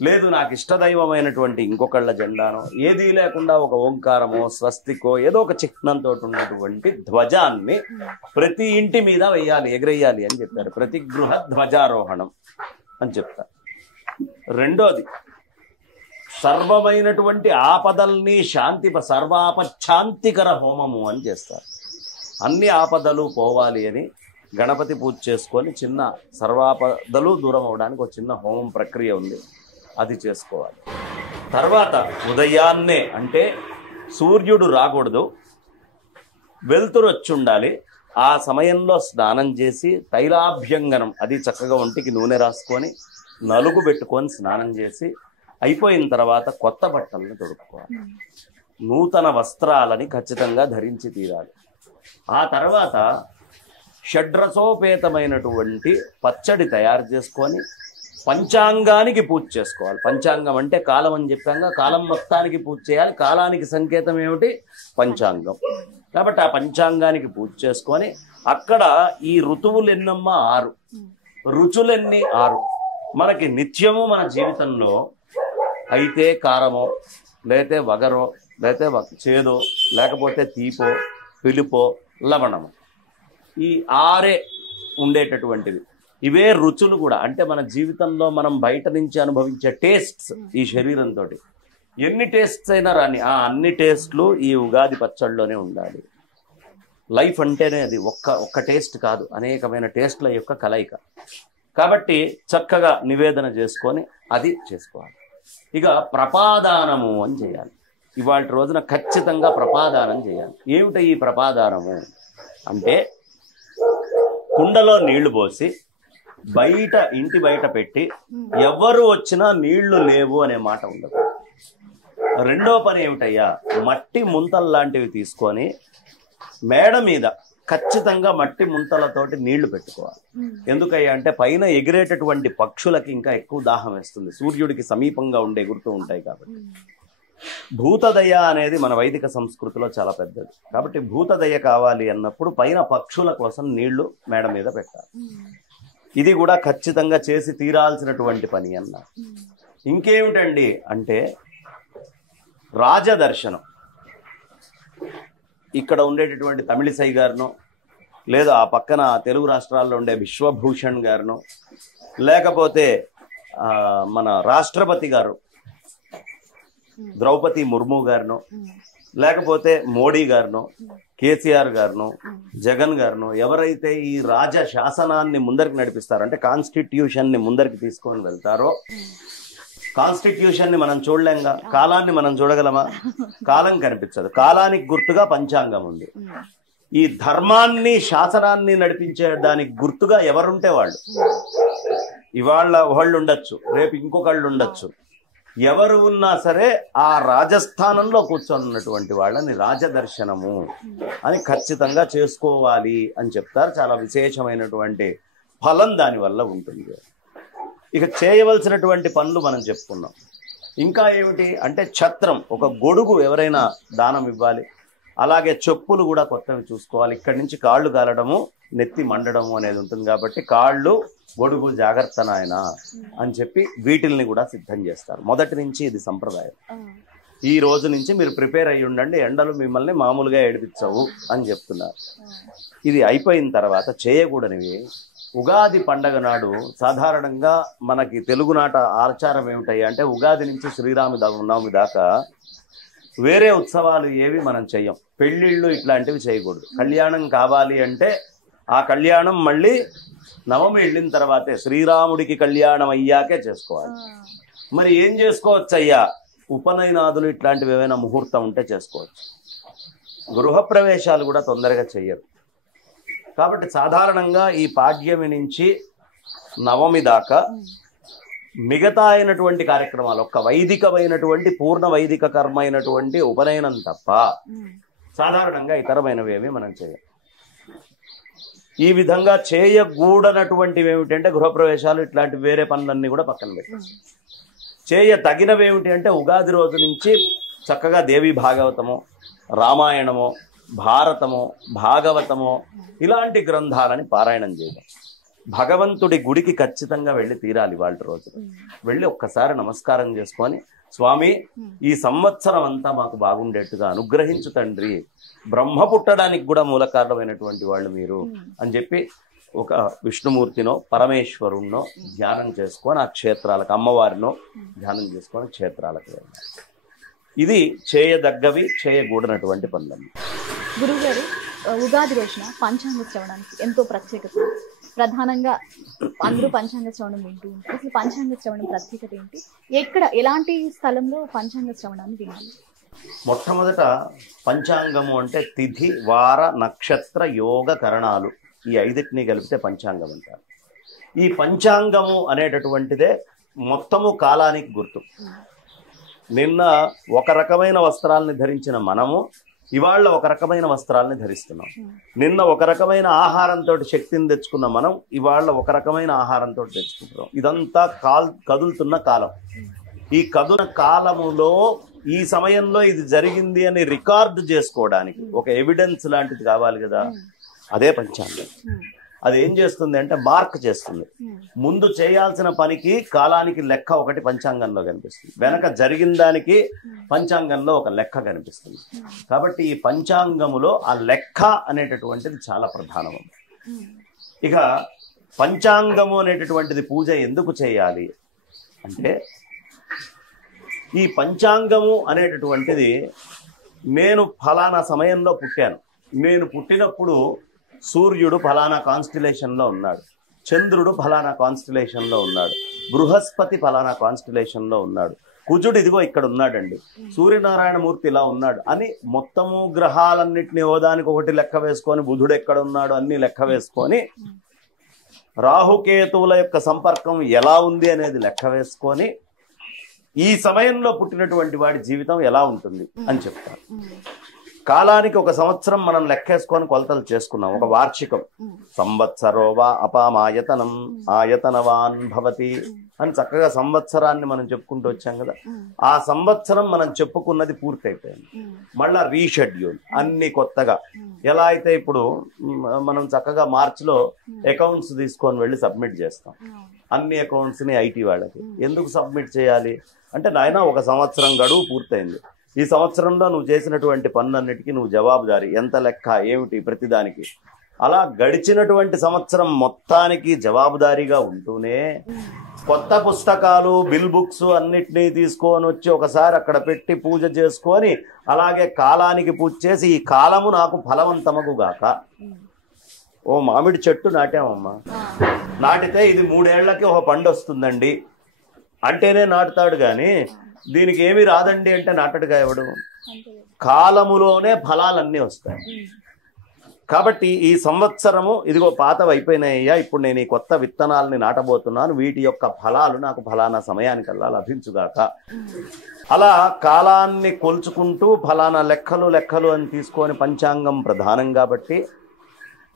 లేదు నాకు ఇష్టదైవమైనటువంటి ఇంకొకళ్ళ జెండానో, ఏదీ లేకుండా ఒక ఓంకారమో స్వస్తికో ఏదో ఒక చిహ్నంతో ఉన్నటువంటి ధ్వజాన్ని ప్రతి ఇంటి మీద వేయాలి, ఎగరేయాలి అని చెప్పారు. ప్రతిగృహ ధ్వజారోహణం అని చెప్తారు. రెండోది, సర్వమైనటువంటి ఆపదల్ని సర్వాపశాంతికర హోమము అని చేస్తారు. అన్ని ఆపదలు పోవాలి అని గణపతి పూజ చేసుకొని చిన్న సర్వాపదలు దూరం అవడానికి ఒక చిన్న హోమం ప్రక్రియ ఉంది, అది చేసుకోవాలి. తర్వాత ఉదయాన్నే అంటే సూర్యుడు రాకూడదు, వెలుతురు వచ్చి ఉండాలి. ఆ సమయంలో స్నానం చేసి తైలాభ్యంగనం, అది చక్కగా ఒంటికి నూనె రాసుకొని నలుగు పెట్టుకొని స్నానం చేసి అయిపోయిన తర్వాత కొత్త బట్టలను తొడుక్కోవాలి. నూతన వస్త్రాలని ఖచ్చితంగా ధరించి తీరాలి. ఆ తర్వాత షడ్రసోపేతమైనటువంటి పచ్చడి తయారు చేసుకొని పంచాంగానికి పూజ చేసుకోవాలి. పంచాంగం అంటే కాలం అని చెప్పాక కాలం మొత్తానికి పూజ చేయాలి. కాలానికి సంకేతం ఏమిటి? పంచాంగం. కాబట్టి ఆ పంచాంగానికి పూజ చేసుకొని అక్కడ ఈ ఋతువులు ఎన్నమ్మ 6, రుచులెన్ని 6. మనకి నిత్యము మన జీవితంలో అయితే కారమో, లేతే వగరో, లేతే చేదో, లేకపోతే తీపో, పిలుపో, లవణము, ఈ 6 ఉండేటటువంటివి. ఇవే రుచులు కూడా. అంటే మన జీవితంలో మనం బయట నుంచి అనుభవించే టేస్ట్స్ ఈ శరీరంతో ఎన్ని టేస్ట్స్ అయినా రాని ఆ అన్ని టేస్ట్లు ఈ ఉగాది పచ్చడిలోనే ఉండాలి. లైఫ్ అంటేనే అది ఒక్క టేస్ట్ కాదు, అనేకమైన టేస్ట్ల యొక్క కలయిక. కాబట్టి చక్కగా నివేదన చేసుకొని అది చేసుకోవాలి. ఇక ప్రపాదానము అని చేయాలి. ఇవాళ రోజున ఖచ్చితంగా ప్రపాదానం చేయాలి. ఏమిటి ఈ ప్రపాదానము అంటే కుండలో నీళ్లు పోసి బయట, ఇంటి బయట పెట్టి ఎవరు వచ్చినా నీళ్లు లేవు అనే మాట ఉండదు. రెండో పని ఏమిటయ్యా, మట్టి ముంతలు లాంటివి తీసుకొని మేడ మీద ఖచ్చితంగా మట్టి ముంతలతోటి నీళ్లు పెట్టుకోవాలి. ఎందుకయ్యా అంటే పైన ఎగిరేటటువంటి పక్షులకి ఇంకా ఎక్కువ దాహం వేస్తుంది, సూర్యుడికి సమీపంగా ఉండే ఎగురుతూ ఉంటాయి కాబట్టి. భూతదయ అనేది మన వైదిక సంస్కృతిలో చాలా పెద్దది. కాబట్టి భూతదయ కావాలి అన్నప్పుడు పైన పక్షుల కోసం నీళ్లు మేడ మీద పెట్టాలి. ఇది కూడా ఖచ్చితంగా చేసి తీరాల్సినటువంటి పని అన్న. ఇంకేమిటండి అంటే రాజదర్శనం. ఇక్కడ ఉండేటటువంటి తమిళిసై గారినో, లేదా ఆ పక్కన తెలుగు రాష్ట్రాల్లో ఉండే విశ్వభూషణ్ గారినో, లేకపోతే మన రాష్ట్రపతి గారు ద్రౌపది ముర్ము గారినో, లేకపోతే మోడీ గారినో, కేసీఆర్ గారినో, జగన్ గారినో, ఎవరైతే ఈ రాజ శాసనాన్ని ముందరికి నడిపిస్తారో, అంటే కాన్స్టిట్యూషన్ ని ముందరికి తీసుకొని వెళ్తారో, కాన్స్టిట్యూషన్ ని మనం చూడలేంగా, కాలాన్ని మనం చూడగలమా? కాలం కనిపించదు. కాలానికి గుర్తుగా పంచాంగం ఉంది. ఈ ధర్మాన్ని, శాసనాన్ని నడిపించే దానికి గుర్తుగా ఎవరుంటే వాళ్ళు. ఇవాళ వాళ్ళు ఉండొచ్చు, రేపు ఇంకొకళ్ళు ఉండొచ్చు. ఎవరు ఉన్నా సరే ఆ రాజస్థానంలో కూర్చొని ఉన్నటువంటి వాళ్ళని రాజదర్శనము అని ఖచ్చితంగా చేసుకోవాలి అని చెప్తారు. చాలా విశేషమైనటువంటి ఫలం దానివల్ల ఉంటుంది. ఇక చేయవలసినటువంటి పనులు మనం చెప్పుకున్నాం. ఇంకా ఏమిటి అంటే ఛత్రం, ఒక గొడుగు ఎవరైనా దానం ఇవ్వాలి. అలాగే చెప్పులు కూడా కొత్తవి చూసుకోవాలి. ఇక్కడి నుంచి కాళ్ళు కాలడము, నెత్తి మండడము అనేది ఉంటుంది కాబట్టి కాళ్ళు, గొడుగు జాగ్రత్త నాయన అని చెప్పి వీటిల్ని కూడా సిద్ధం చేస్తారు. మొదటి నుంచి ఇది సంప్రదాయం. ఈ రోజు నుంచి మీరు ప్రిపేర్ అయ్యి ఉండండి, ఎండలు మిమ్మల్ని మామూలుగా ఏడిపించవు అని చెప్తున్నారు. ఇది అయిపోయిన తర్వాత చేయకూడనివి. ఉగాది పండగ నాడు సాధారణంగా మనకి తెలుగునాట ఆచారం ఏమిటయ్యా అంటే ఉగాది నుంచి శ్రీరామనవమి దాకా వేరే ఉత్సవాలు ఏవి మనం చెయ్యం. పెళ్ళిళ్ళు ఇట్లాంటివి చేయకూడదు. కళ్యాణం కావాలి అంటే ఆ కళ్యాణం మళ్ళీ నవమి వెళ్ళిన తర్వాతే, శ్రీరాముడికి కళ్యాణం అయ్యాకే చేసుకోవాలి. మరి ఏం చేసుకోవచ్చు అయ్యా? ఉపనయనాదులు ఇట్లాంటివి ఏమైనా ముహూర్తం ఉంటే చేసుకోవచ్చు. గృహప్రవేశాలు కూడా తొందరగా చెయ్యరు. కాబట్టి సాధారణంగా ఈ పాడ్యమి నుంచి నవమి దాకా మిగతా అయినటువంటి కార్యక్రమాలు, ఒక్క వైదికమైనటువంటి పూర్ణ వైదిక కర్మ అయినటువంటి ఉపనయనం తప్ప సాధారణంగా ఇతరమైనవి ఏమి మనం చేయం. ఈ విధంగా చేయకూడనటువంటివి ఏమిటంటే గృహప్రవేశాలు, ఇట్లాంటి వేరే పనులన్నీ కూడా పక్కన పెట్టారు. చేయతగినవి ఏమిటి అంటే ఉగాది రోజు నుంచి చక్కగా దేవి భాగవతమో, రామాయణమో, భారతమో, భాగవతమో ఇలాంటి గ్రంథాలని పారాయణం చేయడం. భగవంతుడి గుడికి ఖచ్చితంగా వెళ్ళి తీరాలి. వాళ్ళ రోజు వెళ్ళి ఒక్కసారి నమస్కారం చేసుకొని, స్వామి ఈ సంవత్సరం అంతా మాకు బాగుండేట్టుగా అనుగ్రహించు తండ్రి, బ్రహ్మ పుట్టడానికి కూడా మూల కారణమైనటువంటి వాళ్ళు మీరు అని చెప్పి ఒక విష్ణుమూర్తినో పరమేశ్వరుణ్ణో ధ్యానం చేసుకొని ఆ క్షేత్రాలకు, అమ్మవారినో ధ్యానం చేసుకొని క్షేత్రాలకు వెళ్ళాలి. ఇది చేయదగ్గవి, చేయకూడనటువంటి పనులన్నీ. గురుగారు, ఉగాది రోజున పంచాంగ శ్రవణానికి ఎంతో ప్రత్యేకత ఉంది. ప్రధానంగా అందరూ పంచాంగ శ్రవణం వింటూ ఉంటారు. అసలు పంచాంగ శ్రవణం ప్రత్యేకత ఏంటి? ఎలాంటి స్థలంలో పంచాంగ శ్రవణాన్ని వినాలి? మొట్టమొదట పంచాంగము అంటే తిథి, వార, నక్షత్ర, యోగ, కరణాలు ఈ 5టిని కలిపితే పంచాంగం అంటారు. ఈ పంచాంగము అనేటటువంటిదే మొత్తము కాలానికి గుర్తు. నిన్న ఒక రకమైన వస్త్రాలని ధరించిన మనము ఇవాళ ఒక రకమైన వస్త్రాలని ధరిస్తున్నాం. నిన్న ఒక రకమైన ఆహారంతో శక్తిని తెచ్చుకున్న మనం ఇవాళ ఒక రకమైన ఆహారంతో తెచ్చుకుంటున్నాం. ఇదంతా కదులుతున్న కాలం. ఈ కదుల కాలములో ఈ సమయంలో ఇది జరిగింది అని రికార్డు చేసుకోవడానికి ఒక ఎవిడెన్స్ లాంటిది కావాలి కదా, అదే పంచాంగం. అది ఏం చేస్తుంది అంటే మార్క్ చేస్తుంది. ముందు చేయాల్సిన పనికి కాలానికి లెక్క ఒకటి పంచాంగంలో కనిపిస్తుంది, వెనక జరిగిన దానికి పంచాంగంలో ఒక లెక్క కనిపిస్తుంది. కాబట్టి ఈ పంచాంగములో ఆ లెక్క అనేటటువంటిది చాలా ప్రధానం. ఇక పంచాంగము అనేటటువంటిది పూజ ఎందుకు చేయాలి అంటే, ఈ పంచాంగము అనేటటువంటిది నేను ఫలానా సమయంలో పుట్టాను, నేను పుట్టినప్పుడు సూర్యుడు ఫలానా కాన్స్టిలేషన్లో ఉన్నాడు, చంద్రుడు ఫలానా కాన్స్టిలేషన్లో ఉన్నాడు, బృహస్పతి ఫలానా కాన్స్టిలేషన్లో ఉన్నాడు, కుజుడు ఇదిగో ఇక్కడ ఉన్నాడండి, సూర్యనారాయణమూర్తి ఇలా ఉన్నాడు అని మొత్తము గ్రహాలన్నింటినీ ఓదానికి ఒకటి లెక్క వేసుకొని, బుధుడు ఎక్కడ ఉన్నాడు అన్ని లెక్క వేసుకొని, రాహుకేతువుల యొక్క సంపర్కం ఎలా ఉంది అనేది లెక్క వేసుకొని, ఈ సమయంలో పుట్టినటువంటి వాడి జీవితం ఎలా ఉంటుంది అని చెప్తారు. కాలానికి ఒక సంవత్సరం మనం లెక్కేసుకొని కొలతలు చేసుకున్నాం, ఒక వార్షికం. సంవత్సరోవా అపామాయతనం ఆయతనవాన్ భవతి అని చక్కగా సంవత్సరాన్ని మనం చెప్పుకుంటూ వచ్చాం కదా. ఆ సంవత్సరం మనం చెప్పుకున్నది పూర్తయిపోయింది. మళ్ళా రీషెడ్యూల్ అన్ని కొత్తగా. ఎలా అయితే ఇప్పుడు మనం చక్కగా మార్చిలో అకౌంట్స్ తీసుకొని వెళ్ళి సబ్మిట్ చేస్తాం, అన్ని అకౌంట్స్ని ఐటీ వాళ్ళకి. ఎందుకు సబ్మిట్ చేయాలి అంటే, నాయన ఒక సంవత్సరం గడువు పూర్తయింది, ఈ సంవత్సరంలో నువ్వు చేసినటువంటి పనులన్నిటికీ నువ్వు జవాబుదారీ, ఎంత లెక్క ఏమిటి ప్రతిదానికి. అలా గడిచినటువంటి సంవత్సరం మొత్తానికి జవాబుదారీగా ఉంటూనే కొత్త పుస్తకాలు, బిల్ బుక్స్ అన్నిటినీ తీసుకొని వచ్చి ఒకసారి అక్కడ పెట్టి పూజ చేసుకొని, అలాగే కాలానికి పూజ చేసి, ఈ కాలము నాకు ఫలవంతమగుగాక. ఓ మామిడి చెట్టు నాటామమ్మా, నాటితే ఇది 3 ఏళ్లకి ఒక పండు వస్తుందండి అంటేనే నాటుతాడు, కానీ దీనికి ఏమి రాదండి అంటే నాటడుగా ఎవడు. కాలములోనే ఫలాలన్నీ వస్తాయి. కాబట్టి ఈ సంవత్సరము ఇదిగో పాతవి అయిపోయినాయ్యా, ఇప్పుడు నేను ఈ కొత్త విత్తనాలని నాటబోతున్నాను, వీటి యొక్క ఫలాలు నాకు ఫలానా సమయానికల్లా లభించుగాక. అలా కాలాన్ని కొలుచుకుంటూ ఫలానా లెక్కలు అని తీసుకొని పంచాంగం ప్రధానం కాబట్టి,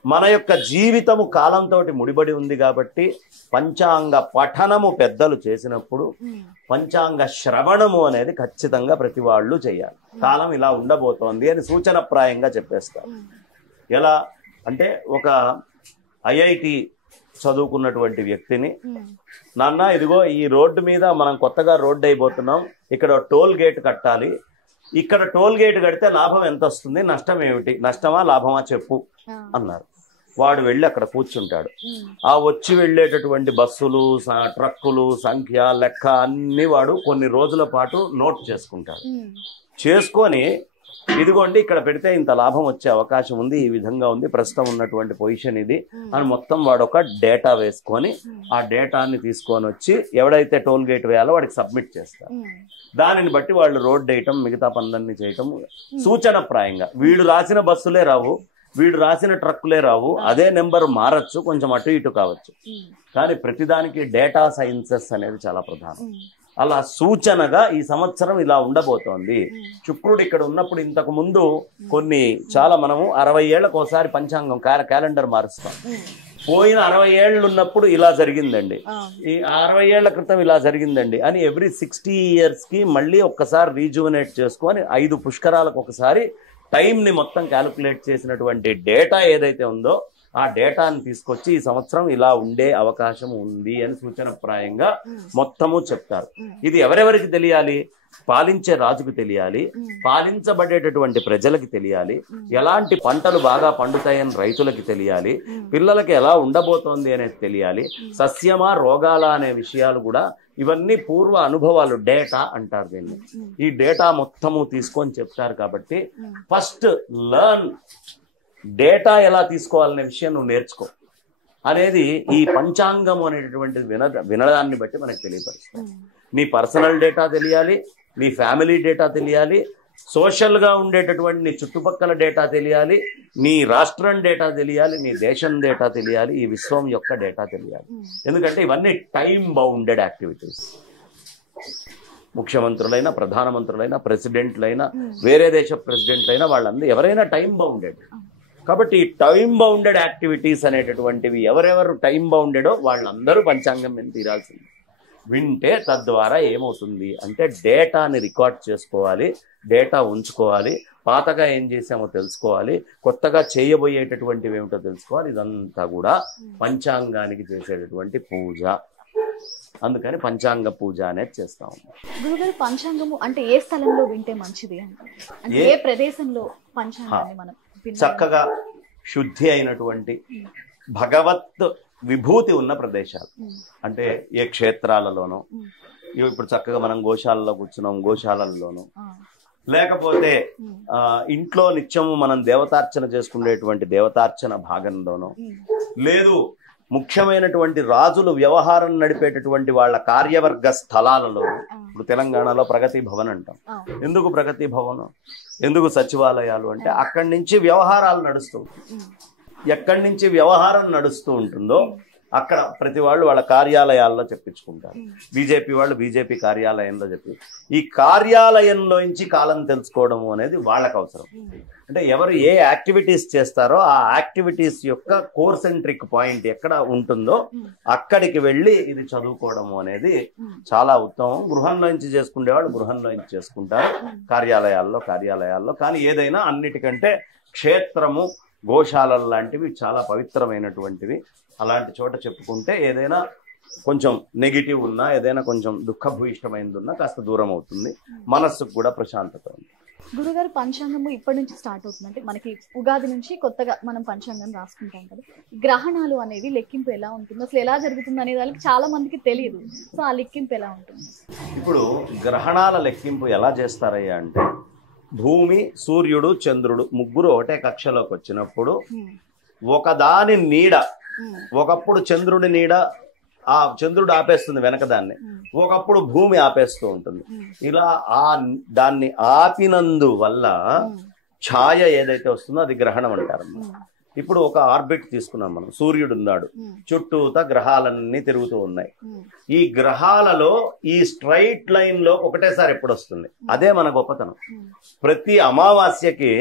మన యొక్క జీవితము కాలంతో ముడిపడి ఉంది కాబట్టి, పంచాంగ పఠనము పెద్దలు చేసినప్పుడు పంచాంగ శ్రవణము అనేది ఖచ్చితంగా ప్రతి వాళ్ళు చేయాలి. కాలం ఇలా ఉండబోతోంది అని సూచనప్రాయంగా చెప్పేస్తారు. ఎలా అంటే, ఒక ఐఐటి చదువుకున్నటువంటి వ్యక్తిని, నాన్న ఇదిగో ఈ రోడ్డు మీద మనం కొత్తగా రోడ్డు అయిపోతున్నాం, ఇక్కడ టోల్ గేట్ కట్టాలి, ఇక్కడ టోల్ గేట్ కడితే లాభం ఎంత వస్తుంది, నష్టం ఏమిటి, నష్టమా లాభమా చెప్పు అన్నారు. వాడు వెళ్ళి అక్కడ కూర్చుంటాడు. ఆ వచ్చి వెళ్ళేటటువంటి బస్సులు, ట్రక్కులు సంఖ్య, లెక్క అన్ని వాడు కొన్ని రోజుల పాటు నోట్ చేసుకుంటాడు. చేసుకొని ఇదిగోండి ఇక్కడ పెడితే ఇంత లాభం వచ్చే అవకాశం ఉంది, ఈ విధంగా ఉంది, ప్రస్తుతం ఉన్నటువంటి పొజిషన్ ఇది అని మొత్తం వాడు ఒక డేటా వేసుకొని, ఆ డేటాని తీసుకొని వచ్చి ఎవడైతే టోల్ గేట్ వేయాలో వాడికి సబ్మిట్ చేస్తారు. దానిని బట్టి వాళ్ళు రోడ్ వేయటం, మిగతా పనులన్నీ చేయటం సూచనప్రాయంగా. వీడు రాసిన బస్సులే రావు, వీడు రాసిన ట్రక్కులే రావు, అదే నెంబర్ మారచ్చు, కొంచెం అటు ఇటు కావచ్చు, కానీ ప్రతిదానికి డేటా సైన్సెస్ అనేది చాలా ప్రధానం. అలా సూచనగా ఈ సంవత్సరం ఇలా ఉండబోతోంది. శుక్రుడు ఇక్కడ ఉన్నప్పుడు ఇంతకు ముందు కొన్ని చాలా మనము 60 ఏళ్లకు ఒకసారి పంచాంగం క్యాలెండర్ మారుస్తాం. పోయిన 60 ఏళ్ళు ఉన్నప్పుడు ఇలా జరిగిందండి, ఈ 60 ఏళ్ల క్రితం ఇలా జరిగిందండి అని ఎవ్రీ 60 years కి మళ్ళీ ఒక్కసారి రీజువనేట్ చేసుకొని 5 పుష్కరాలకు ఒకసారి టైంని మొత్తం క్యాలిక్యులేట్ చేసినటువంటి డేటా ఏదైతే ఉందో ఆ డేటాని తీసుకొచ్చి ఈ సంవత్సరం ఇలా ఉండే అవకాశం ఉంది అని సూచనప్రాయంగా మొత్తము చెప్తారు. ఇది ఎవరెవరికి తెలియాలి? పాలించే రాజుకు తెలియాలి, పాలించబడేటటువంటి ప్రజలకి తెలియాలి, ఎలాంటి పంటలు బాగా పండుతాయని రైతులకి తెలియాలి, పిల్లలకి ఎలా ఉండబోతోంది అనేది తెలియాలి, సస్యమా రోగాల అనే విషయాలు కూడా, ఇవన్నీ పూర్వ అనుభవాలు, డేటా అంటారు దీన్ని. ఈ డేటా మొత్తము తీసుకొని చెప్తారు. కాబట్టి ఫస్ట్ లర్న్ డేటా ఎలా తీసుకోవాలనే విషయం నువ్వు నేర్చుకో అనేది ఈ పంచాంగం అనేటటువంటి వినడాన్ని బట్టి మనకు తెలియపరుస్తుంది. నీ పర్సనల్ డేటా తెలియాలి, నీ ఫ్యామిలీ డేటా తెలియాలి, సోషల్గా ఉండేటటువంటి నీ చుట్టుపక్కల డేటా తెలియాలి, నీ రాష్ట్రం డేటా తెలియాలి, నీ దేశం డేటా తెలియాలి, ఈ విశ్వం యొక్క డేటా తెలియాలి. ఎందుకంటే ఇవన్నీ టైం బౌండెడ్ యాక్టివిటీస్. ముఖ్యమంత్రులైనా, ప్రధానమంత్రులైనా, ప్రెసిడెంట్లైనా, వేరే దేశ ప్రెసిడెంట్లైనా వాళ్ళందరూ ఎవరైనా టైం బౌండెడ్. కాబట్టి టైం బౌండెడ్ యాక్టివిటీస్ అనేటటువంటివి ఎవరెవరు టైం బౌండెడో వాళ్ళందరూ పంచాంగం మీద తీరాల్సింది. వింటే తద్వారా ఏమవుతుంది అంటే డేటాని రికార్డ్ చేసుకోవాలి, డేటా ఉంచుకోవాలి, పాతగా ఏం చేసామో తెలుసుకోవాలి, కొత్తగా చేయబోయేటటువంటివి ఏమిటో తెలుసుకోవాలి. ఇదంతా కూడా పంచాంగానికి చేసేటటువంటి పూజ. అందుకని పంచాంగ పూజ అనేది చేస్తా ఉన్నాం. గురుగారు, పంచాంగము అంటే ఏ స్థలంలో వింటే మంచిది అంటే ఏ ప్రదేశంలో పంచాంగాన్ని మనం చక్కగా శుద్ధి అయినటువంటి భగవత్ విభూతి ఉన్న ప్రదేశాలు, అంటే ఏ క్షేత్రాలలోనో, ఇప్పుడు చక్కగా మనం గోశాలలో కూర్చున్నాం, గోశాలలోనో, లేకపోతే ఇంట్లో నిత్యము మనం దేవతార్చన చేసుకునేటువంటి దేవతార్చన భాగంలోనో, లేదు ముఖ్యమైనటువంటి రాజులు వ్యవహారం నడిపేటటువంటి వాళ్ళ కార్యవర్గ స్థలాలలో. ఇప్పుడు తెలంగాణలో ప్రగతి భవన్ అంటాం. ఎందుకు ప్రగతి భవన్, ఎందుకు సచివాలయాలు అంటే అక్కడి నుంచి వ్యవహారాలు నడుస్తూ, ఎక్కడి నుంచి వ్యవహారం నడుస్తూ ఉంటుందో అక్కడ ప్రతి వాళ్ళు వాళ్ళ కార్యాలయాల్లో చెప్పించుకుంటారు. బీజేపీ వాళ్ళు బీజేపీ కార్యాలయంలో చెప్పి ఈ కార్యాలయంలో నుంచి కాలం తెలుసుకోవడము అనేది వాళ్ళకు అవసరం. అంటే ఎవరు ఏ యాక్టివిటీస్ చేస్తారో ఆ యాక్టివిటీస్ యొక్క కోర్ సెంట్రిక్ పాయింట్ ఎక్కడ ఉంటుందో అక్కడికి వెళ్ళి ఇది చదువుకోవడము అనేది చాలా ఉత్తమం. గృహంలో నుంచి చేసుకునేవాళ్ళు గృహంలో నుంచి చేసుకుంటారు, కార్యాలయాల్లో. కానీ ఏదైనా అన్నిటికంటే క్షేత్రము, గోశాలలు లాంటివి చాలా పవిత్రమైనటువంటివి. అలాంటి చోట చెప్పుకుంటే ఏదైనా కొంచెం నెగిటివ్ ఉన్నా, ఏదైనా కొంచెం దుఃఖభూయిష్టమైనది ఉన్నా కాస్త దూరం అవుతుంది, మనస్సుకు కూడా ప్రశాంతత ఉంది. గురుగారు, పంచాంగము ఇప్పటి నుంచి స్టార్ట్ అవుతుంది అంటే మనకి ఉగాది నుంచి కొత్తగా మనం పంచాంగం రాసుకుంటాం కదా. గ్రహణాలు అనేవి లెక్కింపు ఎలా ఉంటుంది, అసలు ఎలా జరుగుతుంది అనే దానికి చాలా మందికి తెలియదు. సో ఆ లెక్కింపు ఎలా ఉంటుంది? ఇప్పుడు గ్రహణాల లెక్కింపు ఎలా చేస్తారయ్యా అంటే, భూమి, సూర్యుడు, చంద్రుడు ముగ్గురు ఒకటే కక్షలోకి వచ్చినప్పుడు ఒకదాని నీడ, ఒకప్పుడు చంద్రుడి నీడ ఆ చంద్రుడు ఆపేస్తుంది వెనకదాన్ని, ఒకప్పుడు భూమి ఆపేస్తూ ఉంటుంది. ఇలా దాన్ని ఆపినందువల్ల ఛాయ ఏదైతే వస్తుందో అది గ్రహణం అంటారు. ఇప్పుడు ఒక ఆర్బిట్ తీసుకున్నాం మనం, సూర్యుడు ఉన్నాడు, చుట్టూతా గ్రహాలన్నీ తిరుగుతూ ఉన్నాయి. ఈ గ్రహాలలో ఈ స్ట్రైట్ లైన్ లో ఒకటేసారి ఎప్పుడు వస్తుంది, అదే మన గొప్పతనం. ప్రతి అమావాస్యకి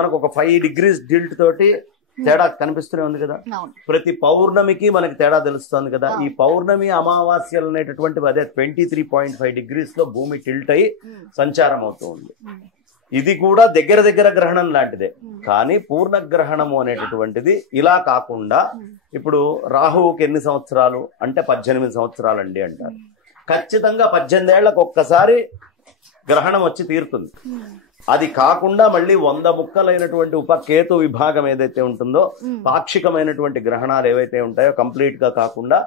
మనకు ఒక 5 degrees టిల్ట్ తోటి తేడా కనిపిస్తూనే ఉంది కదా. ప్రతి పౌర్ణమికి మనకి తేడా తెలుస్తుంది కదా. ఈ పౌర్ణమి అమావాస్యలు అనేటటువంటివి అదే 23.5 degrees లో భూమి టిల్ట్ అయి సంచారం అవుతూ ఉంది. ఇది కూడా దగ్గర గ్రహణం లాంటిదే. కానీ పూర్ణగ్రహణము అనేటటువంటిది ఇలా కాకుండా, ఇప్పుడు రాహువుకి ఎన్ని సంవత్సరాలు అంటే 18 సంవత్సరాలు అండి అంటారు. ఖచ్చితంగా 18 ఏళ్లకు ఒక్కసారి గ్రహణం వచ్చి తీరుతుంది. అది కాకుండా మళ్ళీ 100 ముక్కలైనటువంటి ఉపకేతు విభాగం ఏదైతే ఉంటుందో, పాక్షికమైనటువంటి గ్రహణాలు ఏవైతే ఉంటాయో కంప్లీట్ గా కాకుండా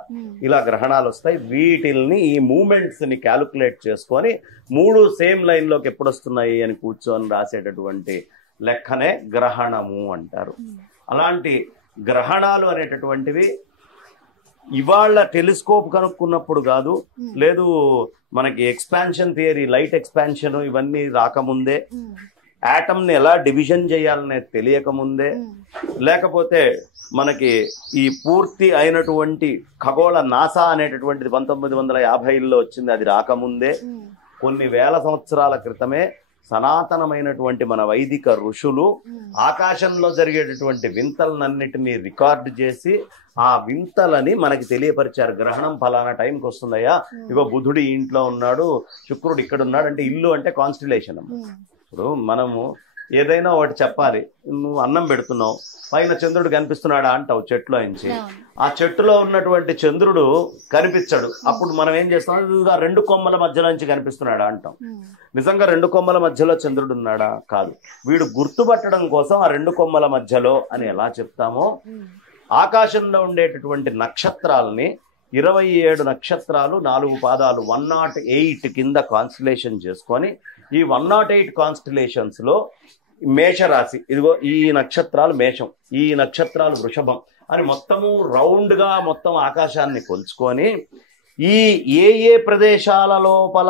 ఇలా గ్రహణాలు వస్తాయి. వీటిల్ని ఈ మూమెంట్స్ ని క్యాలిక్యులేట్ చేసుకొని 3 సేమ్ లైన్ లోకి ఎప్పుడు వస్తున్నాయి అని కూర్చొని రాసేటటువంటి లెక్కనే గ్రహణము అంటారు. అలాంటి గ్రహణాలు అనేటటువంటివి ఇవాళ టెలిస్కోప్ కనుక్కున్నప్పుడు కాదు, లేదు మనకి ఎక్స్పాన్షన్ థియరీ, లైట్ ఎక్స్పాన్షన్ ఇవన్నీ రాకముందే, ఆటమ్ ని ఎలా డివిజన్ చేయాలనేది తెలియకముందే, లేకపోతే మనకి ఈ పూర్తి అయినటువంటి ఖగోళ నాసా అనేటటువంటిది 1950లో వచ్చింది, అది రాకముందే, కొన్ని వేల సంవత్సరాల క్రితమే సనాతనమైనటువంటి మన వైదిక ఋషులు ఆకాశంలో జరిగేటటువంటి వింతలన్నిటినీ రికార్డు చేసి ఆ వింతలని మనకి తెలియపరిచారు. గ్రహణం ఫలానా టైంకి వస్తుందయ్యా, ఇగో బుధుడు ఇంట్లో ఉన్నాడు, శుక్రుడు ఇక్కడ ఉన్నాడు అంటే, ఇల్లు అంటే కాన్స్టిలేషన్. ఇప్పుడు మనము ఏదైనా ఒకటి చెప్పాలి, నువ్వు అన్నం పెడుతున్నావు, పైన చంద్రుడు కనిపిస్తున్నాడా అంటావు చెట్లో నుంచి, ఆ చెట్టులో ఉన్నటువంటి చంద్రుడు కనిపించడు, అప్పుడు మనం ఏం చేస్తాం, 2 కొమ్మల మధ్యలో నుంచి కనిపిస్తున్నాడా అంటాం. నిజంగా 2 కొమ్మల మధ్యలో చంద్రుడు ఉన్నాడా? కాదు. వీడు గుర్తుపట్టడం కోసం ఆ 2 కొమ్మల మధ్యలో అని ఎలా చెప్తామో, ఆకాశంలో ఉండేటటువంటి నక్షత్రాలని 27 నక్షత్రాలు 4 పాదాలు 108 కింద కాన్స్టిలేషన్ చేసుకొని, ఈ 108 కాన్స్టిలేషన్స్ లో మేషరాశి, ఇదిగో ఈ నక్షత్రాలు మేషం, ఈ నక్షత్రాలు వృషభం అని మొత్తము రౌండ్ గా మొత్తం ఆకాశాన్ని కొలుచుకొని ఈ ఏ ప్రదేశాల లోపల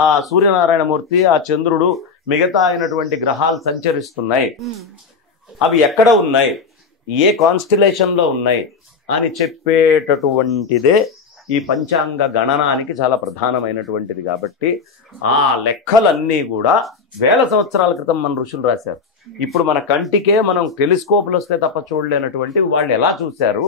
ఆ సూర్యనారాయణమూర్తి, ఆ చంద్రుడు, మిగతా అయినటువంటి గ్రహాలు సంచరిస్తున్నాయి, అవి ఎక్కడ ఉన్నాయి, ఏ కాన్స్టిలేషన్ లో ఉన్నాయి అని చెప్పేటటువంటిదే ఈ పంచాంగ గణనానికి చాలా ప్రధానమైనటువంటిది. కాబట్టి ఆ లెక్కలన్నీ కూడా వేల సంవత్సరాల క్రితం మన ఋషులు రాశారు. ఇప్పుడు మన కంటికే మనం టెలిస్కోపులు వస్తే తప్ప చూడలేనటువంటి వాళ్ళు ఎలా చూశారు,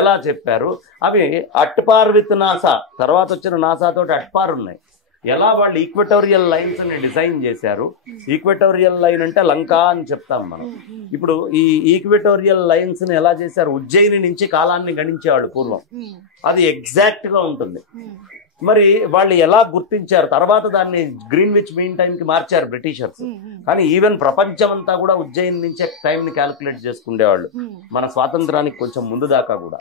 ఎలా చెప్పారు, అవి అట్పార్ విత్ నాసా, తర్వాత వచ్చిన నాసా తోటి అట్పార్ ఉన్నాయి. ఎలా వాళ్ళు ఈక్వెటోరియల్ లైన్స్ ని డిజైన్ చేశారు. ఈక్వెటోరియల్ లైన్ అంటే లంకా అని చెప్తాం మనం. ఇప్పుడు ఈ ఈక్వెటోరియల్ లైన్స్ ని ఎలా చేశారు, ఉజ్జయిని నుంచి కాలాన్ని గణించేవాడు పూర్వం, అది ఎగ్జాక్ట్ గా ఉంటుంది. మరి వాళ్ళు ఎలా గుర్తించారు, తర్వాత దాన్ని గ్రీన్విచ్ మీన్ టైం కి మార్చారు బ్రిటిషర్స్. కానీ ఈవెన్ ప్రపంచం అంతా కూడా ఉజ్జయిని నుంచే టైం ని క్యాలిక్యులేట్ చేసుకునేవాళ్ళు, మన స్వాతంత్రానికి కొంచెం ముందు దాకా కూడా.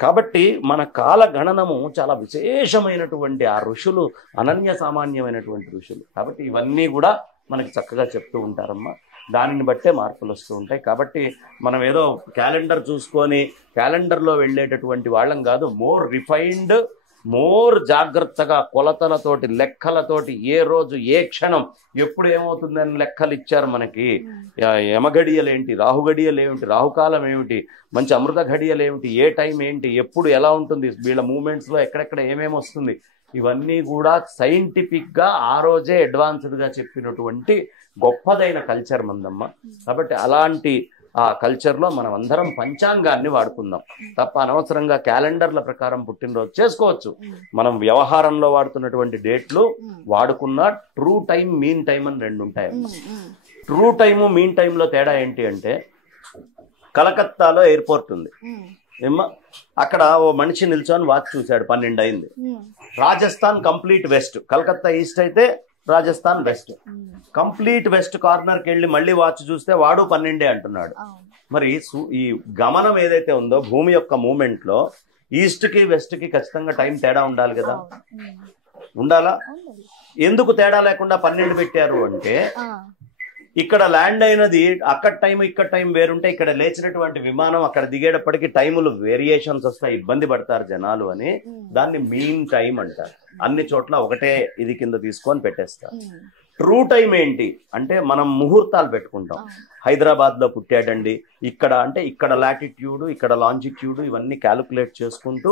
కాబట్టి మన కాల గణనము చాలా విశేషమైనటువంటి ఆ ఋషులు, అనన్య సామాన్యమైనటువంటి ఋషులు. కాబట్టి ఇవన్నీ కూడా మనకి చక్కగా చెప్తూ ఉంటారమ్మా. దానిని బట్టే మార్పులు వస్తూ ఉంటాయి. కాబట్టి మనం ఏదో క్యాలెండర్ చూసుకొని క్యాలెండర్లో వెళ్ళేటటువంటి వాళ్ళం కాదు. మోర్ రిఫైన్డ్, మోర్ జాగ్రత్తగా కొలతలతోటి, లెక్కలతోటి, ఏ రోజు ఏ క్షణం ఎప్పుడు ఏమవుతుందని లెక్కలు ఇచ్చారు మనకి. యమఘడియలేంటి, రాహుగడియలేమిటి, రాహుకాలం ఏమిటి, మంచి అమృత ఘడియలేమిటి, ఏ టైం ఏంటి, ఎప్పుడు ఎలా ఉంటుంది, వీళ్ళ మూమెంట్స్లో ఎక్కడెక్కడ ఏమేమి వస్తుంది, ఇవన్నీ కూడా సైంటిఫిక్గా ఆ రోజే అడ్వాన్స్డ్గా చెప్పినటువంటి గొప్పదైన కల్చర్ మందమ్మ. కాబట్టి అలాంటి ఆ కల్చర్లో మనం అందరం పంచాంగాన్ని వాడుకుందాం తప్ప అనవసరంగా క్యాలెండర్ల ప్రకారం పుట్టినరోజు చేసుకోవచ్చు. మనం వ్యవహారంలో వాడుతున్నటువంటి డేట్లు వాడుకున్న ట్రూ టైం, మీన్ టైం అని రెండు ఉంటాయి. ట్రూ టైము, మీన్ టైంలో తేడా ఏంటి అంటే, కలకత్తాలో ఎయిర్పోర్ట్ ఉంది ఏమ్మా, అక్కడ ఓ మనిషి నిల్చొని వాచ్ చూశాడు, 12 అయింది. Rajasthan complete west, Calcutta east అయితే రాజస్థాన్ వెస్ట్. కంప్లీట్ వెస్ట్ కార్నర్కి వెళ్ళి మళ్ళీ వాచ్ చూస్తే వాడు 12 అంటున్నాడు. మరి ఈ గమనం ఏదైతే ఉందో భూమి యొక్క మూమెంట్ లో ఈస్ట్ కి వెస్ట్ కి ఖచ్చితంగా టైం తేడా ఉండాలి కదా, ఉండాలా? ఎందుకు తేడా లేకుండా 12 పెట్టారు అంటే, ఇక్కడ ల్యాండ్ అయినది అక్కడ టైం ఇక్కడ టైం వేరుంటే, ఇక్కడ లేచినటువంటి విమానం అక్కడ దిగేటప్పటికి టైములు వేరియేషన్స్ వస్తాయి, ఇబ్బంది పడతారు జనాలు అని దాన్ని మీన్ టైం అంటారు. అన్ని చోట్ల ఒకటే ఇది కింద తీసుకొని పెట్టేస్తారు. ట్రూ టైం ఏంటి అంటే, మనం ముహూర్తాలు పెట్టుకుంటాం. హైదరాబాద్ లో పుట్టాడండి, ఇక్కడ అంటే ఇక్కడ లాటిట్యూడ్, ఇక్కడ లాంజిట్యూడ్, ఇవన్నీ క్యాలిక్యులేట్ చేసుకుంటూ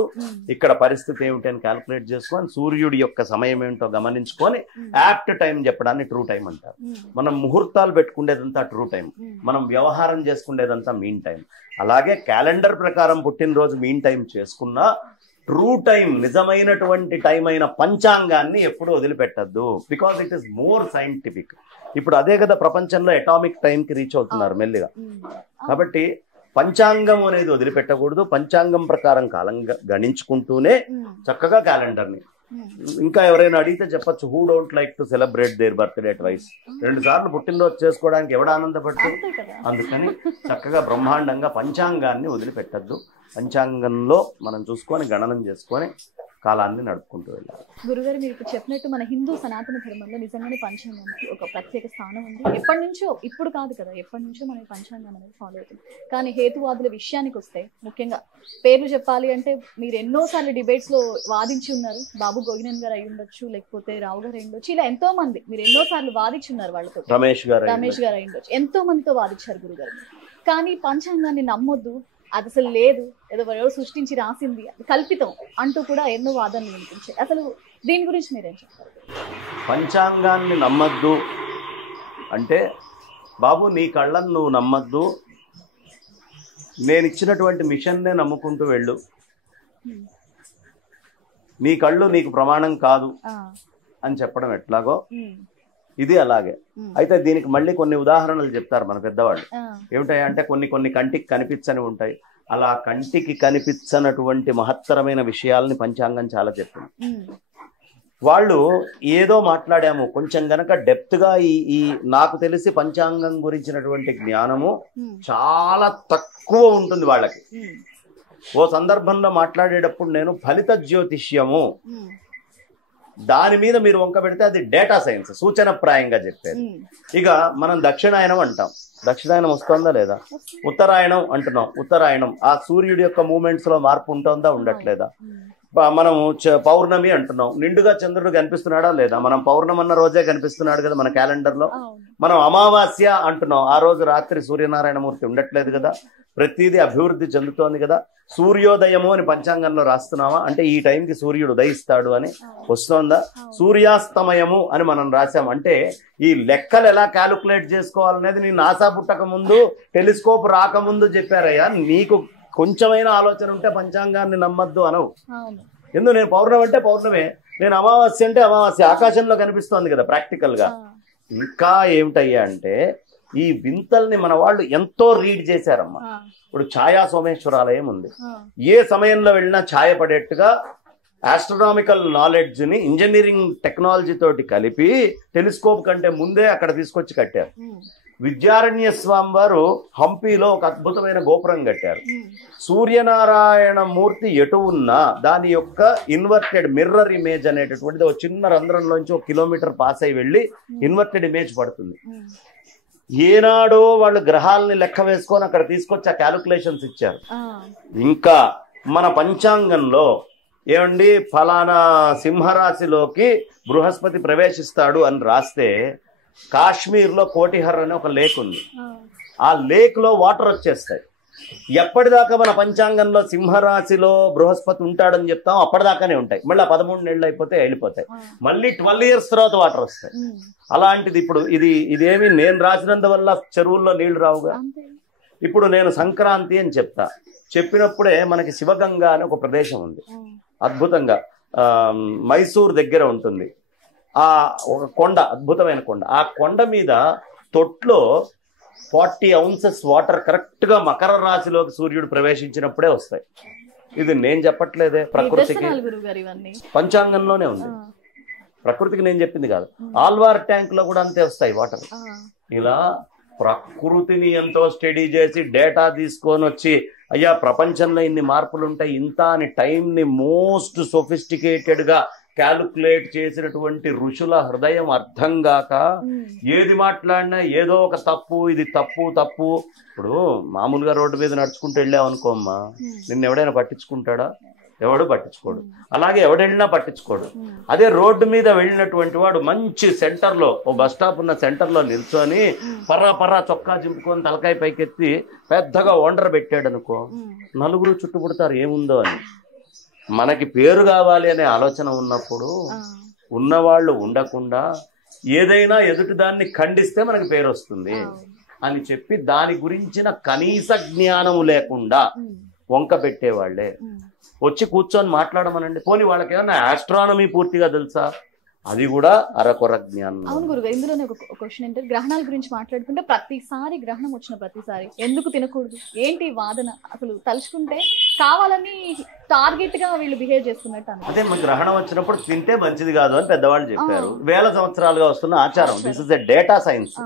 ఇక్కడ పరిస్థితి ఏమిటి అని క్యాలిక్యులేట్ చేసుకొని సూర్యుడి యొక్క సమయం ఏమిటో గమనించుకొని యాప్ట్ టైం చెప్పడాన్ని ట్రూ టైం అంటారు. మనం ముహూర్తాలు పెట్టుకునేదంతా ట్రూ టైం, మనం వ్యవహారం చేసుకునేదంతా మీన్ టైం. అలాగే క్యాలెండర్ ప్రకారం పుట్టినరోజు మీన్ టైం చేసుకున్నా ట్రూ టైం, నిజమైనటువంటి టైం అయిన పంచాంగాన్ని ఎప్పుడు వదిలిపెట్టద్దు. Because it is more scientific. ఇప్పుడు అదే కదా ప్రపంచంలో అటామిక్ టైంకి రీచ్ అవుతున్నారు మెల్లిగా. కాబట్టి పంచాంగం అనేది వదిలిపెట్టకూడదు. పంచాంగం ప్రకారం కాలం గణించుకుంటూనే చక్కగా క్యాలెండర్ని. ఇంకా ఎవరైనా అడిగితే చెప్పచ్చు, who don't like to celebrate their birthday twice, 2 సార్లు పుట్టినరోజు చేసుకోవడానికి ఎవడ ఆనందపడుతూ. అందుకని చక్కగా బ్రహ్మాండంగా పంచాంగాన్ని వదిలిపెట్టద్దు. పంచాంగంలో మనం చూసుకొని గణనం చేసుకొని కాలాన్ని నడుపుకుంటూ వెళ్ళాలి. గురుగారు, మీరు ఇప్పుడు చెప్పినట్టు మన హిందూ సనాతన ధర్మంలో నిజంగానే పంచాంగానికి ఒక ప్రత్యేక స్థానం ఉంది. ఎప్పటి నుంచో, ఇప్పుడు కాదు కదా, ఎప్పటి నుంచో మన పంచాంగం అనేది ఫాలో అవుతుంది. కానీ హేతువాదుల విషయానికి వస్తే, ముఖ్యంగా పేర్లు చెప్పాలి అంటే, మీరు ఎన్నోసార్లు డిబేట్స్ లో వాదించి ఉన్నారు. బాబు గోగినేని గారు అయి ఉండొచ్చు, లేకపోతే రావు గారు అయి ఉండొచ్చు, ఇలా ఎంతో మంది మీరు ఎన్నోసార్లు వాదించి ఉన్నారు. వాళ్ళతో రమేష్ గారు అయి ఉండొచ్చు, ఎంతో మందితో వాదించారు గురుగారు. కానీ పంచాంగాన్ని నమ్మొద్దు, అది అసలు లేదు, ఏదో ఎవరో సృష్టించి రాసింది, కల్పితం అంటూ కూడా ఎన్నో వాదనలు వినిపించాయి. అసలు దీని గురించి మీరేం చెప్తారు? పంచాంగాన్ని నమ్మద్దు అంటే, బాబు నీ కళ్ళను నువ్వు నమ్మద్దు, నేను ఇచ్చినటువంటి మిషన్నే నమ్ముకుంటూ వెళ్ళు, నీ కళ్ళు నీకు ప్రమాణం కాదు అని చెప్పడం ఎట్లాగో ఇది అలాగే. అయితే దీనికి మళ్ళీ కొన్ని ఉదాహరణలు చెప్తారు మన పెద్దవాళ్ళు. ఏమిటాయంటే, కొన్ని కంటికి కనిపించని ఉంటాయి. అలా కంటికి కనిపించనటువంటి మహత్తరమైన విషయాల్ని పంచాంగం చాలా చెప్తుంది. వాళ్ళు ఏదో మాట్లాడాము, కొంచెం గనక డెప్త్ గా ఈ నాకు తెలిసి పంచాంగం గురించినటువంటి జ్ఞానము చాలా తక్కువ ఉంటుంది వాళ్ళకి. ఓ సందర్భంలో మాట్లాడేటప్పుడు నేను ఫలిత జ్యోతిష్యము దాని మీద మీరు వంక పెడితే అది డేటా సైన్స్, సూచనప్రాయంగా చెప్పేది. ఇక మనం దక్షిణాయనం అంటాం, దక్షిణాయనం వస్తుందా లేదా? ఉత్తరాయణం అంటున్నాం, ఉత్తరాయణం ఆ సూర్యుడి యొక్క మూమెంట్స్ లో మార్పు ఉంటుందా ఉండట్లేదా? మనము పౌర్ణమి అంటున్నాం, నిండుగా చంద్రుడు కనిపిస్తున్నాడా లేదా? మనం పౌర్ణమి అన్న రోజే కనిపిస్తున్నాడు కదా మన క్యాలెండర్ లో. మనం అమావాస్య అంటున్నాం, ఆ రోజు రాత్రి సూర్యనారాయణమూర్తి ఉండట్లేదు కదా. ప్రతిదీ అభివృద్ధి చెందుతోంది కదా. సూర్యోదయము అని పంచాంగంలో రాస్తున్నావా అంటే ఈ టైంకి సూర్యుడు ఉదయిస్తాడు అని వస్తోందా? సూర్యాస్తమయము అని మనం రాసాం అంటే ఈ లెక్కలు ఎలా క్యాలిక్యులేట్ చేసుకోవాలనేది నీ నాసా పుట్టక ముందు, టెలిస్కోప్ రాకముందు చెప్పారయ్యా. నీకు కొంచెమైనా ఆలోచన ఉంటే పంచాంగాన్ని నమ్మద్దు అనవు. ఎందుకు? నేను పౌర్ణమి అంటే పౌర్ణమే, నేను అమావాస్య అంటే అమావాస్య, ఆకాశంలో కనిపిస్తోంది కదా ప్రాక్టికల్ గా. ఇంకా ఏమిటయ్యా అంటే ఈ వింతల్ని మన వాళ్ళు ఎంతో రీడ్ చేశారమ్మా. ఇప్పుడు ఛాయా సోమేశ్వరాలయం ఉంది, ఏ సమయంలో వెళ్ళినా ఛాయ పడేట్టుగా ఆస్ట్రనామికల్ నాలెడ్జ్ ని ఇంజనీరింగ్ టెక్నాలజీ తోటి కలిపి టెలిస్కోప్ కంటే ముందే అక్కడ తీసుకొచ్చి కట్టారు. విద్యారణ్య స్వామి వారు హంపీలో ఒక అద్భుతమైన గోపురం కట్టారు. సూర్యనారాయణ మూర్తి ఎటు ఉన్నా దాని యొక్క ఇన్వర్టెడ్ మిర్రర్ ఇమేజ్ అనేటటువంటిది ఒక చిన్న రంధ్రంలోంచి 1 కిలోమీటర్ పాస్ అయి వెళ్ళి ఇన్వర్టెడ్ ఇమేజ్ పడుతుంది. ఏనాడో వాళ్ళు గ్రహాలని లెక్క వేసుకొని అక్కడ తీసుకొచ్చి ఆ క్యాలిక్యులేషన్స్ ఇచ్చారు. ఇంకా మన పంచాంగంలో ఏమండి ఫలానా సింహరాశిలోకి బృహస్పతి ప్రవేశిస్తాడు అని రాస్తే కాశ్మీర్లో కోటిహర్ అనే ఒక లేక్ ఉంది, ఆ లేక్ లో వాటర్ వచ్చేస్తాయి. ఎప్పటిదాకా మన పంచాంగంలో సింహరాశిలో బృహస్పతి ఉంటాడని చెప్తాం అప్పటిదాకానే ఉంటాయి, మళ్ళీ 13 నెలలు అయిపోతే వెళ్ళిపోతాయి, మళ్ళీ 12 years తర్వాత వాటర్ వస్తాయి. అలాంటిది ఇప్పుడు ఇదేమి నేను రాసినందువల్ల చెరువుల్లో నీళ్లు రావుగా. ఇప్పుడు నేను సంక్రాంతి అని చెప్తా, చెప్పినప్పుడే మనకి శివగంగా అని ఒక ప్రదేశం ఉంది అద్భుతంగా, మైసూర్ దగ్గర ఉంటుంది. ఆ ఒక కొండ, అద్భుతమైన కొండ, ఆ కొండ మీద తొట్లో 40 ounces వాటర్ కరెక్ట్ గా మకర రాశిలోకి సూర్యుడు ప్రవేశించినప్పుడే వస్తాయి. ఇది నేను చెప్పట్లేదే, ప్రకృతికి పంచాంగంలోనే ఉంది, ప్రకృతికి నేను చెప్పింది కాదు. ఆల్వార్ ట్యాంక్ లో కూడా అంతే వస్తాయి వాటర్. ఇలా ప్రకృతిని ఎంతో స్టడీ చేసి డేటా తీసుకొని వచ్చి అయ్యా ప్రపంచంలో ఇన్ని మార్పులు ఉంటాయి ఇంత అని టైంని మోస్ట్ సొఫిస్టికేటెడ్ గా క్యాలిక్యులేట్ చేసినటువంటి ఋషుల హృదయం అర్థం గాక ఏది మాట్లాడినా ఏదో ఒక తప్పు, ఇది తప్పు తప్పు. ఇప్పుడు మామూలుగా రోడ్డు మీద నడుచుకుంటూ వెళ్ళావు అనుకోమ్మా, నిన్ను ఎవడైనా పట్టించుకుంటాడా? ఎవడు పట్టించుకోడు. అలాగే ఎవడెళ్ళినా పట్టించుకోడు. అదే రోడ్డు మీద వెళ్ళినటువంటి వాడు మంచి సెంటర్లో, ఓ బస్ స్టాప్ ఉన్న సెంటర్లో నిల్చొని పర్రా చొక్కా చింపుకొని తలకాయ పైకెత్తి పెద్దగా వండర్ పెట్టాడు అనుకో, నలుగురు చుట్టుముడతారు ఏముందో అని. మనకి పేరు కావాలి అనే ఆలోచన ఉన్నప్పుడు ఉన్నవాళ్ళు ఉండకుండా ఏదైనా ఎదుటి దాన్ని ఖండిస్తే మనకి పేరు వస్తుంది అని చెప్పి దాని గురించిన కనీస జ్ఞానం లేకుండా వంక పెట్టేవాళ్లే వచ్చి కూర్చొని మాట్లాడమనండి. పోనీ వాళ్ళకి ఏమన్నా ఆస్ట్రానమీ పూర్తిగా తెలుసా? అది కూడా అరకొర జ్ఞానం. అవును గురుగారు, ఇందులోనే ఒక క్వశ్చన్ ఏంటంటే గ్రహణాల గురించి మాట్లాడుకుంటే ప్రతిసారి గ్రహణం వచ్చిన ప్రతిసారి ఎందుకు తినకూడదు ఏంటి వాదన? అసలు తలుచుకుంటే కావాలని టార్గెట్ గా వీళ్ళు బిహేవ్ చేస్తున్నట్టు. అదే గ్రహణం వచ్చినప్పుడు తింటే మంచిది కాదు అని పెద్దవాళ్ళు చెప్పారు. వేల సంవత్సరాలుగా వస్తున్న ఆచారం. This is a data science.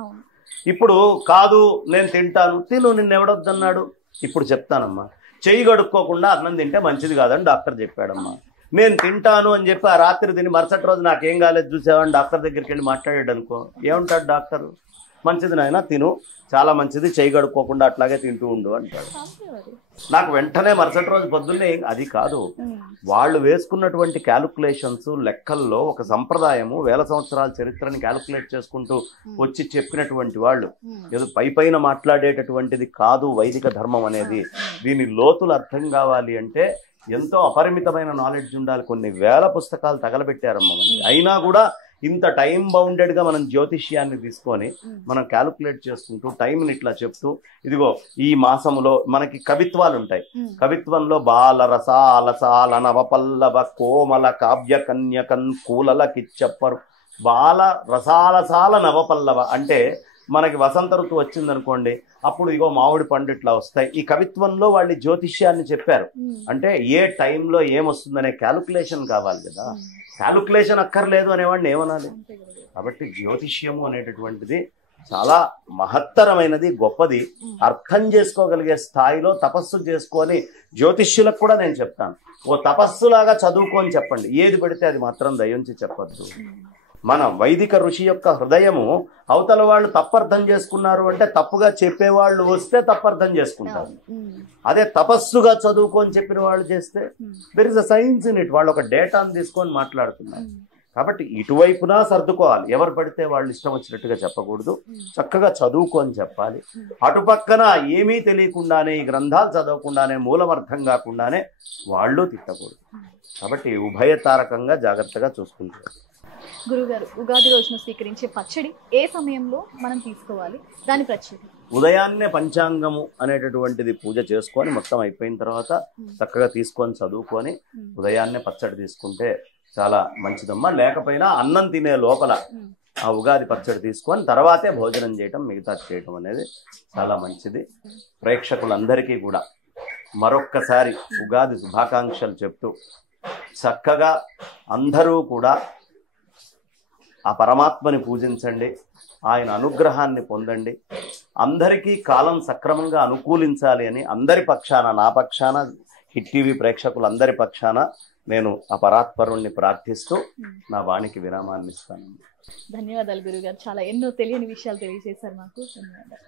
ఇప్పుడు కాదు నేను తింటాను, తిను, నిన్నెవడొద్దన్నాడు? ఇప్పుడు చెప్తానమ్మా, చెయ్యి కడుక్కోకుండా అన్నం తింటే మంచిది కాదని డాక్టర్ చెప్పాడమ్మా. నేను తింటాను అని చెప్పి ఆ రాత్రి తిని మరుసటి రోజు నాకేం కాలేదు చూసావని డాక్టర్ దగ్గరికి వెళ్ళి మాట్లాడాడు అనుకో, ఏమంటాడు డాక్టర్? మంచిది నాయన తిను, చాలా మంచిది, చెయ్యి కడుక్కోకుండా అట్లాగే తింటూ ఉండు అంటాడు. నాకు వెంటనే మరుసటి రోజు పొద్దున్నే అది కాదు. వాళ్ళు వేసుకున్నటువంటి క్యాలిక్యులేషన్స్ లెక్కల్లో ఒక సంప్రదాయము, వేల సంవత్సరాల చరిత్రని క్యాలిక్యులేట్ చేసుకుంటూ వచ్చి చెప్పినటువంటి వాళ్ళు. ఏదో పైన మాట్లాడేటటువంటిది కాదు వైదిక ధర్మం అనేది. దీని లోతులు అర్థం కావాలి అంటే ఎంతో అపరిమితమైన నాలెడ్జ్ ఉండాలి. కొన్ని వేల పుస్తకాలు తగలబెట్టారమ్మ. అయినా కూడా ఇంత టైం బౌండెడ్ గా మనం జ్యోతిష్యాన్ని తీసుకొని మనం క్యాలిక్యులేట్ చేసుకుంటూ టైంని ఇట్లా చెప్తూ, ఇదిగో ఈ మాసములో మనకి కవిత్వాలు ఉంటాయి. కవిత్వంలో బాల రసాలసాల నవపల్లవ కోమల కావ్య కన్యకన్ కూలల కిచ్చప్పరు. బాల రసాలసాల నవపల్లవ అంటే మనకి వసంత ఋతువు వచ్చిందనుకోండి, అప్పుడు ఇగో మామిడి పండు ఇట్లా వస్తాయి. ఈ కవిత్వంలో వాళ్ళు జ్యోతిష్యాన్ని చెప్పారు. అంటే ఏ టైంలో ఏమొస్తుందనే క్యాలిక్యులేషన్ కావాలి కదా. క్యాలిక్యులేషన్ అక్కర్లేదు అనేవాడిని ఏమనాలి? కాబట్టి జ్యోతిష్యము అనేటటువంటిది చాలా మహత్తరమైనది, గొప్పది. అర్థం చేసుకోగలిగే స్థాయిలో తపస్సు చేసుకొని జ్యోతిష్యులకు కూడా నేను చెప్తాను, ఓ తపస్సులాగా చదువుకొని చెప్పండి, ఏది పడితే అది మాత్రం దయించి చెప్పద్దు. మనం వైదిక ఋషి యొక్క హృదయము అవతల వాళ్ళు తప్పర్థం చేసుకున్నారు అంటే తప్పుగా చెప్పేవాళ్ళు వస్తే తప్పర్థం చేసుకుంటారు. అదే తపస్సుగా చదువుకొని చెప్పిన వాళ్ళు చేస్తే there is a science in it. వాళ్ళు ఒక డేటాను తీసుకొని మాట్లాడుతున్నారు. కాబట్టి ఇటువైపున సర్దుకోవాలి. ఎవరు పడితే వాళ్ళు ఇష్టం వచ్చినట్టుగా చెప్పకూడదు, చక్కగా చదువుకొని చెప్పాలి. అటుపక్కన ఏమీ తెలియకుండానే, ఈ గ్రంథాలు చదవకుండానే, మూలమర్థం కాకుండానే వాళ్ళు తిట్టకూడదు. కాబట్టి ఉభయతారకంగా జాగ్రత్తగా చూసుకుంటారు. గురుగారు, ఉగాది రోజున స్వీకరించే పచ్చడి ఏ సమయంలో మనం తీసుకోవాలి, దాని ప్రత్యేకత? ఉదయాన్నే పంచాంగము అనేటటువంటిది పూజ చేసుకొని మొత్తం అయిపోయిన తర్వాత చక్కగా తీసుకొని చదువుకొని ఉదయాన్నే పచ్చడి తీసుకుంటే చాలా మంచిదమ్మా. లేకపోయినా అన్నం తినే లోపల ఆ ఉగాది పచ్చడి తీసుకొని తర్వాతే భోజనం చేయటం, మిగతా చేయటం అనేది చాలా మంచిది. ప్రేక్షకులందరికీ కూడా మరొక్కసారి ఉగాది శుభాకాంక్షలు చెప్తూ, చక్కగా అందరూ కూడా ఆ పరమాత్మని పూజించండి, ఆయన అనుగ్రహాన్ని పొందండి. అందరికీ కాలం సక్రమంగా అనుకూలించాలి అని అందరి పక్షాన, నా పక్షాన, హిట్ టీవీ ప్రేక్షకులందరి పక్షాన నేను ఆ పరాత్పరుణ్ణి ప్రార్థిస్తూ నా వాణికి విరామాన్ని ఇస్తాను. ధన్యవాదాలు గురుగారు. చాలా ఎన్నో తెలియని విషయాలు తెలియజేశారు మాకు. ధన్యవాదాలు.